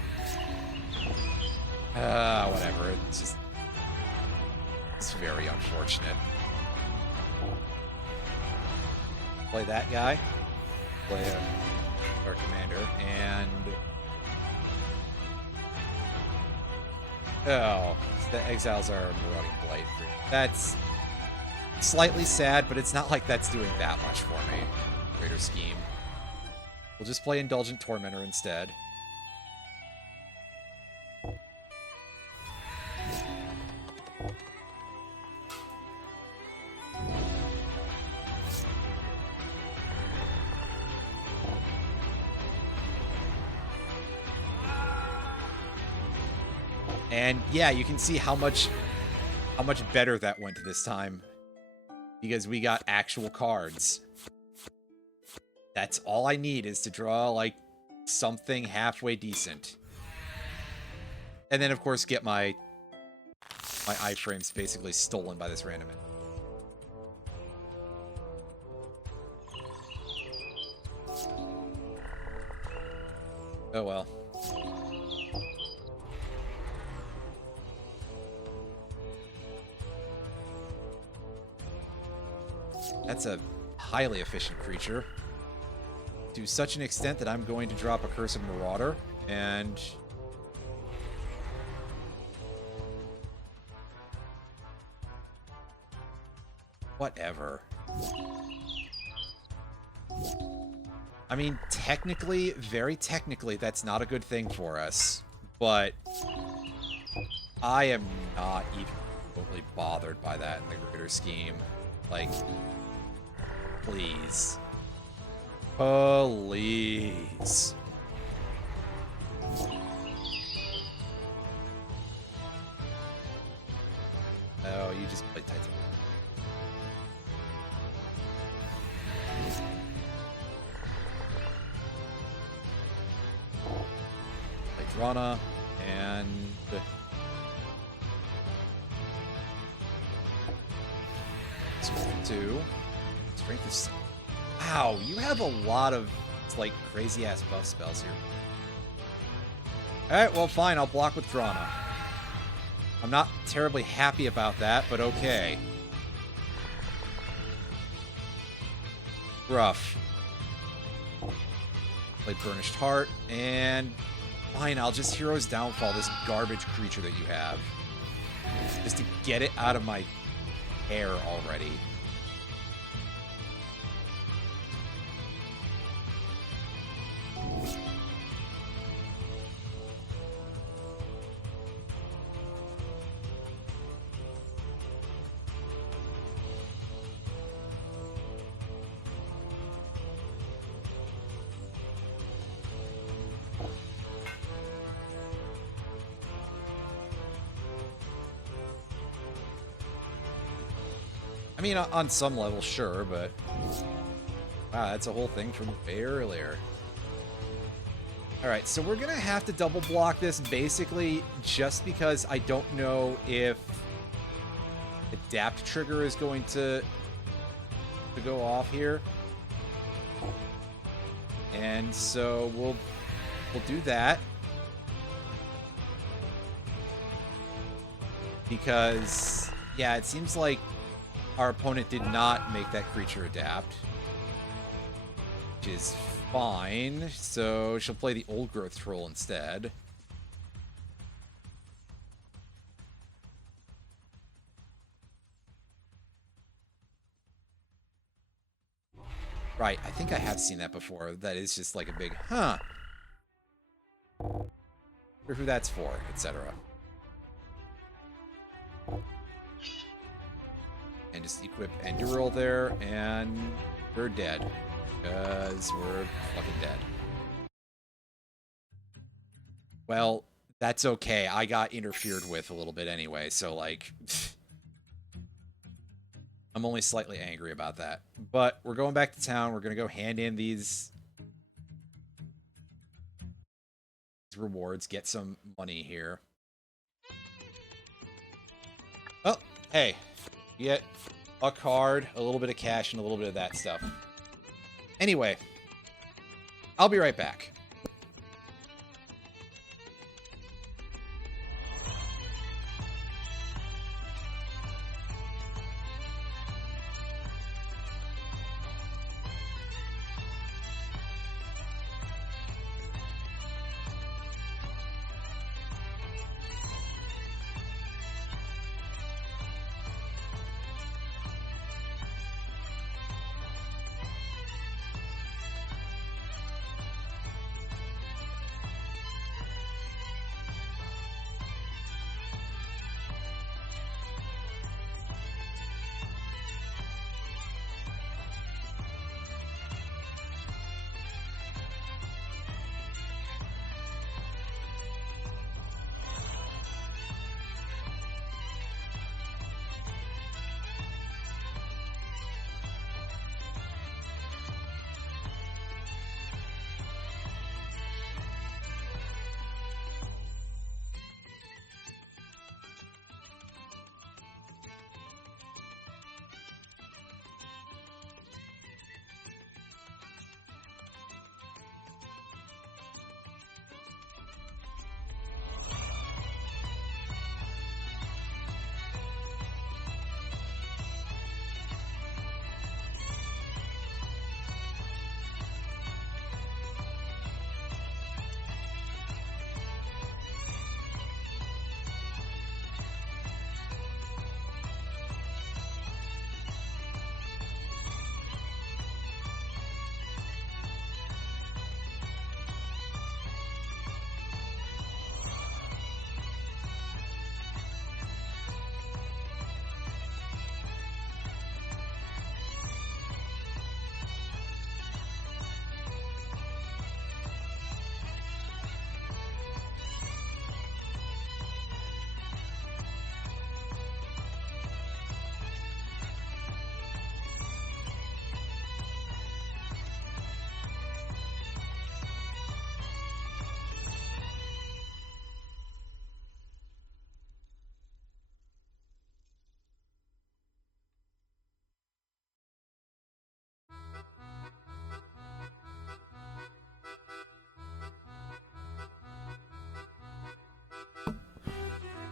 whatever. It's very unfortunate. Play that guy. Play our commander. And... oh, the exiles are Marauding Blight. That's slightly sad, but it's not like that's doing that much for me. Greater Scheme. We'll just play Indulgent Tormentor instead. And yeah, you can see how much better that went this time. Because we got actual cards. That's all I need, is to draw, like, something halfway decent. And then, of course, get my iframes basically stolen by this random. Oh well. That's a highly efficient creature. To such an extent that I'm going to drop a Curse of Marauder, and... whatever. I mean, technically, very technically, that's not a good thing for us. But I am not even totally bothered by that in the greater scheme. Like, please. Please. Oh, you just played Titan. Play Drana, and... Strength 2. Strength is... wow, you have a lot of, like, crazy-ass buff spells here. Alright, well, fine, I'll block with Drana. I'm not terribly happy about that, but okay. Rough. Play Burnished Heart, and... fine, I'll just Hero's Downfall this garbage creature that you have. Just to get it out of my hair already. I mean, on some level, sure, but... wow, that's a whole thing from way earlier. Alright, so we're gonna have to double block this, basically, just because I don't know if... Adapt Trigger is going to go off here. And so we'll do that. Because, yeah, it seems like our opponent did not make that creature adapt. Which is fine. So she'll play the Old Growth Troll instead. Right, I think I have seen that before. That is just like a big, huh. Or who that's for, etc. And just equip Endural there, and we're dead. Because we're fucking dead. Well, that's okay. I got interfered with a little bit anyway, so, like... I'm only slightly angry about that. But we're going back to town. We're going to go hand in these rewards, get some money here. Oh, hey. You get a card, a little bit of cash, and a little bit of that stuff. Anyway, I'll be right back.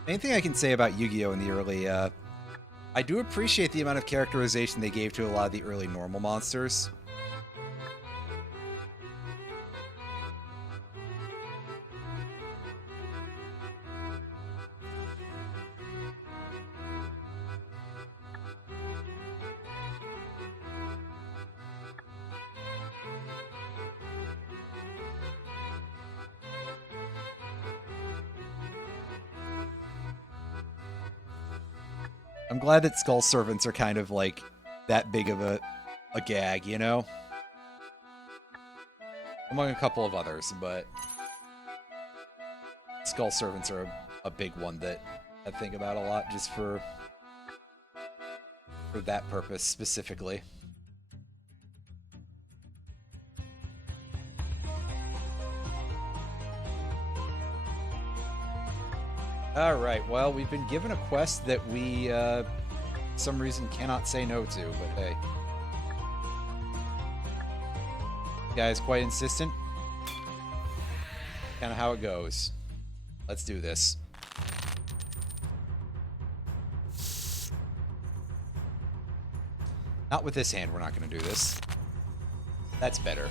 Anything I can say about Yu-Gi-Oh! In the early, I do appreciate the amount of characterization they gave to a lot of the early normal monsters. I'm glad that Skull Servants are kind of like that big of a gag, you know? Among a couple of others, but Skull Servants are a big one that I think about a lot just for that purpose specifically. Alright, well, we've been given a quest that we, for some reason, cannot say no to, but hey. Guy's quite insistent. Kind of how it goes. Let's do this. Not with this hand, we're not going to do this. That's better.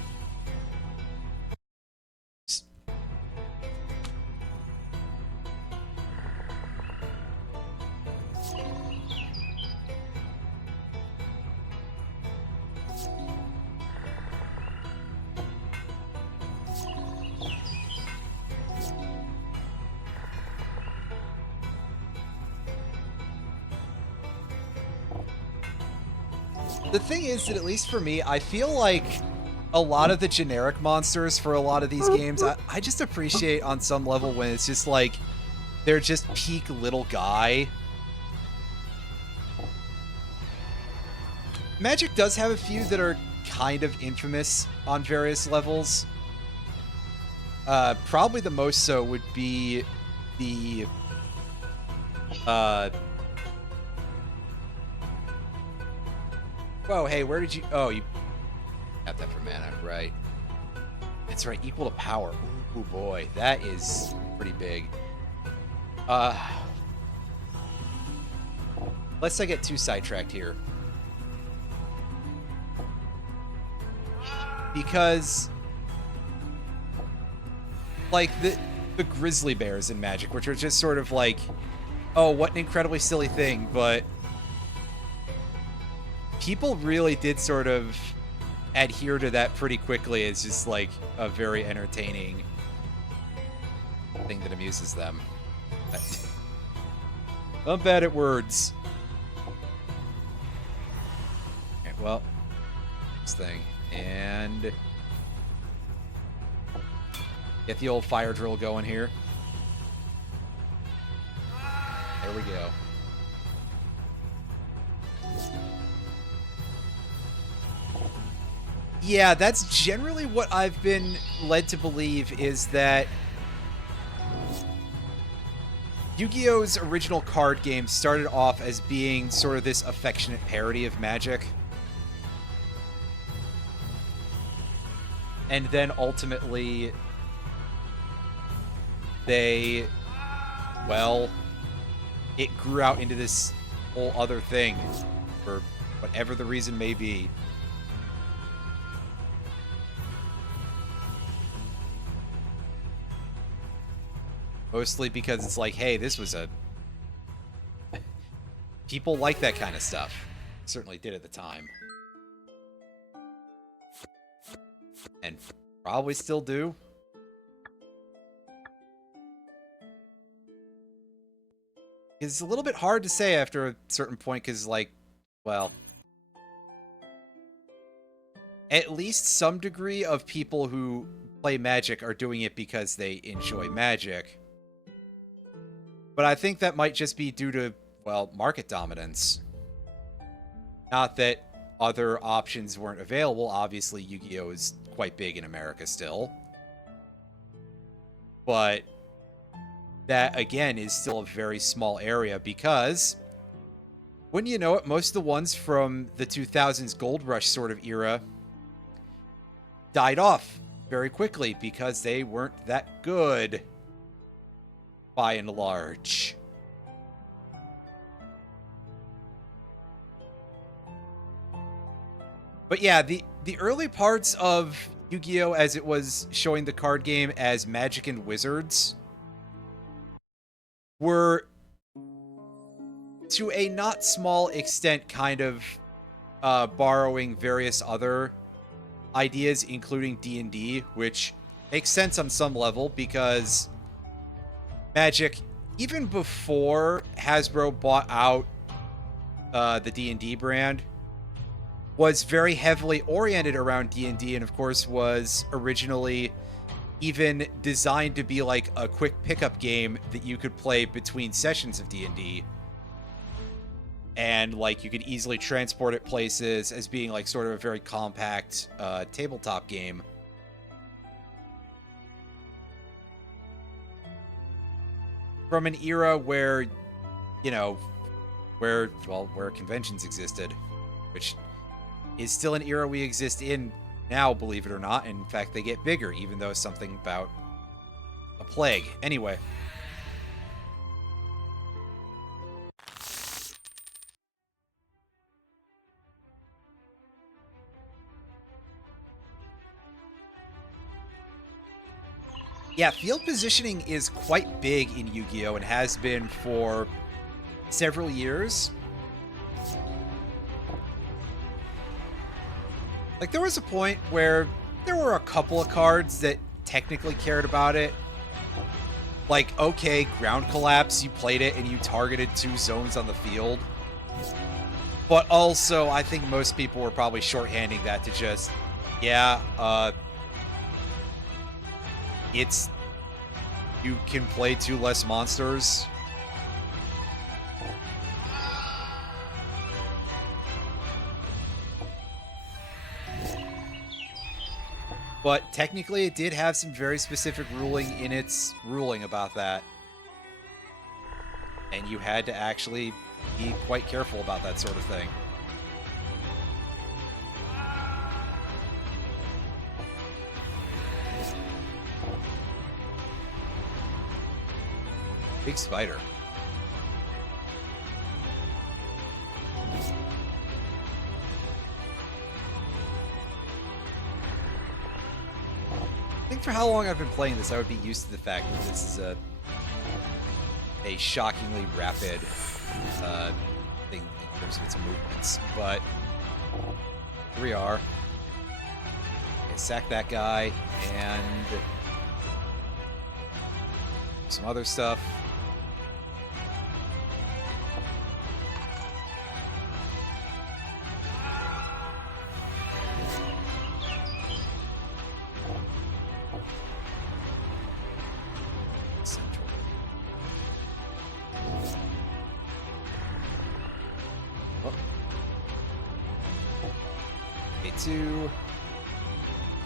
The thing is that, at least for me, I feel like a lot of the generic monsters for a lot of these games, I just appreciate on some level when it's just like, they're just peak little guy. Magic does have a few that are kind of infamous on various levels. Probably the most so would be the whoa, hey, where did you... Oh, you got that for mana, right? That's right, equal to power. Ooh, boy, that is pretty big. Lest I get too sidetracked here. Because, like, the grizzly bears in Magic, which are just sort of like, oh, what an incredibly silly thing, but people really did sort of adhere to that pretty quickly. It's just like a very entertaining thing that amuses them. I'm bad at words. Okay, well, this thing. And get the old fire drill going here. There we go. Yeah, that's generally what I've been led to believe, is that Yu-Gi-Oh's original card game started off as being sort of this affectionate parody of Magic. And then ultimately, they, well, it grew out into this whole other thing, for whatever the reason may be. Mostly because it's like, hey, this was a... People like that kind of stuff. Certainly did at the time. And probably still do. It's a little bit hard to say after a certain point, because, like, well... At least some degree of people who play Magic are doing it because they enjoy Magic. But I think that might just be due to, well, market dominance. Not that other options weren't available. Obviously, Yu-Gi-Oh! Is quite big in America still. But that, again, is still a very small area because, wouldn't you know it, most of the ones from the 2000s Gold Rush sort of era died off very quickly because they weren't that good, by and large. But yeah, the early parts of Yu-Gi-Oh! As it was showing the card game as Magic and Wizards were, to a not small extent, kind of borrowing various other ideas, including D&D, which makes sense on some level because Magic, even before Hasbro bought out the D&D brand, was very heavily oriented around D&D, and of course was originally even designed to be like a quick pickup game that you could play between sessions of D&D. And like you could easily transport it places as being like sort of a very compact tabletop game. From an era where, you know, where conventions existed, which is still an era we exist in now, believe it or not. In fact, they get bigger, even though something about a plague. Anyway. Yeah, field positioning is quite big in Yu-Gi-Oh! And has been for several years. Like, there was a point where there were a couple of cards that technically cared about it. Like, okay, Ground Collapse, you played it and you targeted 2 zones on the field. But also, I think most people were probably shorthanding that to just, yeah, it's, you can play 2 less monsters. But technically, it did have some very specific ruling in its ruling about that. And you had to actually be quite careful about that sort of thing. Big spider. I think for how long I've been playing this, I would be used to the fact that this is a shockingly rapid thing in terms of its movements. But here we are. Okay, sack that guy and some other stuff.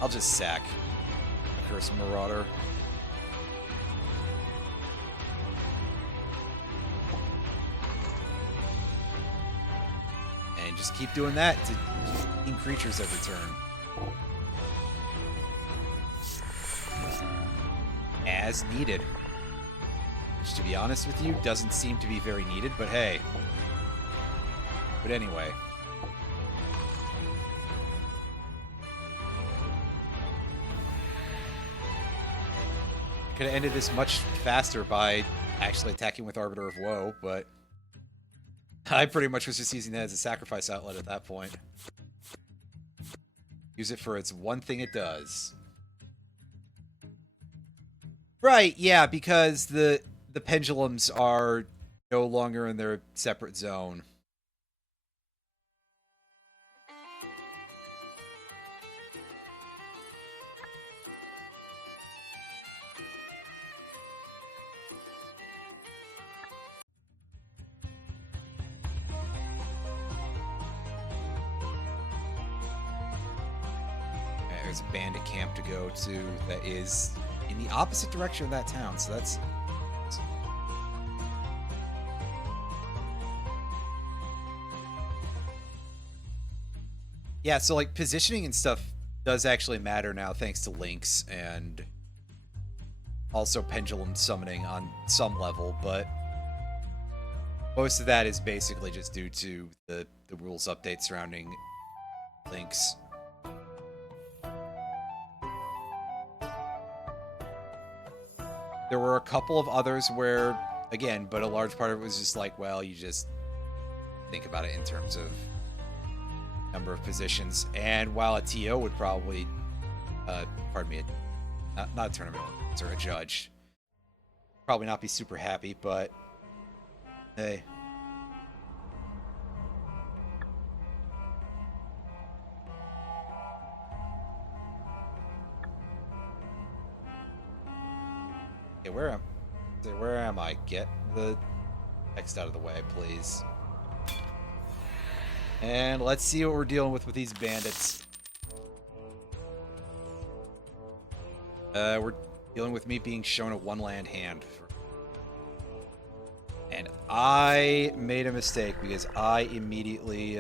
I'll just sack a Curse Marauder. And just keep doing that to keep creatures every turn. As needed. Which, to be honest with you, doesn't seem to be very needed, but hey. But anyway. Could have ended this much faster by actually attacking with Arbiter of Woe, but I pretty much was just using that as a sacrifice outlet at that point. Use it for its one thing it does. Right, yeah, because the pendulums are no longer in their separate zone. There's a bandit camp to go to that is in the opposite direction of that town, so that's... Yeah, so like positioning and stuff does actually matter now thanks to links and also pendulum summoning on some level, but most of that is basically just due to the rules update surrounding links. There were a couple of others where, again, but a large part of it was just like, well, you just think about it in terms of number of positions. And while a TO would probably, pardon me, not a tournament or a judge, probably not be super happy, but hey. Okay, where am I? Get the text out of the way, please. And let's see what we're dealing with these bandits. We're dealing with me being shown a one-land hand. And I made a mistake because I immediately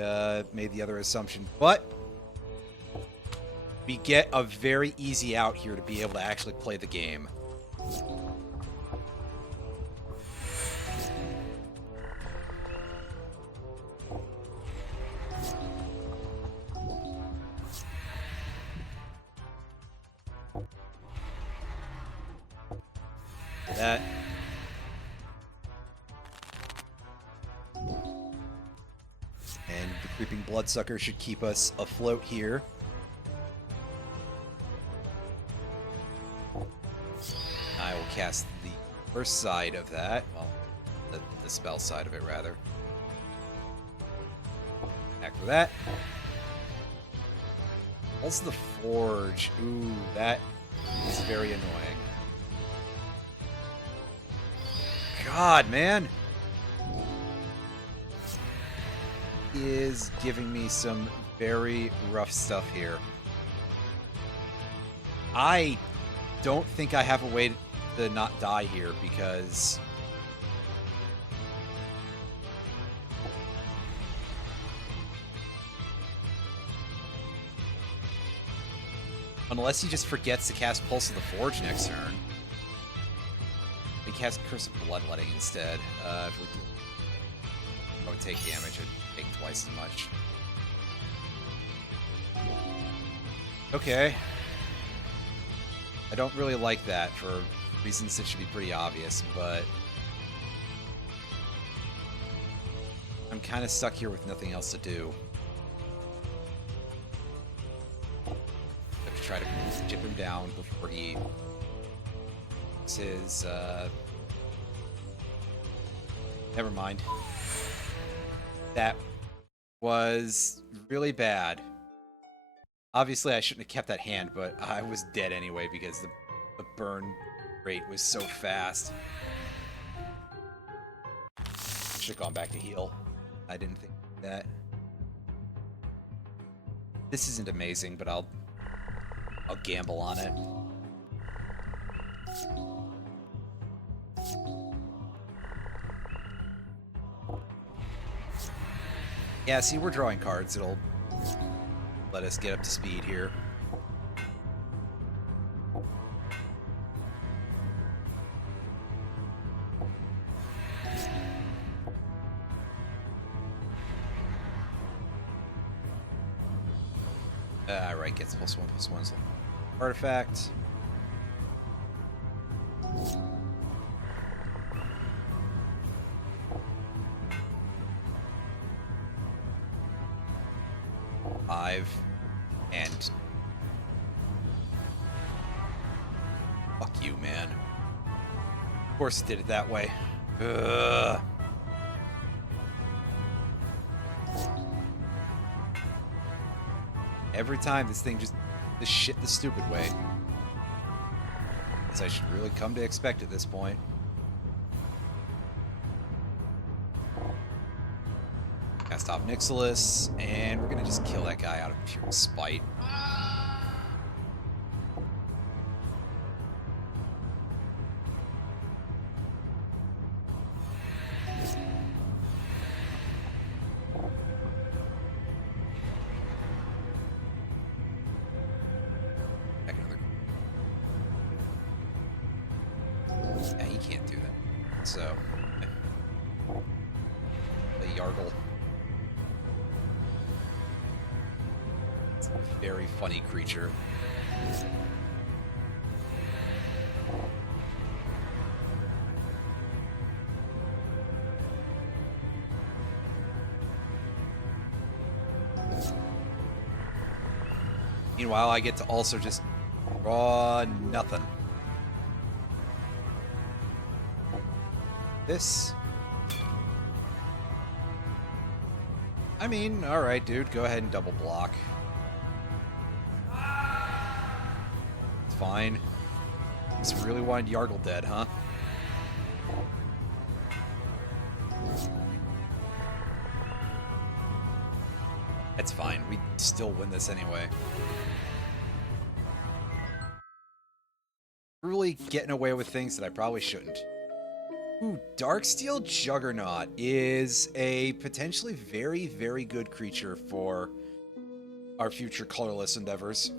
made the other assumption. But we get a very easy out here to be able to actually play the game. That. And the creeping bloodsucker should keep us afloat here. I will cast the first side of that. Well, the spell side of it, rather. Back for that. Also the Forge. Ooh, that is very annoying. God, man! He is giving me some very rough stuff here. I don't think I have a way to not die here because... Unless he just forgets to cast Pulse of the Forge next turn. He casts Curse of Bloodletting instead. If we I would take damage, I'd take twice as much. Okay. I don't really like that for reasons that should be pretty obvious, but... I'm kind of stuck here with nothing else to do. I have to try to chip him down before he... his, Never mind. That was really bad. Obviously, I shouldn't have kept that hand, but I was dead anyway because the burn rate was so fast. Should have gone back to heal. I didn't think that. This isn't amazing, but I'll gamble on it. Yeah, see, we're drawing cards. It'll let us get up to speed here. Right, gets +1/+1 artifact. And fuck you, man. Of course it did it that way. Ugh. Every time this thing just shit the stupid way. As I should really come to expect at this point. Cast off Nixilis, and we're gonna just kill that guy out of pure spite. Yeah, he can't do that. So, the Yargle. It's a very funny creature. Meanwhile, I get to also just draw nothing. This... I mean, alright, dude, go ahead and double block. It's fine. Just really wanted Yargle dead, huh? That's fine. We still win this anyway. Really getting away with things that I probably shouldn't. Ooh, Darksteel Juggernaut is a potentially very, very good creature for our future colorless endeavors.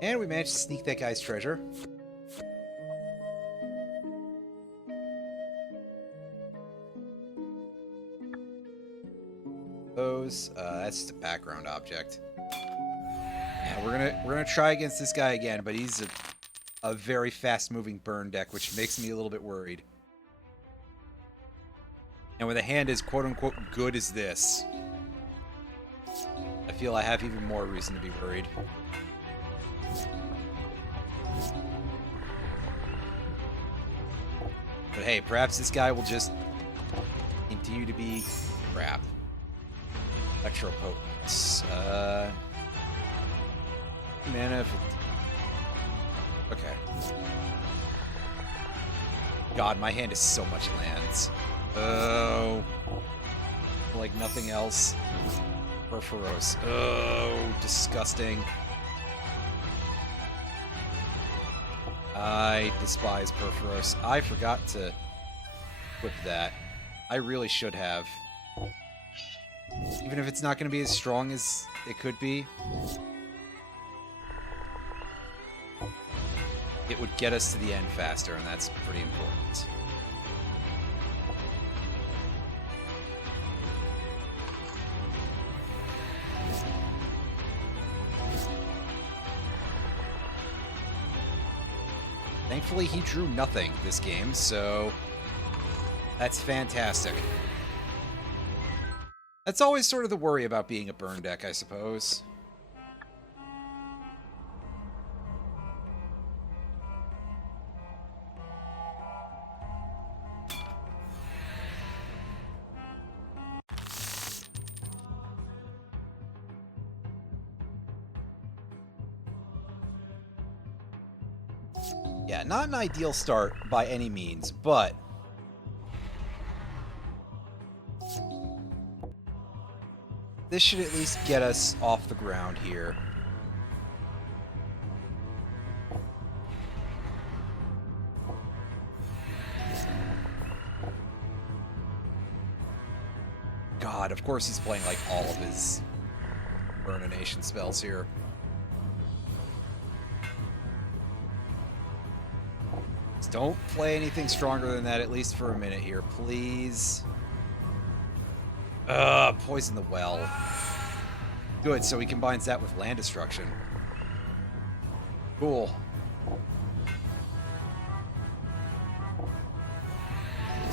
And we managed to sneak that guy's treasure. That's just a background object. Yeah, we're gonna try against this guy again, but he's a very fast-moving burn deck, which makes me a little bit worried. And when the hand is quote-unquote good as this, I feel I have even more reason to be worried. But hey, perhaps this guy will just continue to be crap. Electro potent. Mana if it... Okay. God, my hand is so much lands. Oh. Like nothing else. Perforos. Oh, disgusting. I despise Perforos. I forgot to equip that. I really should have. Even if it's not going to be as strong as it could be. It would get us to the end faster, and that's pretty important. Thankfully, he drew nothing this game, so that's fantastic. That's always sort of the worry about being a burn deck, I suppose. Yeah, not an ideal start by any means, but this should at least get us off the ground here. God, of course he's playing like all of his Burnination spells here. Don't play anything stronger than that, at least for a minute here, please. Poison the well. Good, so he combines that with land destruction. Cool.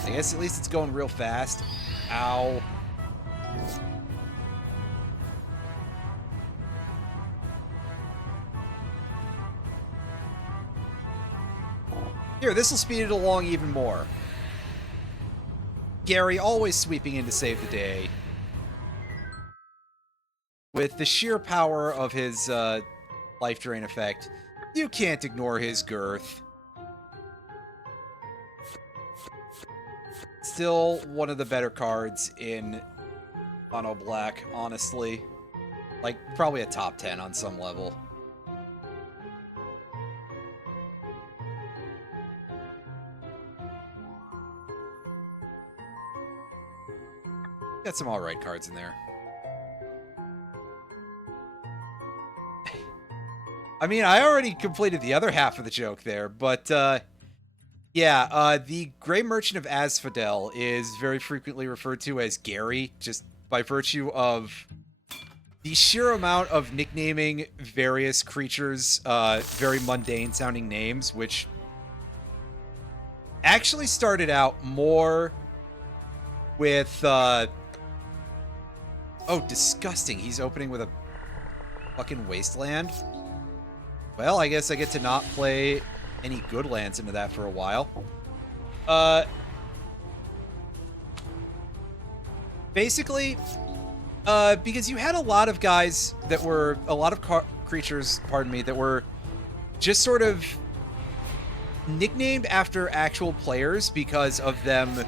I guess at least it's going real fast. Ow. Here, this will speed it along even more. Gary always sweeping in to save the day. With the sheer power of his life drain effect, you can't ignore his girth. Still one of the better cards in Mono Black, honestly. Like, probably a top 10 on some level. Got some alright cards in there. I mean, I already completed the other half of the joke there, but, yeah, the Grey Merchant of Asphodel is very frequently referred to as Gary, just by virtue of the sheer amount of nicknaming various creatures, very mundane-sounding names, which actually started out more with, oh, disgusting. He's opening with a fucking wasteland. Well, I guess I get to not play any good lands into that for a while. Basically, because you had a lot of guys that were, a lot of creatures, pardon me, that were just sort of nicknamed after actual players because of them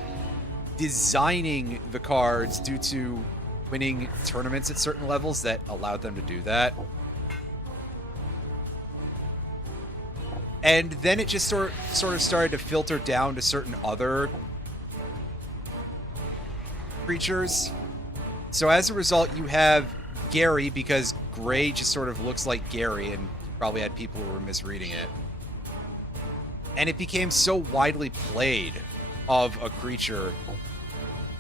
designing the cards due to winning tournaments at certain levels that allowed them to do that. And then it just sort of started to filter down to certain other creatures. So as a result, you have Gary, because Gray just sort of looks like Gary, and you probably had people who were misreading it. And it became so widely played of a creature,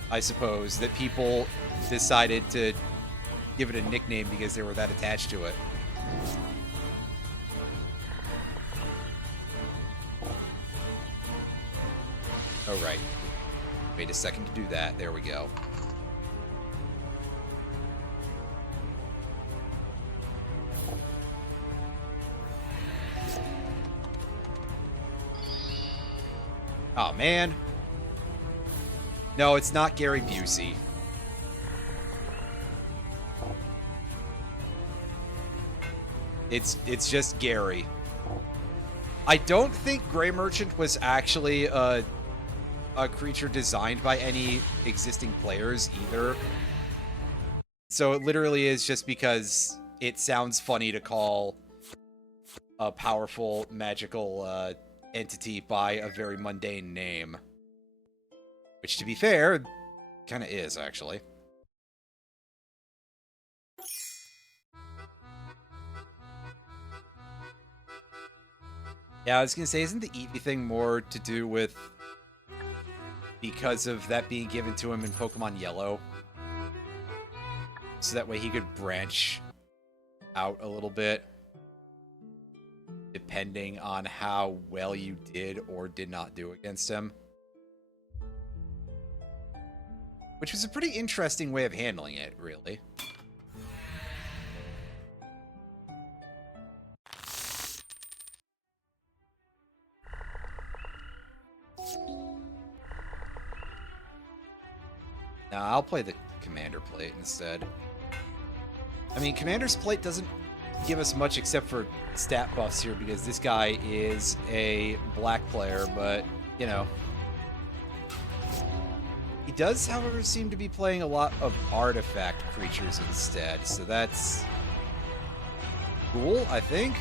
I suppose, that people decided to give it a nickname because they were that attached to it. Oh, right. Wait a second to do that. There we go. Oh, man. No, it's not Gary Busey. It's just Gary. I don't think Grey Merchant was actually a creature designed by any existing players either. So it literally is just because it sounds funny to call a powerful magical entity by a very mundane name. Which, to be fair, kind of is, actually. Yeah, I was gonna say, isn't the Eevee thing more to do with because of that being given to him in Pokemon Yellow? So that way he could branch out a little bit, depending on how well you did or did not do against him. Which was a pretty interesting way of handling it, really. Now, I'll play the Commander Plate instead. I mean, Commander's Plate doesn't give us much except for stat buffs here because this guy is a black player, but, you know. He does, however, seem to be playing a lot of artifact creatures instead, so that's cool, I think.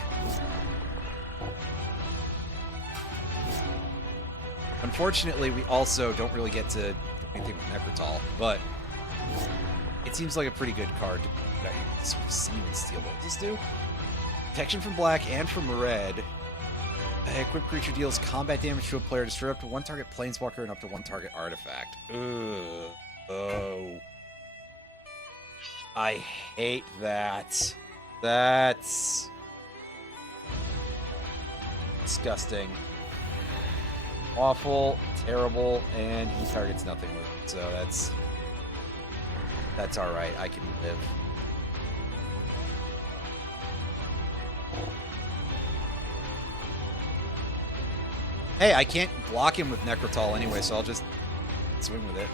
Unfortunately, we also don't really get to do anything with Necrotal, but it seems like a pretty good card to put out here. Seeming Steel. What does this do? Protection from black and from red. Equipped creature deals combat damage to a player, destroy up to one target planeswalker and up to one target artifact. Ugh. Oh. I hate that. That's disgusting. Awful, terrible, and he targets nothing with it, so that's alright. I can live. Hey, I can't block him with Necrotal anyway, so I'll just swing with it.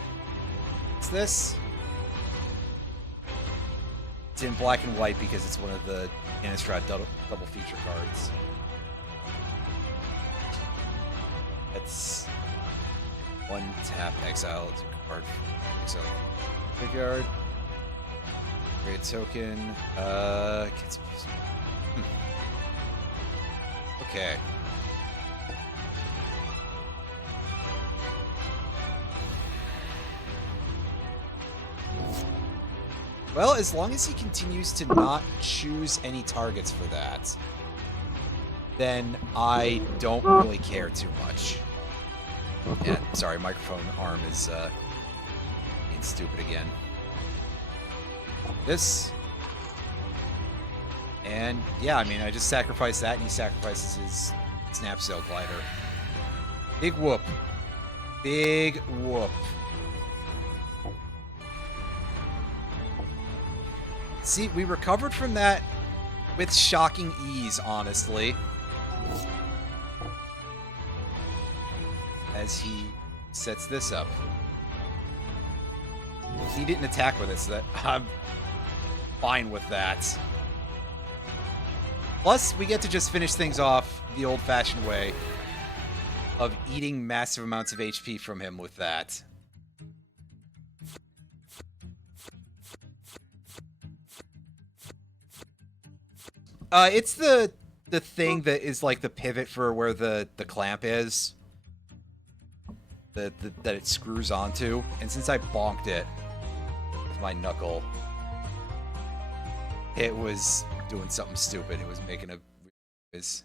What's this? It's in black and white because it's one of the Innistrad double feature cards. That's one tap exile. It's a card from exile. Graveyard. Create a token. Okay. Well, as long as he continues to not choose any targets for that, then I don't really care too much. Yeah, sorry, microphone arm is being stupid again. This. And yeah, I mean, I just sacrifice that and he sacrifices his Snap Cell Glider. Big whoop. Big whoop. See, we recovered from that with shocking ease, honestly. As he sets this up. He didn't attack with it, so that I'm fine with that. Plus, we get to just finish things off the old-fashioned way of eating massive amounts of HP from him with that. It's the thing that is like the pivot for where the clamp is. That it screws onto. And since I bonked it with my knuckle, it was doing something stupid. It was making a noise.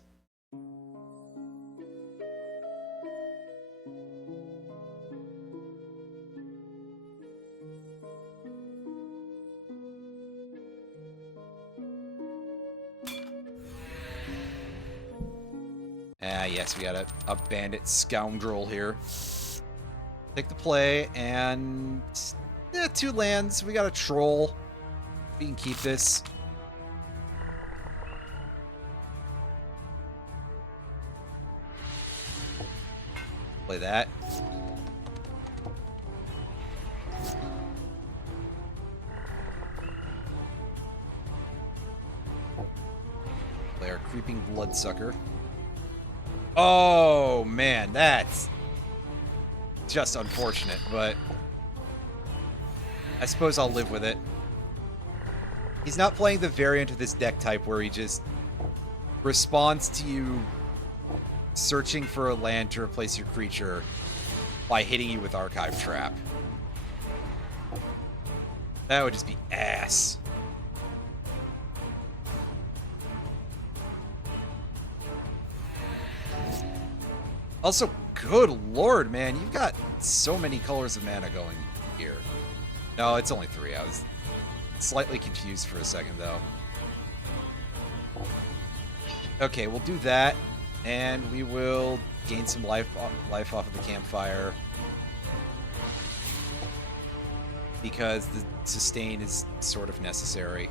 Yes, we got a bandit scoundrel here. Take the play, and 2 lands. We got a troll. We can keep this. Play that. Bloodsucker. Oh, man, that's just unfortunate, but I suppose I'll live with it. He's not playing the variant of this deck type where he just responds to you searching for a land to replace your creature by hitting you with Archive Trap. That would just be ass. Also, good lord, man, you've got so many colors of mana going here. No, it's only 3. I was slightly confused for a second, though. Okay, we'll do that, and we will gain some life off of the campfire. Because the sustain is sort of necessary.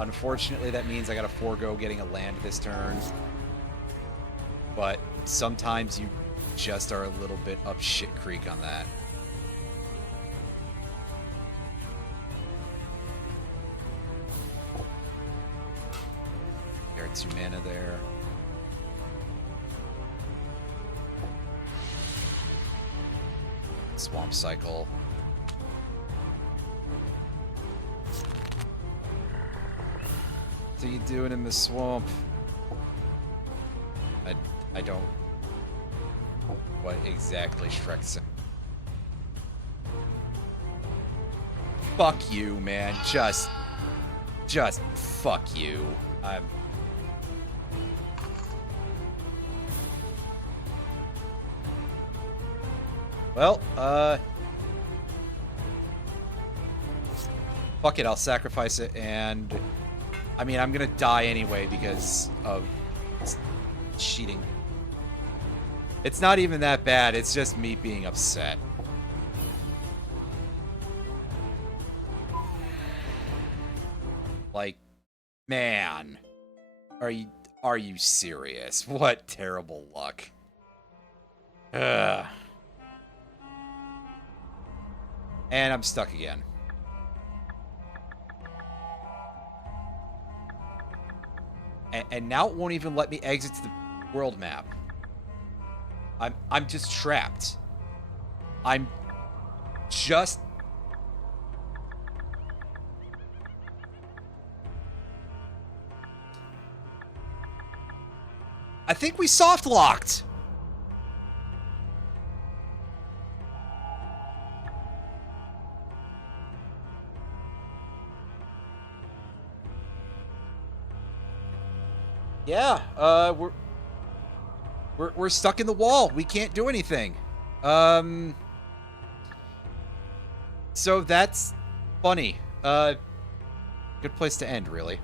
Unfortunately, that means I gotta forego getting a land this turn. But sometimes you just are a little bit up shit creek on that. There are 2 mana there. Swamp Cycle. What are you doing in the swamp? I don't... What exactly Shrek's... Fuck you, man. Just fuck you. Well, fuck it, I'll sacrifice it, and... I mean, I'm gonna die anyway because of cheating. It's not even that bad, it's just me being upset. Like, man. Are you serious? What terrible luck. Ugh. And I'm stuck again. And now it won't even let me exit to the world map. I'm just trapped. I'm just... I think we soft-locked! Yeah, we're stuck in the wall. We can't do anything. So that's funny. Good place to end, really.